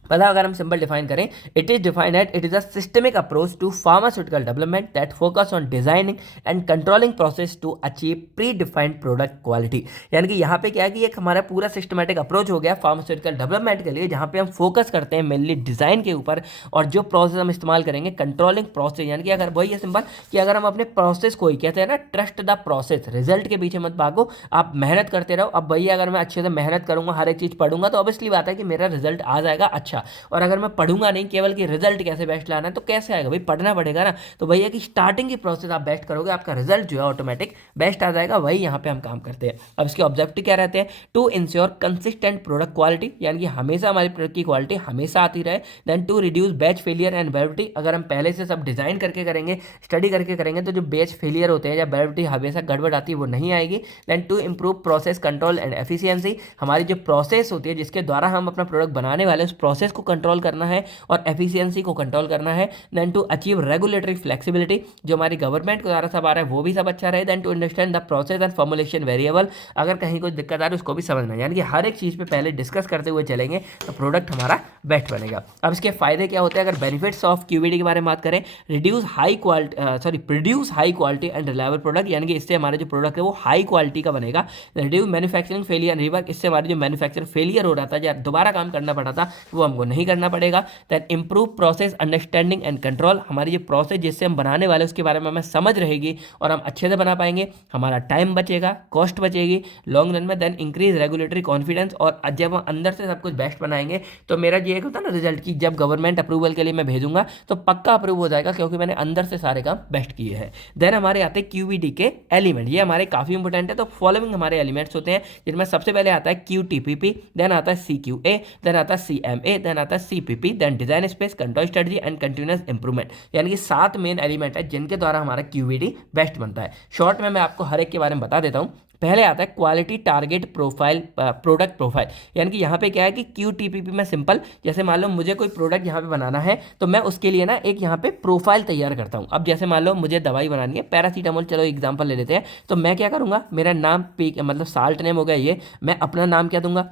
मतलब अगर हम सिंपल डिफाइन करें, it is defined at it is a systemic approach to pharmaceutical development that focus on designing and controlling process to achieve predefined product quality. यानी कि यहाँ पे क्या है कि एक हमारा पूरा सिस्टमेटिक अप्रोच हो गया फार्मास्यूटिकल डेवलपमेंट के लिए, जहाँ पे हम फोकस करते हैं मेनली डिजाइन के ऊपर, और जो प्रोसेस हम इस्तेमाल करेंगे कंट्रोलिंग प्रोसेस। यानी कि अगर वही है सिंपल कि अगर हम अपने प्रोसेस को ही कहते हैं ना, ट्रस्ट द प्रोसेस, रिजल्ट के पीछे मत भागो, आप मेहनत करते रहो। अब भैया अगर मैं अच्छे से मेहनत करूंगा, हर एक चीज़ पढ़ूंगा, तो ऑब्वियसली बात है कि मेरा रिजल्ट आ जाएगा अच्छा। और अगर मैं पढ़ूंगा नहीं केवल कि रिजल्ट कैसे बेस्ट लाना है, तो कैसे आएगा भाई, पढ़ना पड़ेगा ना। तो भैया कि स्टार्टिंग की प्रोसेस आप बेस्ट करोगे, आपका रिजल्ट जो है ऑटोमेटिक बेस्ट आ जाएगा। वही यहाँ पे हम काम करते हैं। अब इसके ऑब्जेक्टिव क्या रहते हैं, to ensure consistent product quality, यानी कि हमेशा हमारी प्रोडक्ट की क्वालिटी हमेशा आती रहे। Then to reduce batch failure and validity, अगर हम पहले से सब डिजाइन करके करेंगे, स्टडी करके करेंगे, तो जो बैच फेलियर होते हैं या वेलिडिटी हमेशा गड़बड़ आती है वो नहीं आएगी। Then to improve process control and efficiency, हमारी जो प्रोसेस होती है जिसके द्वारा हम अपना प्रोडक्ट बनाने वाले उस प्रोसेस को कंट्रोल करना है और एफिशिएंसी को कंट्रोल करना है। Then to achieve regulatory flexibility, जो हमारी गवर्नमेंट के द्वारा सब आ रहा है वो भी सब अच्छा रहे। Then to understand the process and formulation variable, अगर कहीं कोई दिक्कत आ रही है उसको भी समझना है। यानी कि हर एक चीज़ पे पहले डिस्कस करते हुए चलेंगे तो प्रोडक्ट हमारा बेस्ट बनेगा। अब इसके फायदे क्या होते हैं, अगर बेनिफिट्स ऑफ क्यूबीडी के बारे में बात करें, reduce high quality produce high quality and reliable product, यानी कि इससे हमारा जो प्रोडक्ट है वो हाई क्वालिटी का बनेगा। Reduce manufacturing failure and rework, इससे हमारी जो मैन्युफैक्चर फेलियर हो रहा था या दोबारा काम करना पड़ा था वो हमको नहीं करना पड़ेगा। Then improve process understanding and control, हमारी जो प्रोसेस जिससे हम बनाने वाले उसके बारे में हमें समझ रहेगी और हम अच्छे से बना पाएंगे, हमारा टाइम बचेगा, कॉस्ट बचेगी लॉन्ग रन में। देन इंक्रीज रेगुलेटरी कॉन्फिडेंस, और जब हम अंदर से सब कुछ बेस्ट बनाएंगे तो मेरा ये एक होता है ना रिजल्ट की जब गवर्नमेंट अप्रूवल के लिए मैं भेजूंगा तो पक्का अप्रूव हो जाएगा क्योंकि मैंने अंदर से सारे काम बेस्ट किए हैं। देन हमारे आते हैं क्यूवीडी के एलिमेंट, ये हमारे काफी इंपॉर्टेंट है। तो फॉलोइंग हमारे एलिमेंट्स होते हैं जिनमें सबसे पहले आता है क्यूटीपीपी, देन आता है सीक्यूए, देन आता है सीएमए, देन आता है CPP, then design space, control strategy and continuous improvement. यानी कि 7 मेन एलिमेंट है जिनके द्वारा हमारा QVD बेस्ट बनता है। शॉर्ट में मैं आपको हर एक के बारे में बता देता हूँ। पहले आता है quality target profile, product profile. यानी कि यहाँ पे क्या है कि QTPP में सिंपल, जैसे मान लो मुझे कोई प्रोडक्ट यहाँ पे बनाना है तो मैं उसके लिए ना एक यहाँ पे प्रोफाइल तैयार करता हूँ। अब जैसे मान लो मुझे दवाई बनानी है पैरासीटामोल, चलो एग्जांपल ले लेते हैं, तो मैं क्या करूँगा, मेरा नाम मतलब साल्ट नेम हो गया ये, मैं अपना नाम क्या दूंगा,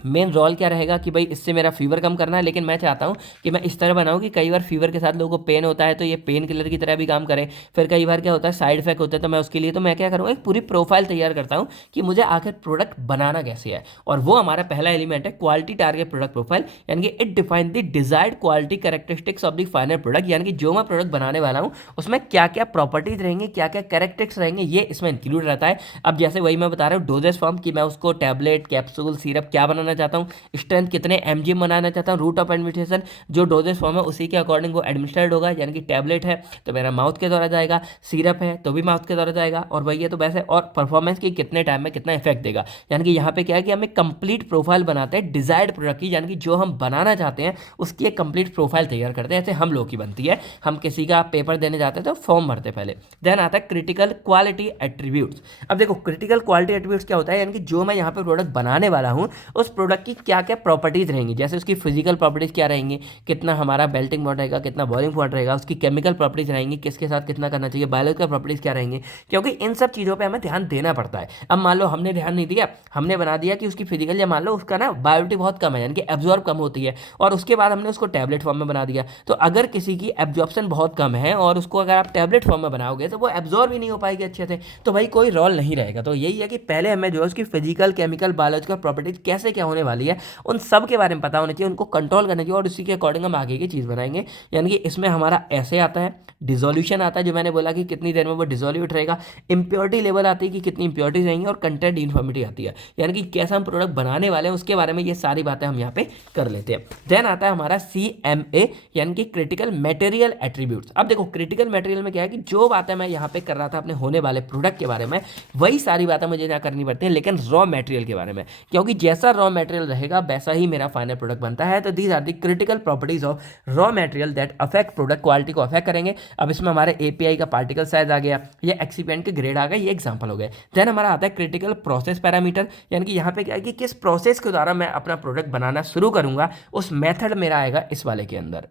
मेन रोल क्या रहेगा कि भाई इससे मेरा फीवर कम करना है, लेकिन मैं चाहता हूँ कि मैं इस तरह बनाऊँ कि कई बार फीवर के साथ लोगों को पेन होता है तो ये पेन किलर की तरह भी काम करे। फिर कई बार क्या होता है साइड इफेक्ट होता है, तो मैं उसके लिए तो मैं क्या करूँगा, एक पूरी प्रोफाइल तैयार करता हूँ कि मुझे आखिर प्रोडक्ट बनाना कैसे है। और वो हमारा पहला एलिमेंट है क्वालिटी टारगेट प्रोडक्ट प्रोफाइल। यानी कि it define the desired quality characteristics of the final product. यानी कि जो मैं प्रोडक्ट बनाने वाला हूँ उसमें क्या क्या प्रॉपर्टीज रहेंगी, क्या क्या कैरेक्टरिस्टिक्स रहेंगे, ये इसमें इंक्लूड रहता है। अब जैसे वही मैं बता रहा हूँ डोजेस फॉर्म, कि मैं उसको टैबलेट, कैप्सूल, सिरप क्या बनाना चाहता हूँ, स्ट्रेंथ कितने mg बनाना चाहता हूँ, रूट ऑफ एडमिनिस्ट्रेशन जो डोजेस फॉर्म है उसी के अकॉर्डिंग वो एडमिनिस्ट्रेड होगा। यानी कि टैबलेट है तो मेरा माउथ के द्वारा जाएगा, सिरप है तो भी माउथ के द्वारा जाएगा, और वही है तो वैसे, और परफॉर्मेंस की कितने टाइम में कितना इफेक्ट देगा। यानी कि यहाँ पे क्या है कि हम एक कंप्लीट प्रोफाइल बनाते हैं डिजायर्ड प्रोडक्ट की, यानी कि जो हम बनाना चाहते हैं उसकी एक कंप्लीट प्रोफाइल तैयार करते हैं। ऐसे हम लोग की बनती है, हम किसी का पेपर देने जाते हैं तो फॉर्म भरते पहले। देन आता है क्रिटिकल क्वालिटी एट्रीब्यूट्स। अब देखो क्रिटिकल क्वालिटी एट्रीब्यूट्स क्या होता है, यानी कि जो मैं यहाँ पे प्रोडक्ट बनाने वाला हूँ उस प्रोडक्ट की क्या क्या प्रॉपर्टीज रहेंगी। जैसे उसकी फिजिकल प्रॉपर्टीज क्या रहेंगी, कितना हमारा मेल्टिंग पॉइंट रहेगा, कितना बॉइलिंग पॉइंट रहेगा, उसकी केमिकल प्रॉपर्टीज रहेंगी, किसके साथ कितना करना चाहिए, बायोलॉजिकल प्रॉपर्टीज क्या रहेंगी, क्योंकि इन सब चीज़ों पे हमें ध्यान देना पड़ता है। अब मान लो हमने ध्यान नहीं दिया, हमने बना दिया कि उसकी फिजिकल, या मान लो उसका ना बायोटी बहुत कम है, यानी कि एब्जॉर्ब कम होती है, और उसके बाद हमने उसको टैबलेट फॉर्म में बना दिया, तो अगर किसी की एब्जॉर्प्शन बहुत कम है और उसको अगर आप टैबलेट फॉर्म में बनाओगे तो वो एब्जॉर्ब ही नहीं हो पाएगी अच्छे से, तो भाई कोई रोल नहीं रहेगा। तो यही है कि पहले हमें जो है उसकी फिजिकल, केमिकल, बायोलॉजिकल प्रॉपर्टीज कैसे क्या होने वाली है उन सब के बारे में पता होना चाहिए, उनको कंट्रोल करना चाहिए, और उसी के अकॉर्डिंग हम आगे की चीज़ बनाएंगे। यानी कि इसमें हमारा ऐसे आता है, डिसोल्यूशन आता है जो मैंने बोला कि कितनी देर में वो डिसोल्यूट रहेगा, इंप्योरिटी लेवल आती है कि कितनी इंप्योरिटीज रहेंगी, और कंटेंट यूनिफॉर्मिटी आती है, यानी कि कैसा हम प्रोडक्ट बनाने वाले हैं उसके बारे में ये सारी बातें हम यहाँ पे कर लेते हैं। देन आता है हमारा CMA, यानी कि क्रिटिकल मटेरियल एट्रीब्यूट्स। अब देखो क्रिटिकल मटेरियल में क्या है कि जो बातें मैं यहाँ पे कर रहा था अपने होने वाले प्रोडक्ट के बारे में, वही सारी बातें मुझे यहाँ करनी पड़ती हैं, लेकिन रॉ मटेरियल के बारे में, क्योंकि जैसा रॉ मटेरियल रहेगा वैसा ही मेरा फाइनल प्रोडक्ट बनता है। तो these are the critical properties of raw material that affect product quality को अफेक्ट करेंगे। अब इसमें हमारे API का पार्टिकल साइज आ गया, ये एक्सिपिएंट के ग्रेड आ गए, ये एग्जांपल हो गए। देन हमारा आता है क्रिटिकल प्रोसेस पैरामीटर, यानी कि यहाँ पे क्या है कि किस प्रोसेस के द्वारा मैं अपना प्रोडक्ट बनाना शुरू करूंगा, उस मेथड मेरा आएगा इस वाले के अंदर।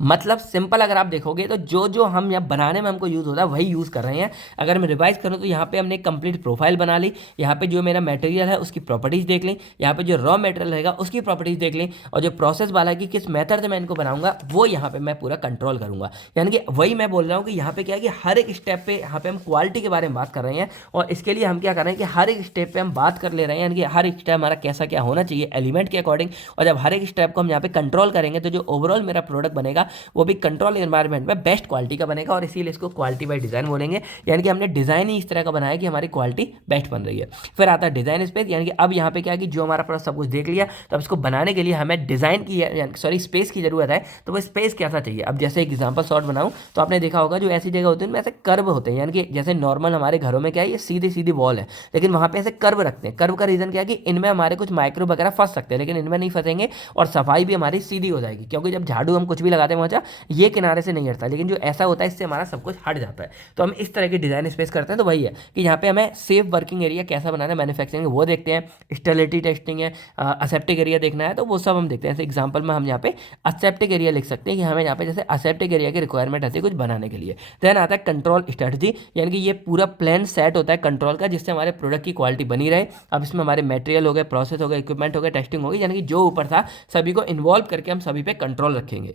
मतलब सिंपल अगर आप देखोगे तो जो जो हम यहाँ बनाने में हमको यूज़ होता है वही यूज़ कर रहे हैं। अगर मैं रिवाइज करूँ तो यहाँ पे हमने एक कंप्लीट प्रोफाइल बना ली, यहाँ पे जो मेरा मटेरियल है उसकी प्रॉपर्टीज देख ली, यहाँ पे जो रॉ मटेरियल रहेगा उसकी प्रॉपर्टीज देख ली, और जो प्रोसेस वाला है कि किस मेथड से मैं इनको बनाऊंगा वो यहाँ पे मैं पूरा कंट्रोल करूँगा। यानी कि वही मैं बोल रहा हूँ कि यहाँ पे क्या है कि हर एक स्टेप पे यहाँ पे हम क्वालिटी के बारे में बात कर रहे हैं, और इसके लिए हम क्या कर रहे हैं कि हर एक स्टेप पे हम बात कर ले रहे हैं, यानी कि हर एक स्टेप हमारा कैसा क्या होना चाहिए एलिमेंट के अकॉर्डिंग। और जब हर एक स्टेप को हम यहाँ पे कंट्रोल करेंगे तो जो ओवरऑल मेरा प्रोडक्ट बनेगा वो भी कंट्रोल एनवायरनमेंट में बेस्ट क्वालिटी का बनेगा, और इसीलिए इसको क्वालिटी बाय डिजाइन बोलेंगे। यानी कि हमने डिजाइन ही इस तरह का बनाया कि हमारी क्वालिटी बेस्ट बन रही है। फिर आता है डिजाइन स्पेस, यानी कि अब यहाँ पे क्या है कि जो हमारा प्रोडक्ट सब कुछ देख लिया, तो अब इसको बनाने के लिए हमें डिजाइन की स्पेस की जरूरत है। तो वो स्पेस कैसा चाहिए, अब जैसे एग्जांपल शॉट बनाऊं तो आपने देखा होगा जो ऐसी जगह होती है उनमें ऐसे कर्व होते हैं, यानी कि जैसे नॉर्मल हमारे घरों में क्या है ये सीधी सीधी वॉल है, लेकिन वहां पे ऐसे कर्व रखते हैं। कर्व का रीजन क्या है कि इनमें हमारे कुछ माइक्रो वगैरह फंस सकते हैं, लेकिन इनमें नहीं फंसेंगे, और सफाई भी हमारी सीधी हो जाएगी, क्योंकि जब झाड़ू हम कुछ भी लगाते हैं वहाँ ये किनारे से नहीं हटता, लेकिन जो ऐसा होता है इससे हमारा सब कुछ हट जाता है। तो हम इस तरह की डिजाइन स्पेस करते हैं। तो वही है कि यहाँ पे हमें सेफ वर्किंग एरिया कैसा बनाना है, मैन्युफैक्चरिंग वो देखते हैं, स्टेरिलिटी टेस्टिंग है, असेप्टिक एरिया देखना है, तो वो सब हम देखते हैं। जैसे एग्जांपल में हम यहाँ पे असेप्टिक एरिया लिख सकते हैं कि हमें यहाँ पे जैसे असेप्टिक एरिया की रिक्वायरमेंट है कुछ बनाने के लिए। देन आता है कंट्रोल स्ट्रेटजी, यानी कि ये पूरा प्लान सेट होता है कंट्रोल का, जिससे हमारे प्रोडक्ट की क्वालिटी बनी रहे। अब इसमें हमारे मटेरियल हो गए, प्रोसेस हो गए, इक्विपमेंट हो गए, टेस्टिंग होगी, यानी कि जो ऊपर था सभी को इन्वॉल्व करके हम सभी पे कंट्रोल रखेंगे।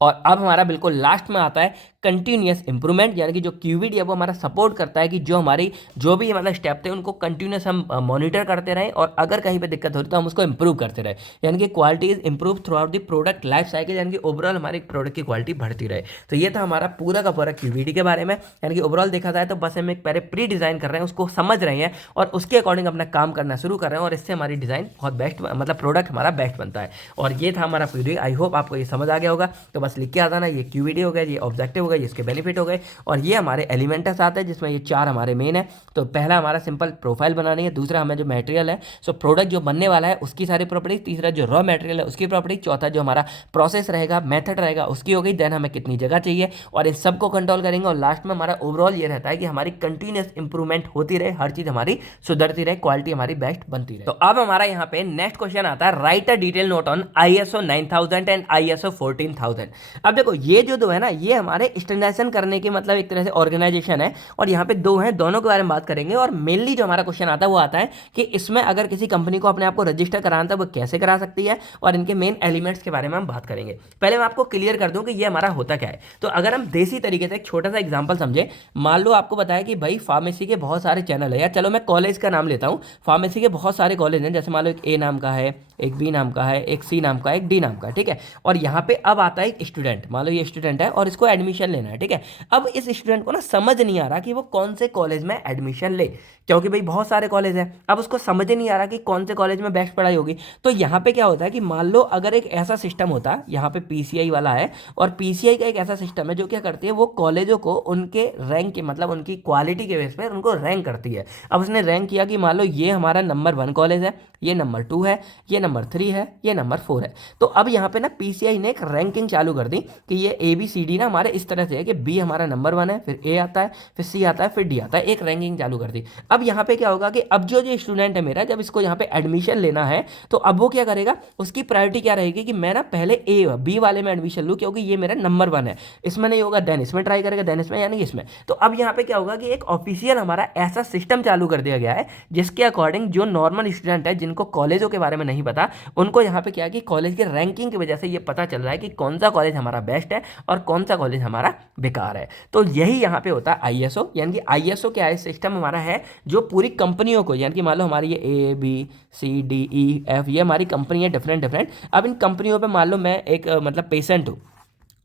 और अब हमारा बिल्कुल लास्ट में आता है कंटिन्यूअस इंप्रूवमेंट, यानी कि जो QVD है वो हमारा सपोर्ट करता है कि जो हमारी जो भी मतलब स्टेप थे उनको कंटिन्यूअस हम मॉनिटर करते रहें, और अगर कहीं पे दिक्कत हो रही तो हम उसको इंप्रूव करते रहे। यानी कि quality is improve through out the product life cycle, यानी कि ओवरऑल हमारे प्रोडक्ट की क्वालिटी बढ़ती रहे। तो ये था हमारा पूरा का पूरा QVD के बारे में। यानी कि ओवरऑल देखा जाए तो बस हम एक पहले प्री डिज़ाइन कर रहे हैं, उसको समझ रहे हैं और उसके अकॉर्डिंग अपना काम करना शुरू कर रहे हैं, और इससे हमारी डिज़ाइन बहुत बेस्ट, मतलब प्रोडक्ट हमारा बेस्ट बनता है। और ये था हमारा वीडियो। आई होप आपको ये समझ आ गया होगा। तो बस लिख के आ जाना, ये QVD हो गया, ये ऑब्जेक्टिव हो गया, गए, इसके बेनिफिट हो गए। और ये हमारे एलिमेंट्स आते हैं जिसमें ये 4 हमारे मेन है। तो पहला हमारा सिंपल प्रोफाइल बनानी है, दूसरा हमें जो मटेरियल है, सो प्रोडक्ट जो बनने वाला है उसकी सारी प्रॉपर्टी, तीसरा जो रॉ मटेरियल है उसकी प्रॉपर्टी, चौथा जो हमारा प्रोसेस रहेगा, मेथड रहेगा उसकी हो गई, देन हमें कितनी जगह चाहिए और इन सबको कंट्रोल करेंगे। और लास्ट में हमारा ओवरऑल ये रहता है कि हमारी कंटिन्यूस इंप्रूवमेंट होती रहे, हर चीज हमारी सुधरती रहे, क्वालिटी हमारी बेस्ट बनती रहे। तो अब हमारा यहाँ पे नेक्स्ट क्वेश्चन आता है, right a detail note on ISO 9000 and ISO 14000। अब देखो ये जो दो है ना, ये हमारे स्टैंडर्डाइजेशन करने के मतलब एक तरह से ऑर्गेनाइजेशन है, और यहाँ पे दो हैं, दोनों के बारे में बात करेंगे। और मेनली जो हमारा क्वेश्चन आता है वो आता है कि इसमें अगर किसी कंपनी को अपने आप को रजिस्टर कराना था वो कैसे करा सकती है, और इनके मेन एलिमेंट्स के बारे में हम बात करेंगे। पहले मैं आपको क्लियर कर दूं कि ये हमारा होता क्या है। तो अगर हम देसी तरीके से एक छोटा सा एग्जांपल समझे, मान लो आपको बताया कि भाई फार्मेसी के बहुत सारे चैनल है, या चलो मैं कॉलेज का नाम लेता हूं, फार्मेसी के बहुत सारे कॉलेज हैं, जैसे मान लो एक A नाम का है, एक B नाम का है, एक C नाम का है, एक D नाम का है, ठीक है। और यहाँ पे अब आता है एक स्टूडेंट, मान लो ये स्टूडेंट है और इसको एडमिशन लेना है, ठीक है। अब इस स्टूडेंट को ना समझ नहीं आ रहा कि वो कौन से कॉलेज में एडमिशन ले, क्योंकि भाई बहुत सारे कॉलेज हैं। अब उसको समझ नहीं आ रहा कि कौन से कॉलेज में बेस्ट पढ़ाई होगी। तो यहाँ पे क्या होता है कि मान लो अगर एक ऐसा सिस्टम होता, यहाँ पे PCI वाला है, और PCI का एक ऐसा सिस्टम है जो क्या करती है, वो कॉलेजों को उनके रैंक के मतलब उनकी क्वालिटी के बेस पर उनको रैंक करती है। अब उसने रैंक किया कि मान लो ये हमारा नंबर 1 कॉलेज है, ये नंबर 2 है, ये नंबर 3 है, ये नंबर 4 है। तो अब यहाँ पे ना PCI ने एक रैंकिंग चालू कर दी कि ये ABCD ना हमारे इस तरह से है कि B हमारा नंबर 1 है, फिर A आता है, फिर C आता है, फिर D आता है, एक रैंकिंग चालू कर दी। अब यहाँ पे क्या होगा कि अब जो स्टूडेंट है मेरा, जब इसको यहाँ पे एडमिशन लेना है तो अब वो क्या करेगा, उसकी प्रायोरिटी क्या रहेगी कि मैं ना पहले B वाले में एडमिशन लूँ क्योंकि ये मेरा नंबर 1 है, इसमें नहीं होगा देन इसमें ट्राई करेगा, देन इसमें यानी इसमें। तो अब यहाँ पे क्या होगा कि एक ऑफिशियल हमारा ऐसा सिस्टम चालू कर दिया गया है जिसके अकॉर्डिंग जो नॉर्मल स्टूडेंट है जिनको कॉलेजों के बारे में नहीं पता, उनको यहाँ पे क्या है कि कॉलेज के रैंकिंग की वजह से ये पता चल रहा है कि कौन सा कॉलेज हमारा बेस्ट है और कौन सा कॉलेज हमारा बेकार है। तो यही यहाँ पे होता है ISO, यानी कि ISO क्या है, सिस्टम हमारा है जो पूरी कंपनियों को, यानी कि मान लो हमारी ये ABCDEF ये हमारी कंपनी है डिफरेंट। अब इन कंपनियों पे मान लो मैं एक मतलब पेशेंट हूँ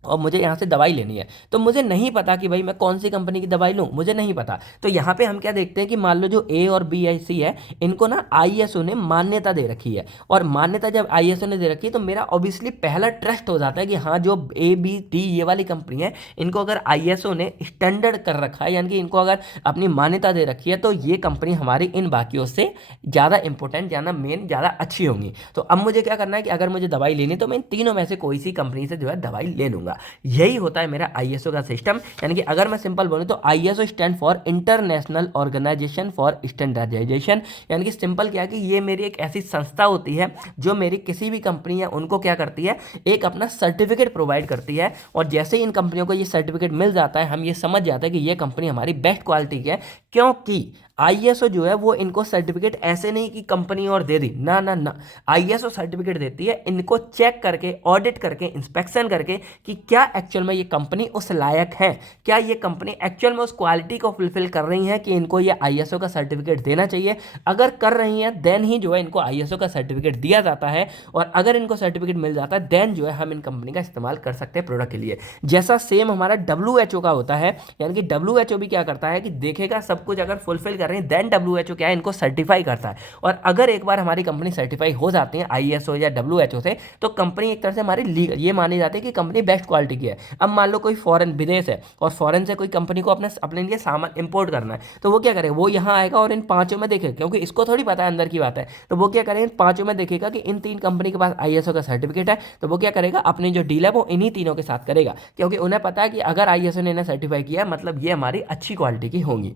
और मुझे यहाँ से दवाई लेनी है, तो मुझे नहीं पता कि भाई मैं कौन सी कंपनी की दवाई लूँ, मुझे नहीं पता। तो यहाँ पे हम क्या देखते हैं कि मान लो जो A और B और C है, इनको ना ISO ने मान्यता दे रखी है, और मान्यता जब ISO ने दे रखी है तो मेरा ऑब्वियसली पहला ट्रस्ट हो जाता है कि हाँ जो ABD ये वाली कंपनी है, इनको अगर ISO ने स्टैंडर्ड कर रखा है, यानी कि इनको अगर अपनी मान्यता दे रखी है, तो ये कंपनी हमारी इन बाकियों से ज़्यादा इंपॉर्टेंट, ज़्यादा मेन, ज़्यादा अच्छी होंगी। तो अब मुझे क्या करना है कि अगर मुझे दवाई लेनी तो मैं इन तीनों में से कोई सी कंपनी से जो है दवाई ले लूँगा। यही होता है मेरा ISO का सिस्टम। यानी कि अगर मैं सिंपल बोलूं तो ISO stand for international organisation for standardisation, यानी कि सिंपल क्या है कि ये मेरी एक ऐसी संस्था होती है जो मेरी किसी भी कंपनी है उनको क्या करती है, एक अपना सर्टिफिकेट प्रोवाइड करती है। और जैसे ही इन कंपनियों को ये सर्टिफिकेट मिल जाता है, हम ये समझ जाते हैं कि ये कंपनी हमारी बेस्ट क्वालिटी की है, क्योंकि ISO जो है वो इनको सर्टिफिकेट ऐसे नहीं कि कंपनी और दे दी, ना ना ना, ISO सर्टिफिकेट देती है इनको चेक करके, ऑडिट करके, इंस्पेक्शन करके कि क्या एक्चुअल में ये कंपनी उस लायक है, क्या ये कंपनी एक्चुअल में उस क्वालिटी को फुलफिल कर रही है कि इनको ये ISO का सर्टिफिकेट देना चाहिए। अगर कर रही है देन ही जो है इनको ISO का सर्टिफिकेट दिया जाता है, और अगर इनको सर्टिफिकेट मिल जाता है देन जो है हम इन कंपनी का इस्तेमाल कर सकते हैं प्रोडक्ट के लिए। जैसा सेम हमारा WHO का होता है, यानी कि WHO भी क्या करता है कि देखेगा सब कुछ अगर फुलफिल कर रही है देन WHO क्या है, इनको सर्टिफाई करता है। और अगर एक बार हमारी कंपनी सर्टिफाई हो जाती है ISO या WHO से, तो कंपनी एक तरह से हमारी लीगल ये मानी जाती है कि कंपनी बेस्ट क्वालिटी की है। अब मान लो कोई फॉरेन विदेश है और फॉरेन से कोई कंपनी को अपने लिए सामान इंपोर्ट करना है, तो वो क्या करेगा, वो यहाँ आएगा और इन पांचों में देखेगा, क्योंकि इसको थोड़ी पता है अंदर की बात है, तो वो क्या करेगा, इन पांचों में देखेगा कि इन 3 कंपनी के पास ISO का सर्टिफिकेट है, तो वो क्या करेगा, अपनी जो डील है वो इन्हीं तीनों के साथ करेगा, क्योंकि उन्हें पता है कि अगर ISO ने इन्हें सर्टिफाई किया मतलब ये हमारी अच्छी क्वालिटी की होंगी।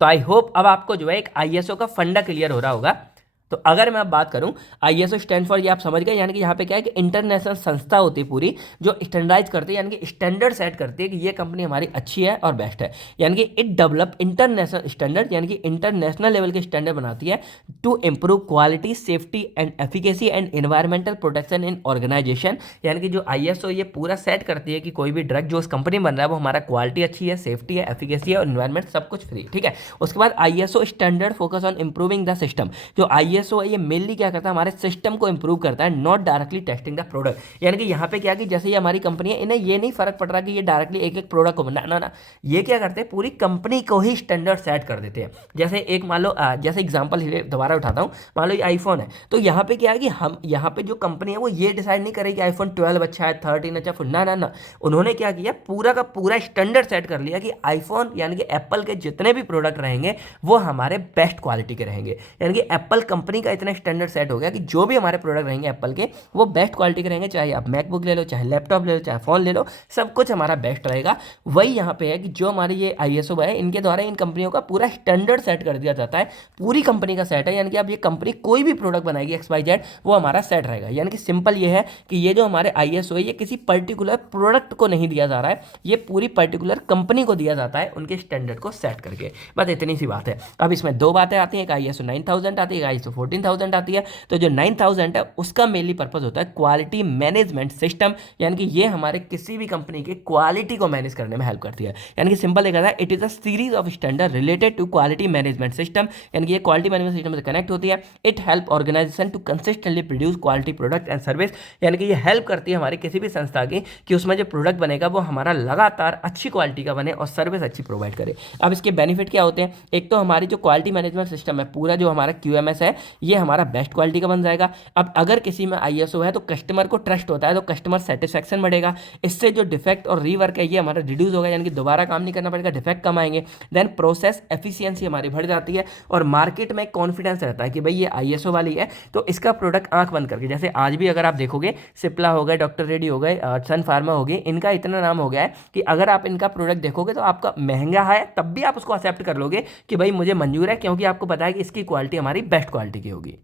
तो आई होप अब आपको जो है एक ISO का फंडा क्लियर हो रहा होगा। तो अगर मैं अब बात करूं, ISO स्टैंड फॉर, ये आप समझ गए, यानी कि यहाँ पे क्या है कि इंटरनेशनल संस्था होती है पूरी जो स्टैंडर्डाइज करती है, यानी कि स्टैंडर्ड सेट करती है कि ये कंपनी हमारी अच्छी है और बेस्ट है। यानी कि इट डेवलप इंटरनेशनल स्टैंडर्ड, यानी कि इंटरनेशनल लेवल के स्टैंडर्ड बनाती है to improve quality, safety and efficacy and environmental protection in organisation. यानी कि जो ISO ये पूरा सेट करती है कि कोई भी ड्रग जो उस कंपनी बन रहा है वो हमारा क्वालिटी अच्छी है, सेफ्टी है, एफिकेसी है और एनवायरमेंट सब कुछ फ्री, ठीक है। उसके बाद ISO standard focus on improving the system. जो ISO है ये मेनली क्या करता है, हमारे सिस्टम को इंप्रूव करता है, not directly testing the product. यानी कि यहाँ पे क्या कि जैसे ये हमारी कंपनी है, इन्हें ये नहीं फर्क पड़ रहा कि ये डायरेक्टली एक एक प्रोडक्ट को ना ना ना, ये क्या करते हैं पूरी कंपनी को ही स्टैंडर्ड सेट कर देते हैं। जैसे एक मान लो जैसे एग्जांपल दोबारा उठाता हूँ, मान लो ये आईफोन है, तो यहाँ पे क्या है कि हम यहाँ पे जो कंपनी है वो ये डिसाइड नहीं करेगी आईफोन 12 अच्छा है, 13 अच्छा, फिर ना ना ना, उन्होंने क्या किया पूरा का पूरा स्टैंडर्ड सेट कर लिया कि आईफोन यानी कि एप्पल के जितने भी प्रोडक्ट रहेंगे वो हमारे बेस्ट क्वालिटी के रहेंगे। यानी कि एप्पल कंपनी का इतना स्टैंडर्ड सेट हो गया कि जो भी हमारे प्रोडक्ट रहेंगे एप्पल के वो बेस्ट क्वालिटी के रहेंगे, चाहे आप मैकबुक ले लो, चाहे लैपटॉप ले लो, चाहे फोन ले लो, सब कुछ हमारा बेस्ट रहेगा। वही यहाँ पे है कि जो हमारे ये ISO है इनके द्वारा इन कंपनियों का पूरा स्टैंडर्ड सेट कर दिया जाता है, पूरी कंपनी का सेट है। यानी कि अब ये कंपनी कोई भी प्रोडक्ट बनाएगी XYZ वो हमारा सेट रहेगा। यानी कि सिंपल ये है कि ये जो हमारे ISO है ये किसी पर्टिकुलर प्रोडक्ट को नहीं दिया जा रहा है, ये पूरी पर्टिकुलर कंपनी को दिया जाता है उनके स्टैंडर्ड को सेट करके। बस इतनी सी बात है। अब इसमें दो बातें आती हैं, एक ISO 9000 आती है, एक ISO 14000 आती है। तो जो 9000 है उसका मेनली पर्पज होता है क्वालिटी मैनेजमेंट सिस्टम, यानी कि ये हमारे किसी भी कंपनी के क्वालिटी को मैनेज करने में हेल्प करती है। यानी कि सिंपल देखा जाए it is a series of standard related to quality management system, यानी कि ये क्वालिटी मैनेजमेंट सिस्टम से कनेक्ट होती है। It help organisation to consistently produce quality product and service, यानी कि ये हेल्प करती है हमारी किसी भी संस्था की कि उसमें जो प्रोडक्ट बनेगा वो हमारा लगातार अच्छी क्वालिटी का बने और सर्विस अच्छी प्रोवाइड करे। अब इसके बेनिफिट क्या होते हैं, एक तो हमारी जो क्वालिटी मैनेजमेंट सिस्टम है पूरा जो हमारा QMS है ये हमारा बेस्ट क्वालिटी का बन जाएगा। अब अगर किसी में ISO है तो कस्टमर को ट्रस्ट होता है, तो कस्टमर सेटिस्फैक्शन बढ़ेगा, इससे जो डिफेक्ट और रीवर्क है ये हमारा रिड्यूस होगा, यानी कि दोबारा काम नहीं करना पड़ेगा, डिफेक्ट कम आएंगे। देन प्रोसेस एफिशिएंसी हमारी बढ़ जाती है और मार्केट में कॉन्फिडेंस रहता है कि भाई ये ISO वाली है तो इसका प्रोडक्ट आंख बंद करके, जैसे आज भी अगर आप देखोगे सिप्ला हो गए, डॉक्टर रेड्डी हो गए, सन फार्मा हो गई, इनका इतना नाम हो गया है कि अगर आप इनका प्रोडक्ट देखोगे तो आपका महंगा है तब भी आप उसको एक्सेप्ट कर लोगे कि भाई मुझे मंजूर है, क्योंकि आपको पता है कि इसकी क्वालिटी हमारी बेस्ट क्वालिटी की होगी।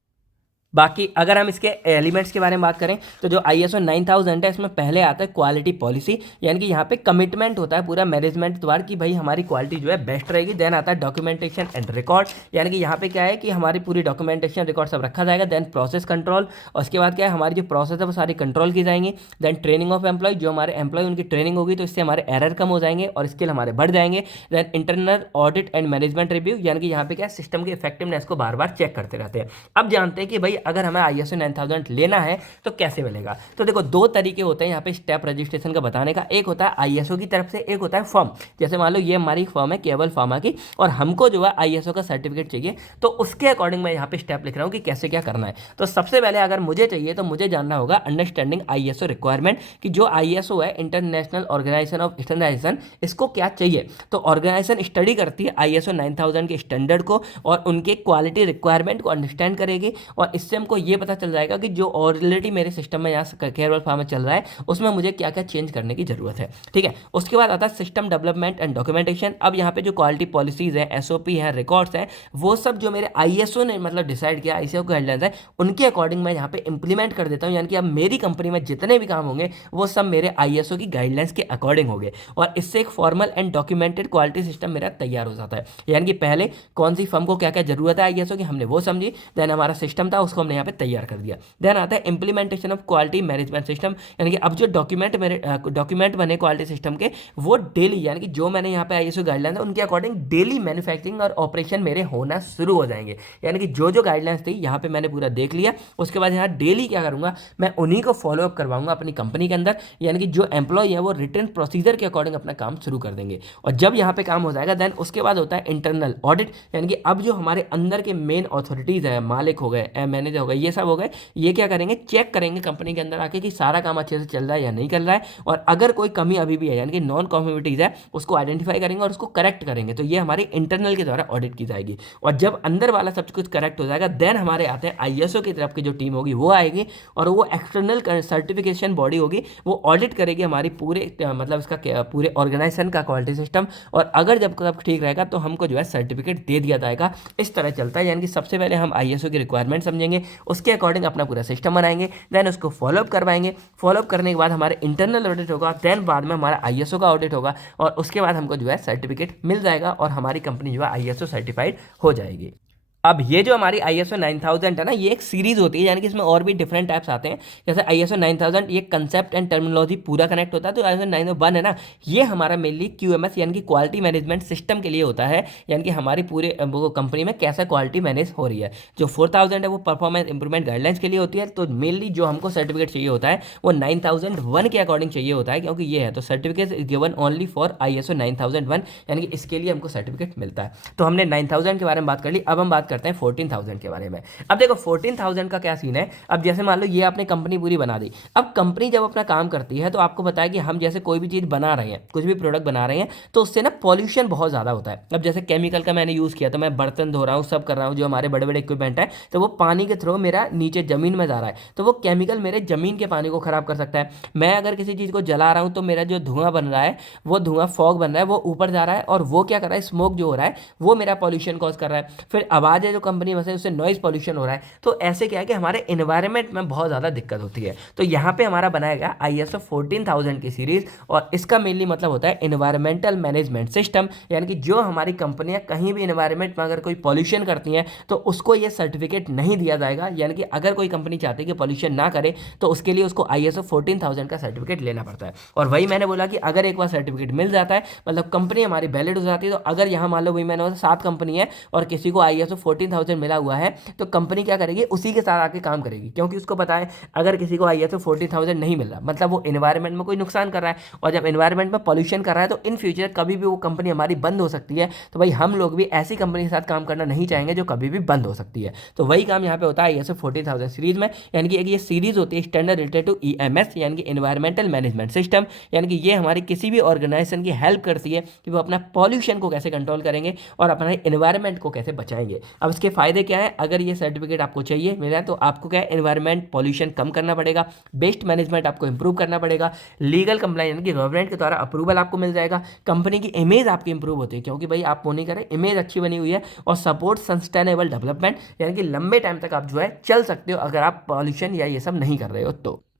बाकी अगर हम इसके एलिमेंट्स के बारे में बात करें तो जो ISO 9000 है इसमें पहले आता है क्वालिटी पॉलिसी, यानी कि यहाँ पे कमिटमेंट होता है पूरा मैनेजमेंट द्वारा कि भाई हमारी क्वालिटी जो है बेस्ट रहेगी। देन आता है डॉक्यूमेंटेशन एंड रिकॉर्ड, यानी कि यहाँ पे क्या है कि हमारी पूरी डॉक्यूमेंटेशन रिकॉर्ड सब रखा जाएगा। देन प्रोसेस कंट्रोल, और उसके बाद क्या है हमारी जो प्रोसेस है वो सारी कंट्रोल की जाएंगी। देन ट्रेनिंग ऑफ एम्प्लॉय, जो हमारे एम्प्लॉय उनकी ट्रेनिंग होगी तो इससे हमारे एरर कम हो जाएंगे और स्किल हमारे बढ़ जाएंगे। Then internal audit and management review, यानी कि यहाँ पे क्या सिस्टम की इफेक्टिवनेस को बार बार चेक करते रहते हैं। अब जानते हैं कि भाई अगर हमें ISO 9000 लेना है तो कैसे मिलेगा। तो देखो दो तरीके होते हैं यहाँ पे स्टेप रजिस्ट्रेशन का बताने का, एक होता है ISO की तरफ से, एक होता है फर्म। जैसे मान लो ये हमारी फर्म है केवल फार्मा की और हमको जो है ISO का सर्टिफिकेट चाहिए, तो उसके अकॉर्डिंग मैं यहाँ पे स्टेप लिख रहा हूँ कि कैसे क्या करना है। तो सबसे पहले अगर मुझे चाहिए तो मुझे जानना होगा अंडरस्टैंडिंग ISO रिक्वायरमेंट, कि जो ISO है इंटरनेशनल ऑर्गेनाइजेशन ऑफ स्टैंडर्डाइजेशन, इसको क्या चाहिए। तो ऑर्गेनाइजेशन स्टडी करती है ISO 9000 के स्टैंडर्ड को और उनके क्वालिटी रिक्वायरमेंट को अंडरस्टैंड करेगी, और इससे हमको ये पता चल जाएगा कि जो ऑलरेडी मेरे सिस्टम में यहाँ केयरवेल फार्मा चल रहा है उसमें मुझे क्या क्या चेंज करने की जरूरत है। ठीक है, उसके बाद आता है सिस्टम डेवलपमेंट एंड डॉक्यूमेंटेशन। अब यहाँ पे जो क्वालिटी पॉलिसीज है, SOP है, रिकॉर्ड्स हैं, वो सब जो मेरे ISO ने मतलब डिसाइड किया, ISO गाइडलाइंस है, उनके अकॉर्डिंग मैं यहाँ पे इंप्लीमेंट कर देता हूँ। यानी कि अब मेरी कंपनी में जितने भी काम होंगे वो सब मेरे ISO की गाइडलाइंस के अकॉर्डिंग होंगे, और इससे एक formal and documented quality system मेरा तैयार हो जाता है। यानी कि पहले कौन सी फर्म को क्या क्या जरूरत है ISO की हमने वो समझी, देन हमारा सिस्टम था उसको हमने यहाँ पे तैयार कर दिया। देन आता है implementation of quality management system, यानी कि अब जो डॉक्यूमेंट बने क्वालिटी सिस्टम के वो डेली, यानी कि जो मैंने यहाँ पे ISO गाइडलाइन है उनके अकॉर्डिंग डेली मैन्युफैक्चरिंग और ऑपरेशन मेरे होना शुरू हो जाएंगे। यानी कि जो जो गाइडलाइंस थी यहाँ पे मैंने पूरा देख लिया, उसके बाद यहाँ डेली क्या करूँगा मैं उन्हीं को फॉलोअप करवाऊंगा अपनी कंपनी के अंदर। यानी कि जो एम्प्लॉय है वो रिटर्न प्रोसीजर के अकॉर्डिंग अपना काम शुरू कर देंगे, और जब यहाँ पे काम हो जाएगा देन उसके बाद होता है इंटरनल ऑडिट, यानी कि अब जो हमारे अंदर के मेन अथॉरिटीज है, मालिक हो गए, मैनेजर हो गए, ये सब हो गए, ये क्या करेंगे चेक करेंगे कंपनी के अंदर आके कि सारा काम अच्छे से चल रहा है या नहीं चल रहा है, और अगर कोई कमी अभी भी है यानी कि नॉन कॉन्फॉर्मिटीज है उसको आइडेंटिफाई करेंगे और उसको करेक्ट करेंगे। तो ये हमारी इंटरनल के द्वारा ऑडिट की जाएगी, और जब अंदर वाला सब कुछ करेक्ट हो जाएगा देन हमारे आते हैं ISO की तरफ की जो टीम होगी वो आएगी, और वो एक्सटर्नल सर्टिफिकेशन बॉडी होगी, वो ऑडिट करेगी हमारी पूरे मतलब इसका पूरे ऑर्गेनाइजेशन का क्वालिटी सिस्टम, और अगर जब सब ठीक रहेगा तो हमको जो है सर्टिफिकेट दे दिया जाएगा। इस तरह चलता है, यानी कि सबसे पहले हम ISO की रिक्वायरमेंट समझेंगे, उसके अकॉर्डिंग अपना पूरा सिस्टम बनाएंगे, देन उसको फॉलोअप करवाएंगे, फॉलोअप करने के बाद हमारे इंटरनल ऑडिट होगा, देन बाद में हमारा ISO का ऑडिट होगा, और उसके बाद हमको जो है सर्टिफिकेट मिल जाएगा और हमारी कंपनी जो है ISO सर्टिफाइड हो जाएगी। अब ये जो हमारी ISO 9000 है ना, ये एक सीरीज होती है, यानी कि इसमें और भी डिफरेंट टाइप्स आते हैं। जैसे ISO 9000 ये कंसेप्ट एंड टर्मिनोलॉजी पूरा कनेक्ट होता है। तो ISO 9001 है ना, ये हमारा मेनली QMS यानी कि क्वालिटी मैनेजमेंट सिस्टम के लिए होता है, यानी कि हमारी पूरे वो कंपनी में कैसा क्वालिटी मैनेज हो रही है। जो 4000 है वो परफॉर्मेंस इंप्रूवमेंट गाइडलाइंस के लिए होती है। तो मेनली जो हमको सर्टिफिकेट चाहिए होता है वो 9001 के अकॉर्डिंग चाहिए होता है, क्योंकि ये है तो certificate is given only for ISO 9001, यानी कि इसके लिए हमको सर्टिफिकेट मिलता है। तो हमने 9000 के बारे में बात कर ली, अब हम बात करते हैं 14000 के बारे में। अब देखो 14000 का क्या सीन है। अब जैसे मान लो ये आपने कंपनी पूरी बना दी। अब कंपनी जब अपना काम करती है तो आपको पता है कि हम जैसे कोई भी चीज़ बना रहे हैं, कुछ भी प्रोडक्ट बना रहे हैं, तो उससे ना पॉल्यूशन बहुत ज़्यादा होता है। अब जैसे केमिकल का मैंने यूज़ किया, तो मैं बर्तन धो रहा हूँ, सब कर रहा हूँ, जो हमारे बड़े बड़े इक्विपमेंट है, तो वो पानी के थ्रू मेरा नीचे ज़मीन में जा रहा है, तो वो केमिकल मेरे ज़मीन के पानी को ख़राब कर सकता है। मैं अगर किसी चीज़ को जला रहा हूँ तो मेरा जो धुआं बन रहा है, वो धुआं फॉग बन रहा है, वो ऊपर जा रहा है, और वो क्या कर रहा है, स्मोक जो हो रहा है वो मेरा पॉल्यूशन कॉज कर रहा है। फिर आवाज़ है जो कंपनी में से, उससे नॉइज़ पॉल्यूशन हो रहा है। तो ऐसे क्या है कि हमारे इन्वायरमेंट में बहुत ज़्यादा दिक्कत होती है। तो यहाँ पे हमारा बनाएगा ISO 14000 की सीरीज, और इसका मेनली मतलब होता है इन्वायरमेंटल मैनेजमेंट सिस्टम, यानी कि जो हमारी कंपनियां कहीं भी इन्वायरमेंट में अगर कोई पॉल्यूशन करती हैं तो उसको ये सर्टिफिकेट नहीं दिया जाएगा। यानी कि अगर कोई कंपनी चाहती है कि पॉल्यूशन ना करे तो उसके लिए उसको ISO 14000 का सर्टिफिकेट लेना पड़ता है। और वही मैंने बोला कि अगर एक बार सर्टिफिकेट मिल जाता है, मतलब कंपनी हमारी वैलिड हो जाती है। तो अगर यहाँ मान लो वही मैंने 7 कंपनी है और किसी को ISO 14000 मिला हुआ है, तो कंपनी क्या करेगी, उसी के साथ आके काम करेगी, क्योंकि उसको पता है अगर किसी को ISO 14000 नहीं मिल रहा, मतलब वो एनवायरनमेंट में कोई नुकसान कर रहा है, और जब एनवायरनमेंट में पॉल्यूशन कर रहा है तो इन फ्यूचर कभी भी वो कंपनी हमारी बंद हो सकती है। तो भाई हम लोग भी ऐसी कंपनी के साथ काम करना नहीं चाहेंगे जो कभी भी बंद हो सकती है। तो वही काम यहाँ पे होता है ISO 14000 सीरीज में, यानी कि एक ये सीरीज होती है स्टैंडर्ड रिलेटेड टू EMS, यानी कि एनवायरमेंटल मैनेजमेंट सिस्टम, यानी कि ये हमारी किसी भी ऑर्गेनाइजेशन की हेल्प करती है कि वो अपना पॉल्यूशन को कैसे कंट्रोल करेंगे और अपने एनवायरनमेंट को कैसे बचाएंगे। अब इसके फायदे क्या है, अगर ये सर्टिफिकेट आपको चाहिए मेरा, तो आपको क्या है, एनवायरनमेंट पॉल्यूशन कम करना पड़ेगा, बेस्ट मैनेजमेंट आपको इंप्रूव करना पड़ेगा, लीगल कंप्लाइंस यानी कि गवर्नमेंट के द्वारा अप्रूवल आपको मिल जाएगा, कंपनी की इमेज आपकी इंप्रूव होती है, क्योंकि भाई आप वो नहीं करें, इमेज अच्छी बनी हुई है, और सपोर्ट सस्टेनेबल डेवलपमेंट, यानी कि लंबे टाइम तक आप जो है चल सकते हो अगर आप पॉल्यूशन या ये सब नहीं कर रहे हो।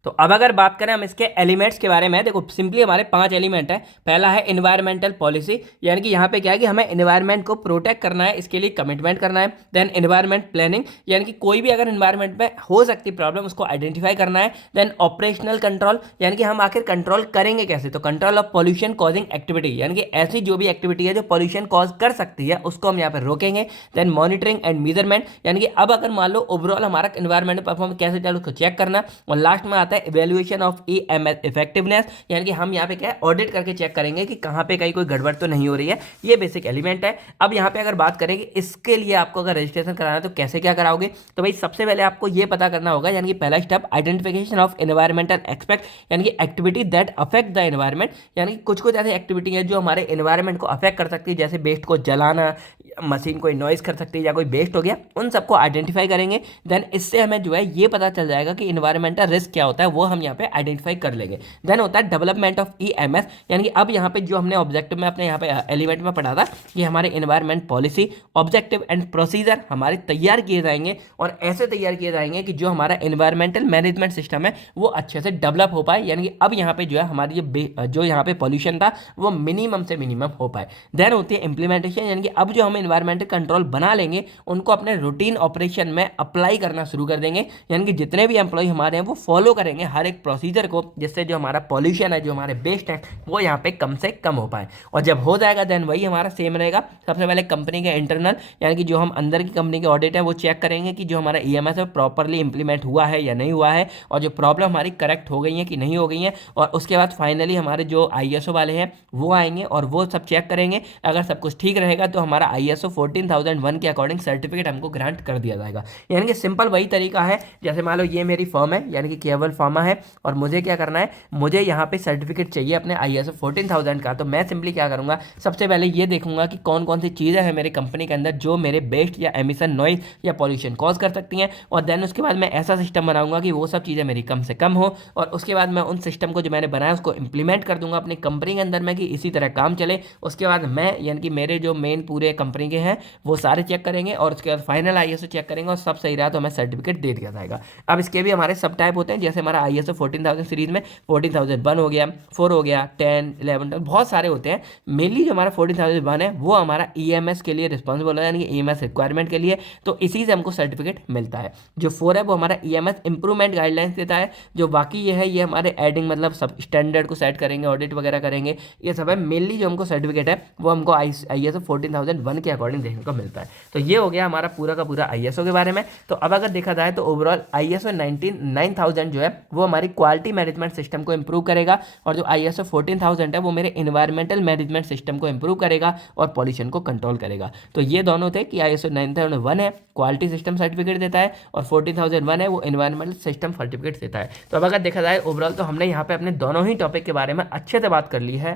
तो अब अगर बात करें हम इसके एलिमेंट्स के बारे में, देखो सिंपली हमारे 5 एलिमेंट है। पहला है एनवायरमेंटल पॉलिसी, यानी कि यहाँ पे क्या है कि हमें एनवायरमेंट को प्रोटेक्ट करना है, इसके लिए कमिटमेंट करना है। देन एनवायरमेंट प्लानिंग, यानी कि कोई भी अगर एनवायरमेंट में हो सकती प्रॉब्लम उसको आइडेंटिफाई करना है। देन ऑपरेशनल कंट्रोल, यानी कि हम आखिर कंट्रोल करेंगे कैसे, तो control of pollution causing activity, यानी कि ऐसी जो भी एक्टिविटी है जो पॉल्यूशन कॉज कर सकती है उसको हम यहाँ पर रोकेंगे। देन मॉनिटरिंग एंड मेजरमेंट, यानी कि अब अगर मान लो ओवरऑल हमारा एनवायरमेंट परफॉर्मेंस कैसे चल उसको चेक करना। और लास्ट में आता है इवेल्युएशन ऑफ EMS इफेक्टिवनेस, यानी कि हम यहाँ पे क्या है, ऑडिट करके चेक करेंगे कि कहाँ पे कहीं कोई गड़बड़ तो नहीं हो रही है। ये बेसिक एलिमेंट है। अब यहाँ पे अगर बात करें कि इसके लिए आपको अगर रजिस्ट्रेशन कराना है तो कैसे क्या कराओगे, तो भाई सबसे पहले आपको ये पता करना होगा, यानी कि पहला step identification of environmental expect, यानी कि activity that affect the environment, यानी कि कुछ ऐसी एक्टिविटी है जो हमारे एनवायरमेंट को अफेक्ट कर सकती है, जैसे वेस्ट को जलाना, मशीन कोई नॉइज कर सकती है या कोई वेस्ट हो गया, उन सबको आइडेंटिफाई करेंगे। देन इससे हमें जो है ये पता चल जाएगा कि इन्वायरमेंटल रिस्क क्या होता है, वो हम यहाँ पे आइडेंटिफाई कर लेंगे। देन होता है डेवलपमेंट ऑफ EMS, यानी कि अब यहाँ पे जो हमने ऑब्जेक्टिव में अपने यहाँ पे एलिमेंट में पढ़ा था कि हमारे environment policy, objective and procedure हमारे तैयार किए जाएंगे, और ऐसे तैयार किए जाएंगे कि जो हमारा इन्वायरमेंटल मैनेजमेंट सिस्टम है वो अच्छे से डेवलप हो पाए, यानी कि अब यहाँ पे जो है हमारी जो यहाँ पे पॉल्यूशन था वो मिनिमम से मिनिमम हो पाए। देन होती है इंप्लीमेंटेशन, यानी कि अब जो हम इन्वायरमेंटल कंट्रोल बना लेंगे उनको अपने रूटीन ऑपरेशन में अप्लाई करना शुरू कर देंगे, यानी कि जितने भी एम्प्लॉय हमारे हैं वो फॉलो करेंगे हर एक प्रोसीजर को, जिससे जो हमारा पॉल्यूशन है, जो हमारे वेस्ट है, वो यहाँ पे कम से कम हो पाए। और जब हो जाएगा देन वही हमारा सेम रहेगा। सबसे पहले कंपनी के इंटरनल, यानी कि जो हम अंदर की कंपनी के ऑडिट है वो चेक करेंगे कि जो हमारा EMS है प्रॉपरली इंप्लीमेंट हुआ है या नहीं हुआ है, और जो प्रॉब्लम हमारी करेक्ट हो गई है कि नहीं हो गई है। और उसके बाद फाइनली हमारे जो ISO वाले हैं वो आएंगे और वो सब चेक करेंगे। अगर सब कुछ ठीक रहेगा तो हमारा ISO 14001 के अकॉर्डिंग सर्टिफिकेट हमको ग्रांट कर दिया जाएगा। यानी कि सिंपल वही तरीका है, जैसे मान लो ये मेरी फर्म है, यानी कि केवल फार्मा है, और मुझे क्या करना है, मुझे यहाँ पे सर्टिफिकेट चाहिए अपने ISO 14000 का। तो मैं सिंपली क्या करूँगा, सबसे पहले ये देखूंगा कि कौन कौन सी चीज़ें हैं मेरे कंपनी के अंदर जो मेरे बेस्ट या एमिशन, नॉइज या पॉल्यूशन कॉज कर सकती हैं, और देन उसके बाद मैं ऐसा सिस्टम बनाऊंगा कि वो सब चीज़ें मेरी कम से कम हो, और उसके बाद मैं उन सिस्टम को जो मैंने बनाया उसको इंप्लीमेंट कर दूंगा अपनी कंपनी के अंदर में कि इसी तरह काम चले। उसके बाद मैं, यानी कि मेरे जो मेन पूरे कंपनी के हैं वो सारे चेक करेंगे और उसके बाद फाइनल ISO चेक करेंगे और सब सही रहा तो हमें सर्टिफिकेट दे दिया जाएगा। अब इसके भी हमारे सब टाइप होते हैं, जैसे हमारा ISO 14000 सीरीज में 14001 हो गया, 4 हो गया, 10, 11, बहुत सारे होते हैं। मेनली जो हमारा 14001 है वो हमारा EMS के लिए रिस्पॉन्सिबल है, यानी कि EMS रिक्वायरमेंट के लिए, तो इसी से हमको सर्टिफिकेट मिलता है। जो 4 है वो हमारा EMS इंप्रूवमेंट गाइडलाइंस देता है। जो बाकी ये है ये हमारे एडिंग मतलब सब स्टैंडर्ड को सेट करेंगे, ऑडिट वगैरह करेंगे, ये सब है। मेनली जो हमको सर्टिफिकेट है वो हमको ISO 14001 के अकॉर्डिंग देखने को मिलता है। तो ये हो गया हमारा पूरा का पूरा ISO के बारे में। तो अब अगर देखा जाए तो ओवरऑल ISO 9000 जो है वो हमारी क्वालिटी मैनेजमेंट सिस्टम को इंप्रूव करेगा, और जो ISO 14000 है वो मेरे इन्वायरमेंटल मैनेजमेंट सिस्टम को इंप्रूव करेगा और पॉल्यूशन को कंट्रोल करेगा। तो ये दोनों थे कि ISO 9001 है क्वालिटी सिस्टम सर्टिफिकेट देता है और 14001 है वो इन्वायरमेंटल सिस्टम सर्टिफिकेट देता है। तो अब अगर देखा जाए ओवरऑल तो हमने यहाँ पे अपने दोनों ही टॉपिक के बारे में अच्छे से बात कर ली है।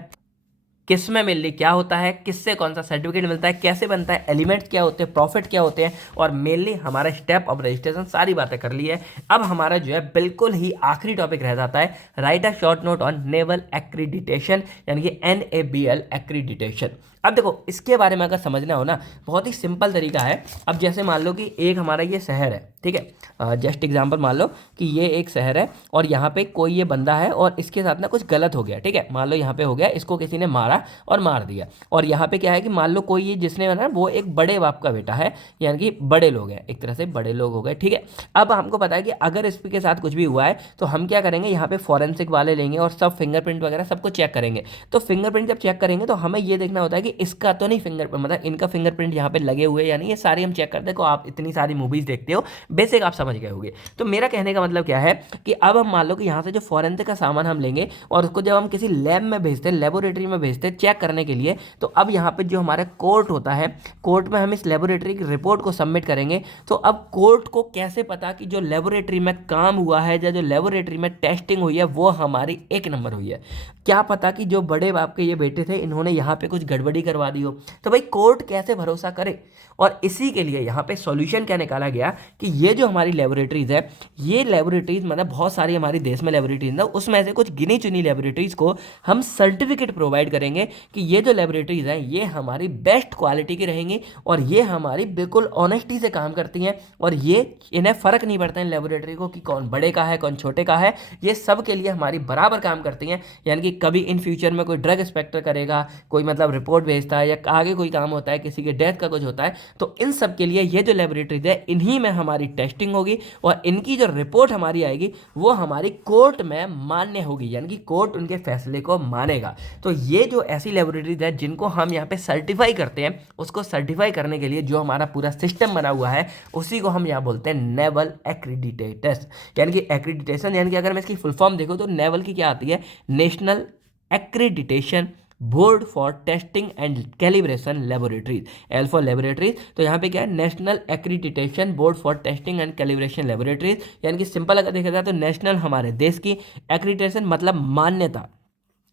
किस में मेनली क्या होता है, किससे कौन सा सर्टिफिकेट मिलता है, कैसे बनता है, एलिमेंट्स क्या होते हैं, प्रॉफिट क्या होते हैं, और मेनली हमारा स्टेप ऑफ रजिस्ट्रेशन, सारी बातें कर ली है। अब हमारा जो है बिल्कुल ही आखिरी टॉपिक रह जाता है, right a short note on naval accreditation, यानी कि NABL एक्रीडिटेशन। अब देखो इसके बारे में अगर समझना हो ना, बहुत ही सिंपल तरीका है। अब जैसे मान लो कि एक हमारा ये शहर है, ठीक है, जस्ट एग्जांपल मान लो कि ये एक शहर है और यहाँ पे कोई ये बंदा है और इसके साथ ना कुछ गलत हो गया, ठीक है, मान लो यहाँ पे हो गया, इसको किसी ने मारा और मार दिया। और यहाँ पे क्या है कि मान लो कोई ये जिसने ना वो एक बड़े बाप का बेटा है, यानी कि बड़े लोग हैं, एक तरह से बड़े लोग हो गए, ठीक है। अब हमको पता है कि अगर इसके साथ कुछ भी हुआ है तो हम क्या करेंगे, यहाँ पे फॉरेंसिक वाले लेंगे और सब फिंगरप्रिंट वगैरह सबको चेक करेंगे। तो फिंगरप्रिंट जब चेक करेंगे तो हमें ये देखना होता है कि इसका तो नहीं फिंगरप्रिंट, मतलब इनका फिंगरप्रिंट यहाँ पे लगे हुए, यानी ये सारी हम चेक करते हैं। को आप इतनी सारी मूवीज देखते हो, बेसिक आप समझ गए होंगे। तो मेरा कहने का मतलब क्या है कि अब हम मान लो कि यहाँ से जो फॉरेंसिक का सामान हम लेंगे और उसको जब हम किसी लैब में भेजते हैं, लेबोरेटरी में भेजते हैं चेक करने के लिए, तो अब यहाँ पे जो हमारा कोर्ट होता है, कोर्ट में हम इस लेबोरेटरी की रिपोर्ट को सबमिट करेंगे। तो अब कोर्ट को कैसे पता कि जो लेबोरेटरी में काम हुआ है या जो लेबोरेटरी में टेस्टिंग हुई है वो हमारी एक नंबर हुई है? क्या पता कि जो बड़े बाप के ये बेटे थे इन्होंने यहाँ पे कुछ गड़बड़ी करवा दी हो। तो भाई कोर्ट कैसे भरोसा करे? और इसी के लिए यहाँ पे सॉल्यूशन क्या निकाला गया कि ये जो हमारी लेबोरेटरीज है, ये लेबोरेटरीज मतलब बहुत सारी हमारे देश में लेबोरेटरीज है, उसमें से कुछ गिनी चुनी लेबोरेटरीज को हम सर्टिफिकेट प्रोवाइड करेंगे कि ये जो लेबोरेटरीज हैं ये हमारी बेस्ट क्वालिटी की रहेंगी और ये हमारी बिल्कुल ऑनेस्टी से काम करती हैं, और ये इन्हें फ़र्क नहीं पड़ता इन लेबोरेटरी को कि कौन बड़े का है कौन छोटे का है, ये सब के लिए हमारी बराबर काम करती हैं। यानी कि कभी इन फ्यूचर में कोई ड्रग इंस्पेक्टर करेगा, कोई मतलब रिपोर्ट भेजता है या आगे कोई काम होता है, किसी के डेथ का कुछ होता है, तो इन सब के लिए ये जो लेबोरेटरीज है इन्हीं में हमारी टेस्टिंग होगी और इनकी जो रिपोर्ट हमारी आएगी वो हमारी कोर्ट में मान्य होगी, यानी कि कोर्ट उनके फैसले को मानेगा। तो ये जो ऐसी लेबोरेटरीज है जिनको हम यहाँ पे सर्टिफाई करते हैं, उसको सर्टिफाई करने के लिए जो हमारा पूरा सिस्टम बना हुआ है उसी को हम यहाँ बोलते हैं नेवल एक्रीडिटेटर्स, यानी कि एक्रीडिटेशन, यानी कि अगर मैं इसकी फुल फॉर्म देखूँ तो नेवल की क्या आती है, national accreditation board for testing and calibration laboratories, L for laboratories. तो यहाँ पे क्या है, national accreditation board for testing and calibration laboratories, यानी कि सिंपल अगर देखा जाए तो नेशनल हमारे देश की, एक्रीडिटेशन मतलब मान्यता,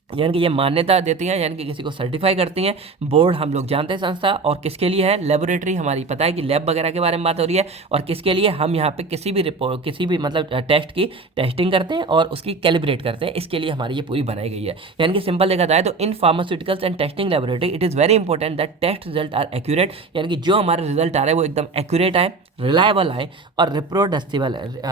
यानी कि ये मान्यता देती हैं, यानी कि किसी को सर्टिफाई करती हैं। बोर्ड हम लोग जानते हैं संस्था, और किसके लिए है, लेबोरेटरी हमारी पता है कि लैब वगैरह के बारे में बात हो रही है, और किसके लिए, हम यहाँ पे किसी भी रिपोर्ट किसी भी मतलब टेस्ट की टेस्टिंग करते हैं और उसकी कैलिब्रेट करते हैं, इसके लिए हमारी ये पूरी बनाई गई है। यानी कि सिंपल देखा जाए तो in pharmaceuticals and testing laboratory it is very important that test result are accurate, यानी कि जो हमारे रिजल्ट आ रहे हैं वो एकदम एक्यूरेट आए, रिलायबल आए और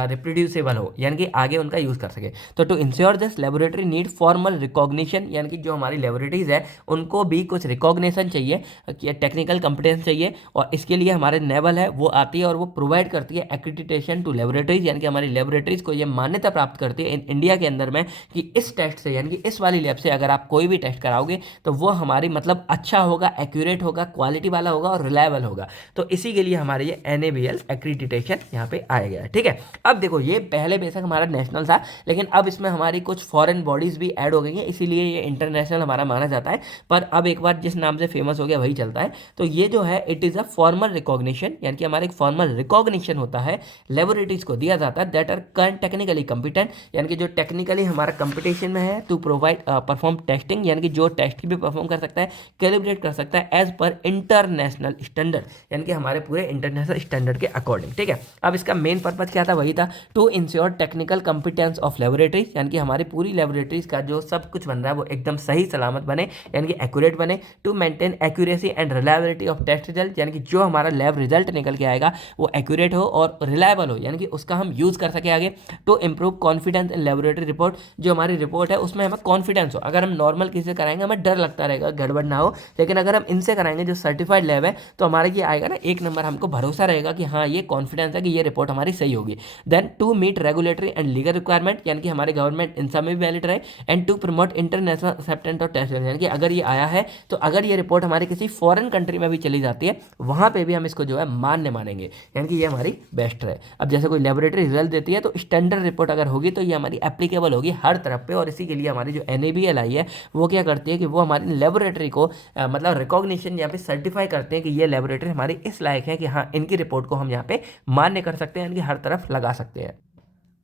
रिप्रोड्यूसिबल हो, यानी कि आगे उनका यूज़ कर सके। तो to ensure this laboratory need formal recognition, यानी कि जो हमारी लेबोरेटरीज है उनको भी कुछ रिकॉग्निशन चाहिए, टेक्निकल कंपिटेंस चाहिए, और इसके लिए हमारे नेवल है वो आती है और वो प्रोवाइड करती है एक्रीडिटेशन टू लेबोरेटरीज, यानी कि हमारी लेबोरेटरीज को ये मान्यता प्राप्त करती है इंडिया के अंदर में कि इस टेस्ट से, यानी कि इस वाली लैब से अगर आप कोई भी टेस्ट कराओगे तो वो हमारी मतलब अच्छा होगा, एक्यूरेट होगा, क्वालिटी वाला होगा और रिलायबल होगा। तो इसी के लिए हमारे ये NABL एक्रीडिटेशन यहाँ पे आया गया है, ठीक है। अब देखो ये पहले बेशक हमारा नेशनल था, लेकिन अब इसमें हमारी कुछ फॉरेन बॉडीज भी ऐड हो गई हैं, इसीलिए ये इंटरनेशनल हमारा माना जाता है। पर अब एक बार जिस नाम से फेमस हो गया वही चलता है। तो ये जो है it is a formal recognition, यानी कि हमारा एक फॉर्मल रिकॉग्निशन होता है, लेबोरेटरीज को दिया जाता है दैट आर टेक्निकली कम्पिटेंट, यानी कि जो टेक्निकली हमारा कंपटीशन में है टू प्रोवाइड परफॉर्म टेस्टिंग, यानी कि जो टेस्ट भी परफॉर्म कर सकता है, कैलिब्रेट कर सकता है एज पर इंटरनेशनल स्टैंडर्ड, यानी कि हमारे पूरे इंटरनेशनल स्टैंडर्ड के के अकॉर्डिंग, ठीक है। अब इसका मेन पर्पज क्या था, वही था to ensure technical competence of laboratories, यानी कि हमारी पूरी लेबोरेटरीज का जो सब कुछ बन रहा है वो एकदम सही सलामत बने, यानी कि एक्यूरेट बने। To maintain accuracy and reliability of test result, यानी कि जो हमारा लैब रिजल्ट निकल के आएगा वो एक्यूरेट हो और रिलायबल हो, यानी कि उसका हम यूज़ कर सके आगे। To improve confidence in laboratory report, जो हमारी रिपोर्ट है उसमें हमें कॉन्फिडेंस हो। अगर हम नॉर्मल किसी से कराएंगे हमें डर लगता रहेगा गड़बड़ ना हो, लेकिन अगर हम इनसे कराएंगे जो सर्टिफाइड लैब है तो हमारा ये आएगा ना एक नंबर, हमको भरोसा रहेगा कि हाँ ये कॉन्फिडेंस है कि ये रिपोर्ट हमारी सही होगी। Then to meet regulatory and legal requirement, यानी कि हमारे गवर्नमेंट इन सब में भी वैलिड रहे। And to promote international acceptance of test, यानी कि अगर ये आया है तो अगर ये रिपोर्ट हमारी किसी फॉरेन कंट्री में भी चली जाती है वहाँ पे भी हम इसको जो है मान्य मानेंगे, यानी कि ये हमारी बेस्ट है। अब जैसे कोई लेबोरेटरी रिजल्ट देती है तो स्टैंडर्ड रिपोर्ट अगर होगी तो ये हमारी एप्लीकेबल होगी हर तरफ पे, और इसी के लिए हमारी जो NABL आई है वो क्या करती है कि वो हमारी लेबोरेटरी को मतलब रिकॉग्निशन यहाँ पे सर्टिफाई करते हैं कि ये लेबोरेटरी हमारी इस लायक है कि हाँ इनकी रिपोर्ट को हम यहाँ पे मान्य कर सकते हैं, यानी कि हर तरफ लगा सकते हैं।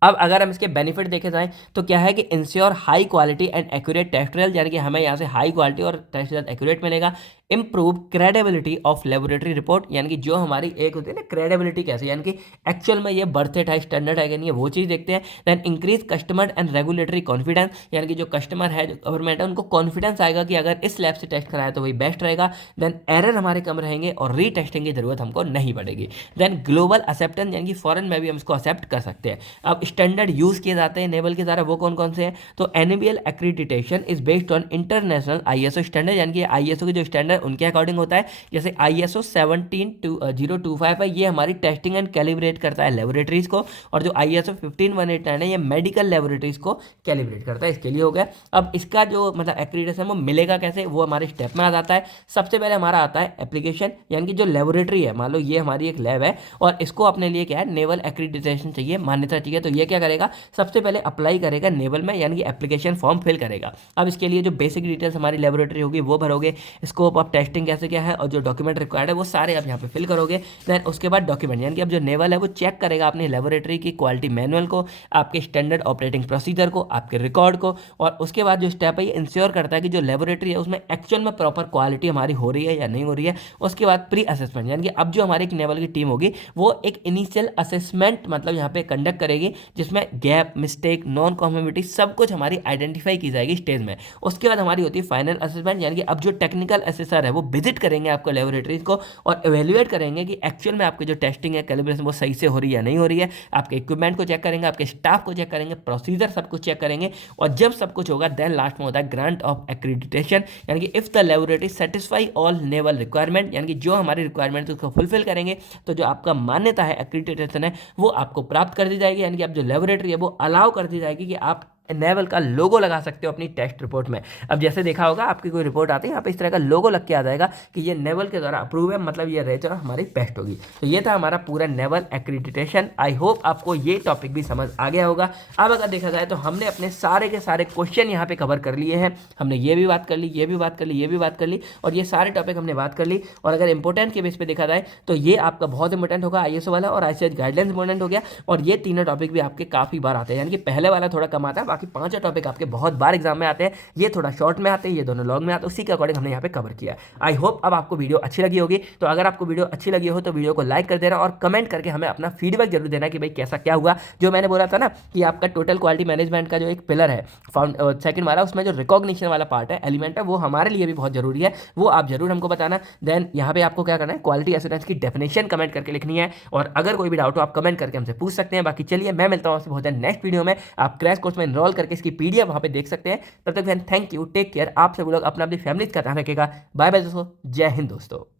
अब अगर हम इसके बेनिफिट देखे जाएं तो क्या है कि ensure high quality and accurate test result, यानी कि हमें यहाँ से हाई क्वालिटी और टेस्ट रिजल्ट एक्यूरेट मिलेगा। Improve credibility of laboratory report, यानी कि जो हमारी एक होती है ना क्रेडिबिलिटी कैसे, यानी कि एक्चुअल में ये बर्थेट है स्टैंडर्ड है कि नहीं है वो चीज़ देखते हैं। Then increase customer and regulatory confidence, यानी कि जो कस्टमर है जो गवर्नमेंट है उनको कॉन्फिडेंस आएगा कि अगर इस लैब से टेस्ट कराया तो वही बेस्ट रहेगा। देन एरर हमारे कम रहेंगे और रीटेस्टिंग की जरूरत हमको नहीं पड़ेगी। देन ग्लोबल एक्सेप्टेंस, यानी कि फॉरेन में भी हम इसको एक्सेप्ट कर सकते हैं। अब स्टैंडर्ड यूज किए जाते हैं नेवल के द्वारा वो कौन कौन से हैं, तो NABL accreditation is based on international ISO standard, यानी कि ISO के जो स्टैंडर्ड उनके अकॉर्डिंग होता है। जैसे ISO 17025 है ये हमारी टेस्टिंग एंड कैलिब्रेट करता है लेबोरेटरीज को, और जो ISO 15189 है ये मेडिकल लेबोरेटरीज को कैलिब्रेट करता है, इसके लिए हो गया। अब इसका जो मतलब एक्रीडिटेशन वो मिलेगा कैसे, वो हमारे स्टेप में आ जाता है। सबसे पहले हमारा आता है एप्लीकेशन, यानी कि जो लेबोरेटरी है मान लो ये हमारी एक लैब है और इसको अपने लिए क्या है नेवल एक्रीडिटेशन चाहिए, मान्यता चाहिए, तो ये क्या करेगा सबसे पहले अप्लाई करेगा नेवल में, यानी कि एप्लीकेशन फॉर्म फिल करेगा। अब इसके लिए जो बेसिक डिटेल्स हमारी लेबोरेटरी होगी वो भरोगे, स्कोप ऑफ टेस्टिंग कैसे क्या है और जो डॉक्यूमेंट रिक्वायर्ड है वो सारे आप यहाँ पे फिल करोगे। देन उसके बाद डॉक्यूमेंट, यानी कि अब जो नेवल है वो चेक करेगा अपनी लेबोरेटरी की क्वालिटी मैनुअल को, आपके स्टैंडर्ड ऑपरेटिंग प्रोसीजर को, आपके रिकॉर्ड को, और उसके बाद जो स्टेप है ये इंश्योर करता है कि जो लेबोरेटरी है उसमें एक्चुअल में प्रॉपर क्वालिटी हमारी हो रही है या नहीं हो रही है। उसके बाद प्री असेसमेंट, यानी कि अब जो हमारी एक नेवल की टीम होगी वो एक इनिशियल असेसमेंट मतलब यहाँ पे कंडक्ट करेगी जिसमें गैप मिस्टेक नॉन कॉन्फॉर्मिटी सब कुछ हमारी आइडेंटिफाई की जाएगी स्टेज में। उसके बाद हमारी होती है फाइनल असेसमेंट, यानी कि अब जो टेक्निकल असेसर है वो विजिट करेंगे आपको लेबोरेटरीज को और एवेल्युएट करेंगे कि एक्चुअल में आपकी जो टेस्टिंग है कैलिब्रेशन वो सही से हो रही है या नहीं हो रही है। आपके इक्विपमेंट को चेक करेंगे, आपके स्टाफ को चेक करेंगे, प्रोसीजर सब कुछ चेक करेंगे, और जब सब कुछ होगा देन लास्ट में होता है ग्रांट ऑफ एक्रीडिटेशन, यानी कि if the laboratory satisfy all naval requirement, यानी कि जो हमारी रिक्वायरमेंट उसको फुलफिल करेंगे तो जो आपका मान्यता है एक्रीडिटेशन है वो आपको प्राप्त कर दी जाएगी, यानी कि अब जो लेबोरेटरी है वो अलाउ कर दी जाएगी कि आप नेवल का लोगो लगा सकते हो अपनी टेस्ट रिपोर्ट में। अब जैसे देखा होगा आपकी कोई रिपोर्ट आती है यहाँ पे इस तरह का लोगो लग के आ जाएगा कि ये नेवल के द्वारा अप्रूव है, मतलब ये रेजर हमारी बेस्ट होगी। तो ये था हमारा पूरा नेवल एक्रीडिटेशन। आई होप आपको ये टॉपिक भी समझ आ गया होगा। अब अगर देखा जाए तो हमने अपने सारे के सारे क्वेश्चन यहाँ पे कवर कर लिए हैं। हमने ये भी बात कर ली, ये भी बात कर ली, ये भी बात कर ली, और ये सारे टॉपिक हमने बात कर ली। और अगर इंपॉर्टेंट के बेस पे देखा जाए तो ये आपका बहुत इंपॉर्टेंट होगा, ISO वाला और ICH गाइडलाइंस इंपॉर्टेंट हो गया, और ये तीनों टॉपिक भी आपके काफी बार आते हैं, यानी कि पहले वाला थोड़ा कम आता है, बाकी पांचों टॉपिक आपके बहुत बार एग्जाम में आते हैं। ये थोड़ा शॉर्ट में आते हैं, ये दोनों लॉन्ग में आते हैं, उसी के अकॉर्डिंग हमने यहाँ पे कवर किया। आई होप अब आपको वीडियो अच्छी लगी होगी। तो अगर आपको वीडियो अच्छी लगी हो तो वीडियो को लाइक कर देना और कमेंट करके हमें अपना फीडबैक जरूर देना कि भाई कैसा क्या हुआ। जो मैंने बोला था ना कि आपका टोटल क्वालिटी मैनेजमेंट का जो एक पिलर है सेकंड वाला, उसमें जो रिकॉग्निशन वाला पार्ट है एलिमेंट है वो हमारे लिए भी बहुत जरूरी है, वो आप जरूर हमको बताना। देन यहाँ पे आपको क्या करना है, क्वालिटी एश्योरेंस की डेफिनेशन कमेंट करके लिखनी है, और अगर कोई भी डाउट हो आप कमेंट करके हमसे पूछ सकते हैं। बाकी चलिए मैं मिलता हूँ आपसे बहुत नेक्स्ट वीडियो में। आप क्रैश कोर्स में एनरोल करके इसकी PDF वहाँ पे देख सकते हैं। तब तक थैंक यू, टेक केयर, आप सब लोग अपना अपनी फैमिली का ध्यान रखेगा। बाय बाय दोस्तों, जय हिंद दोस्तों।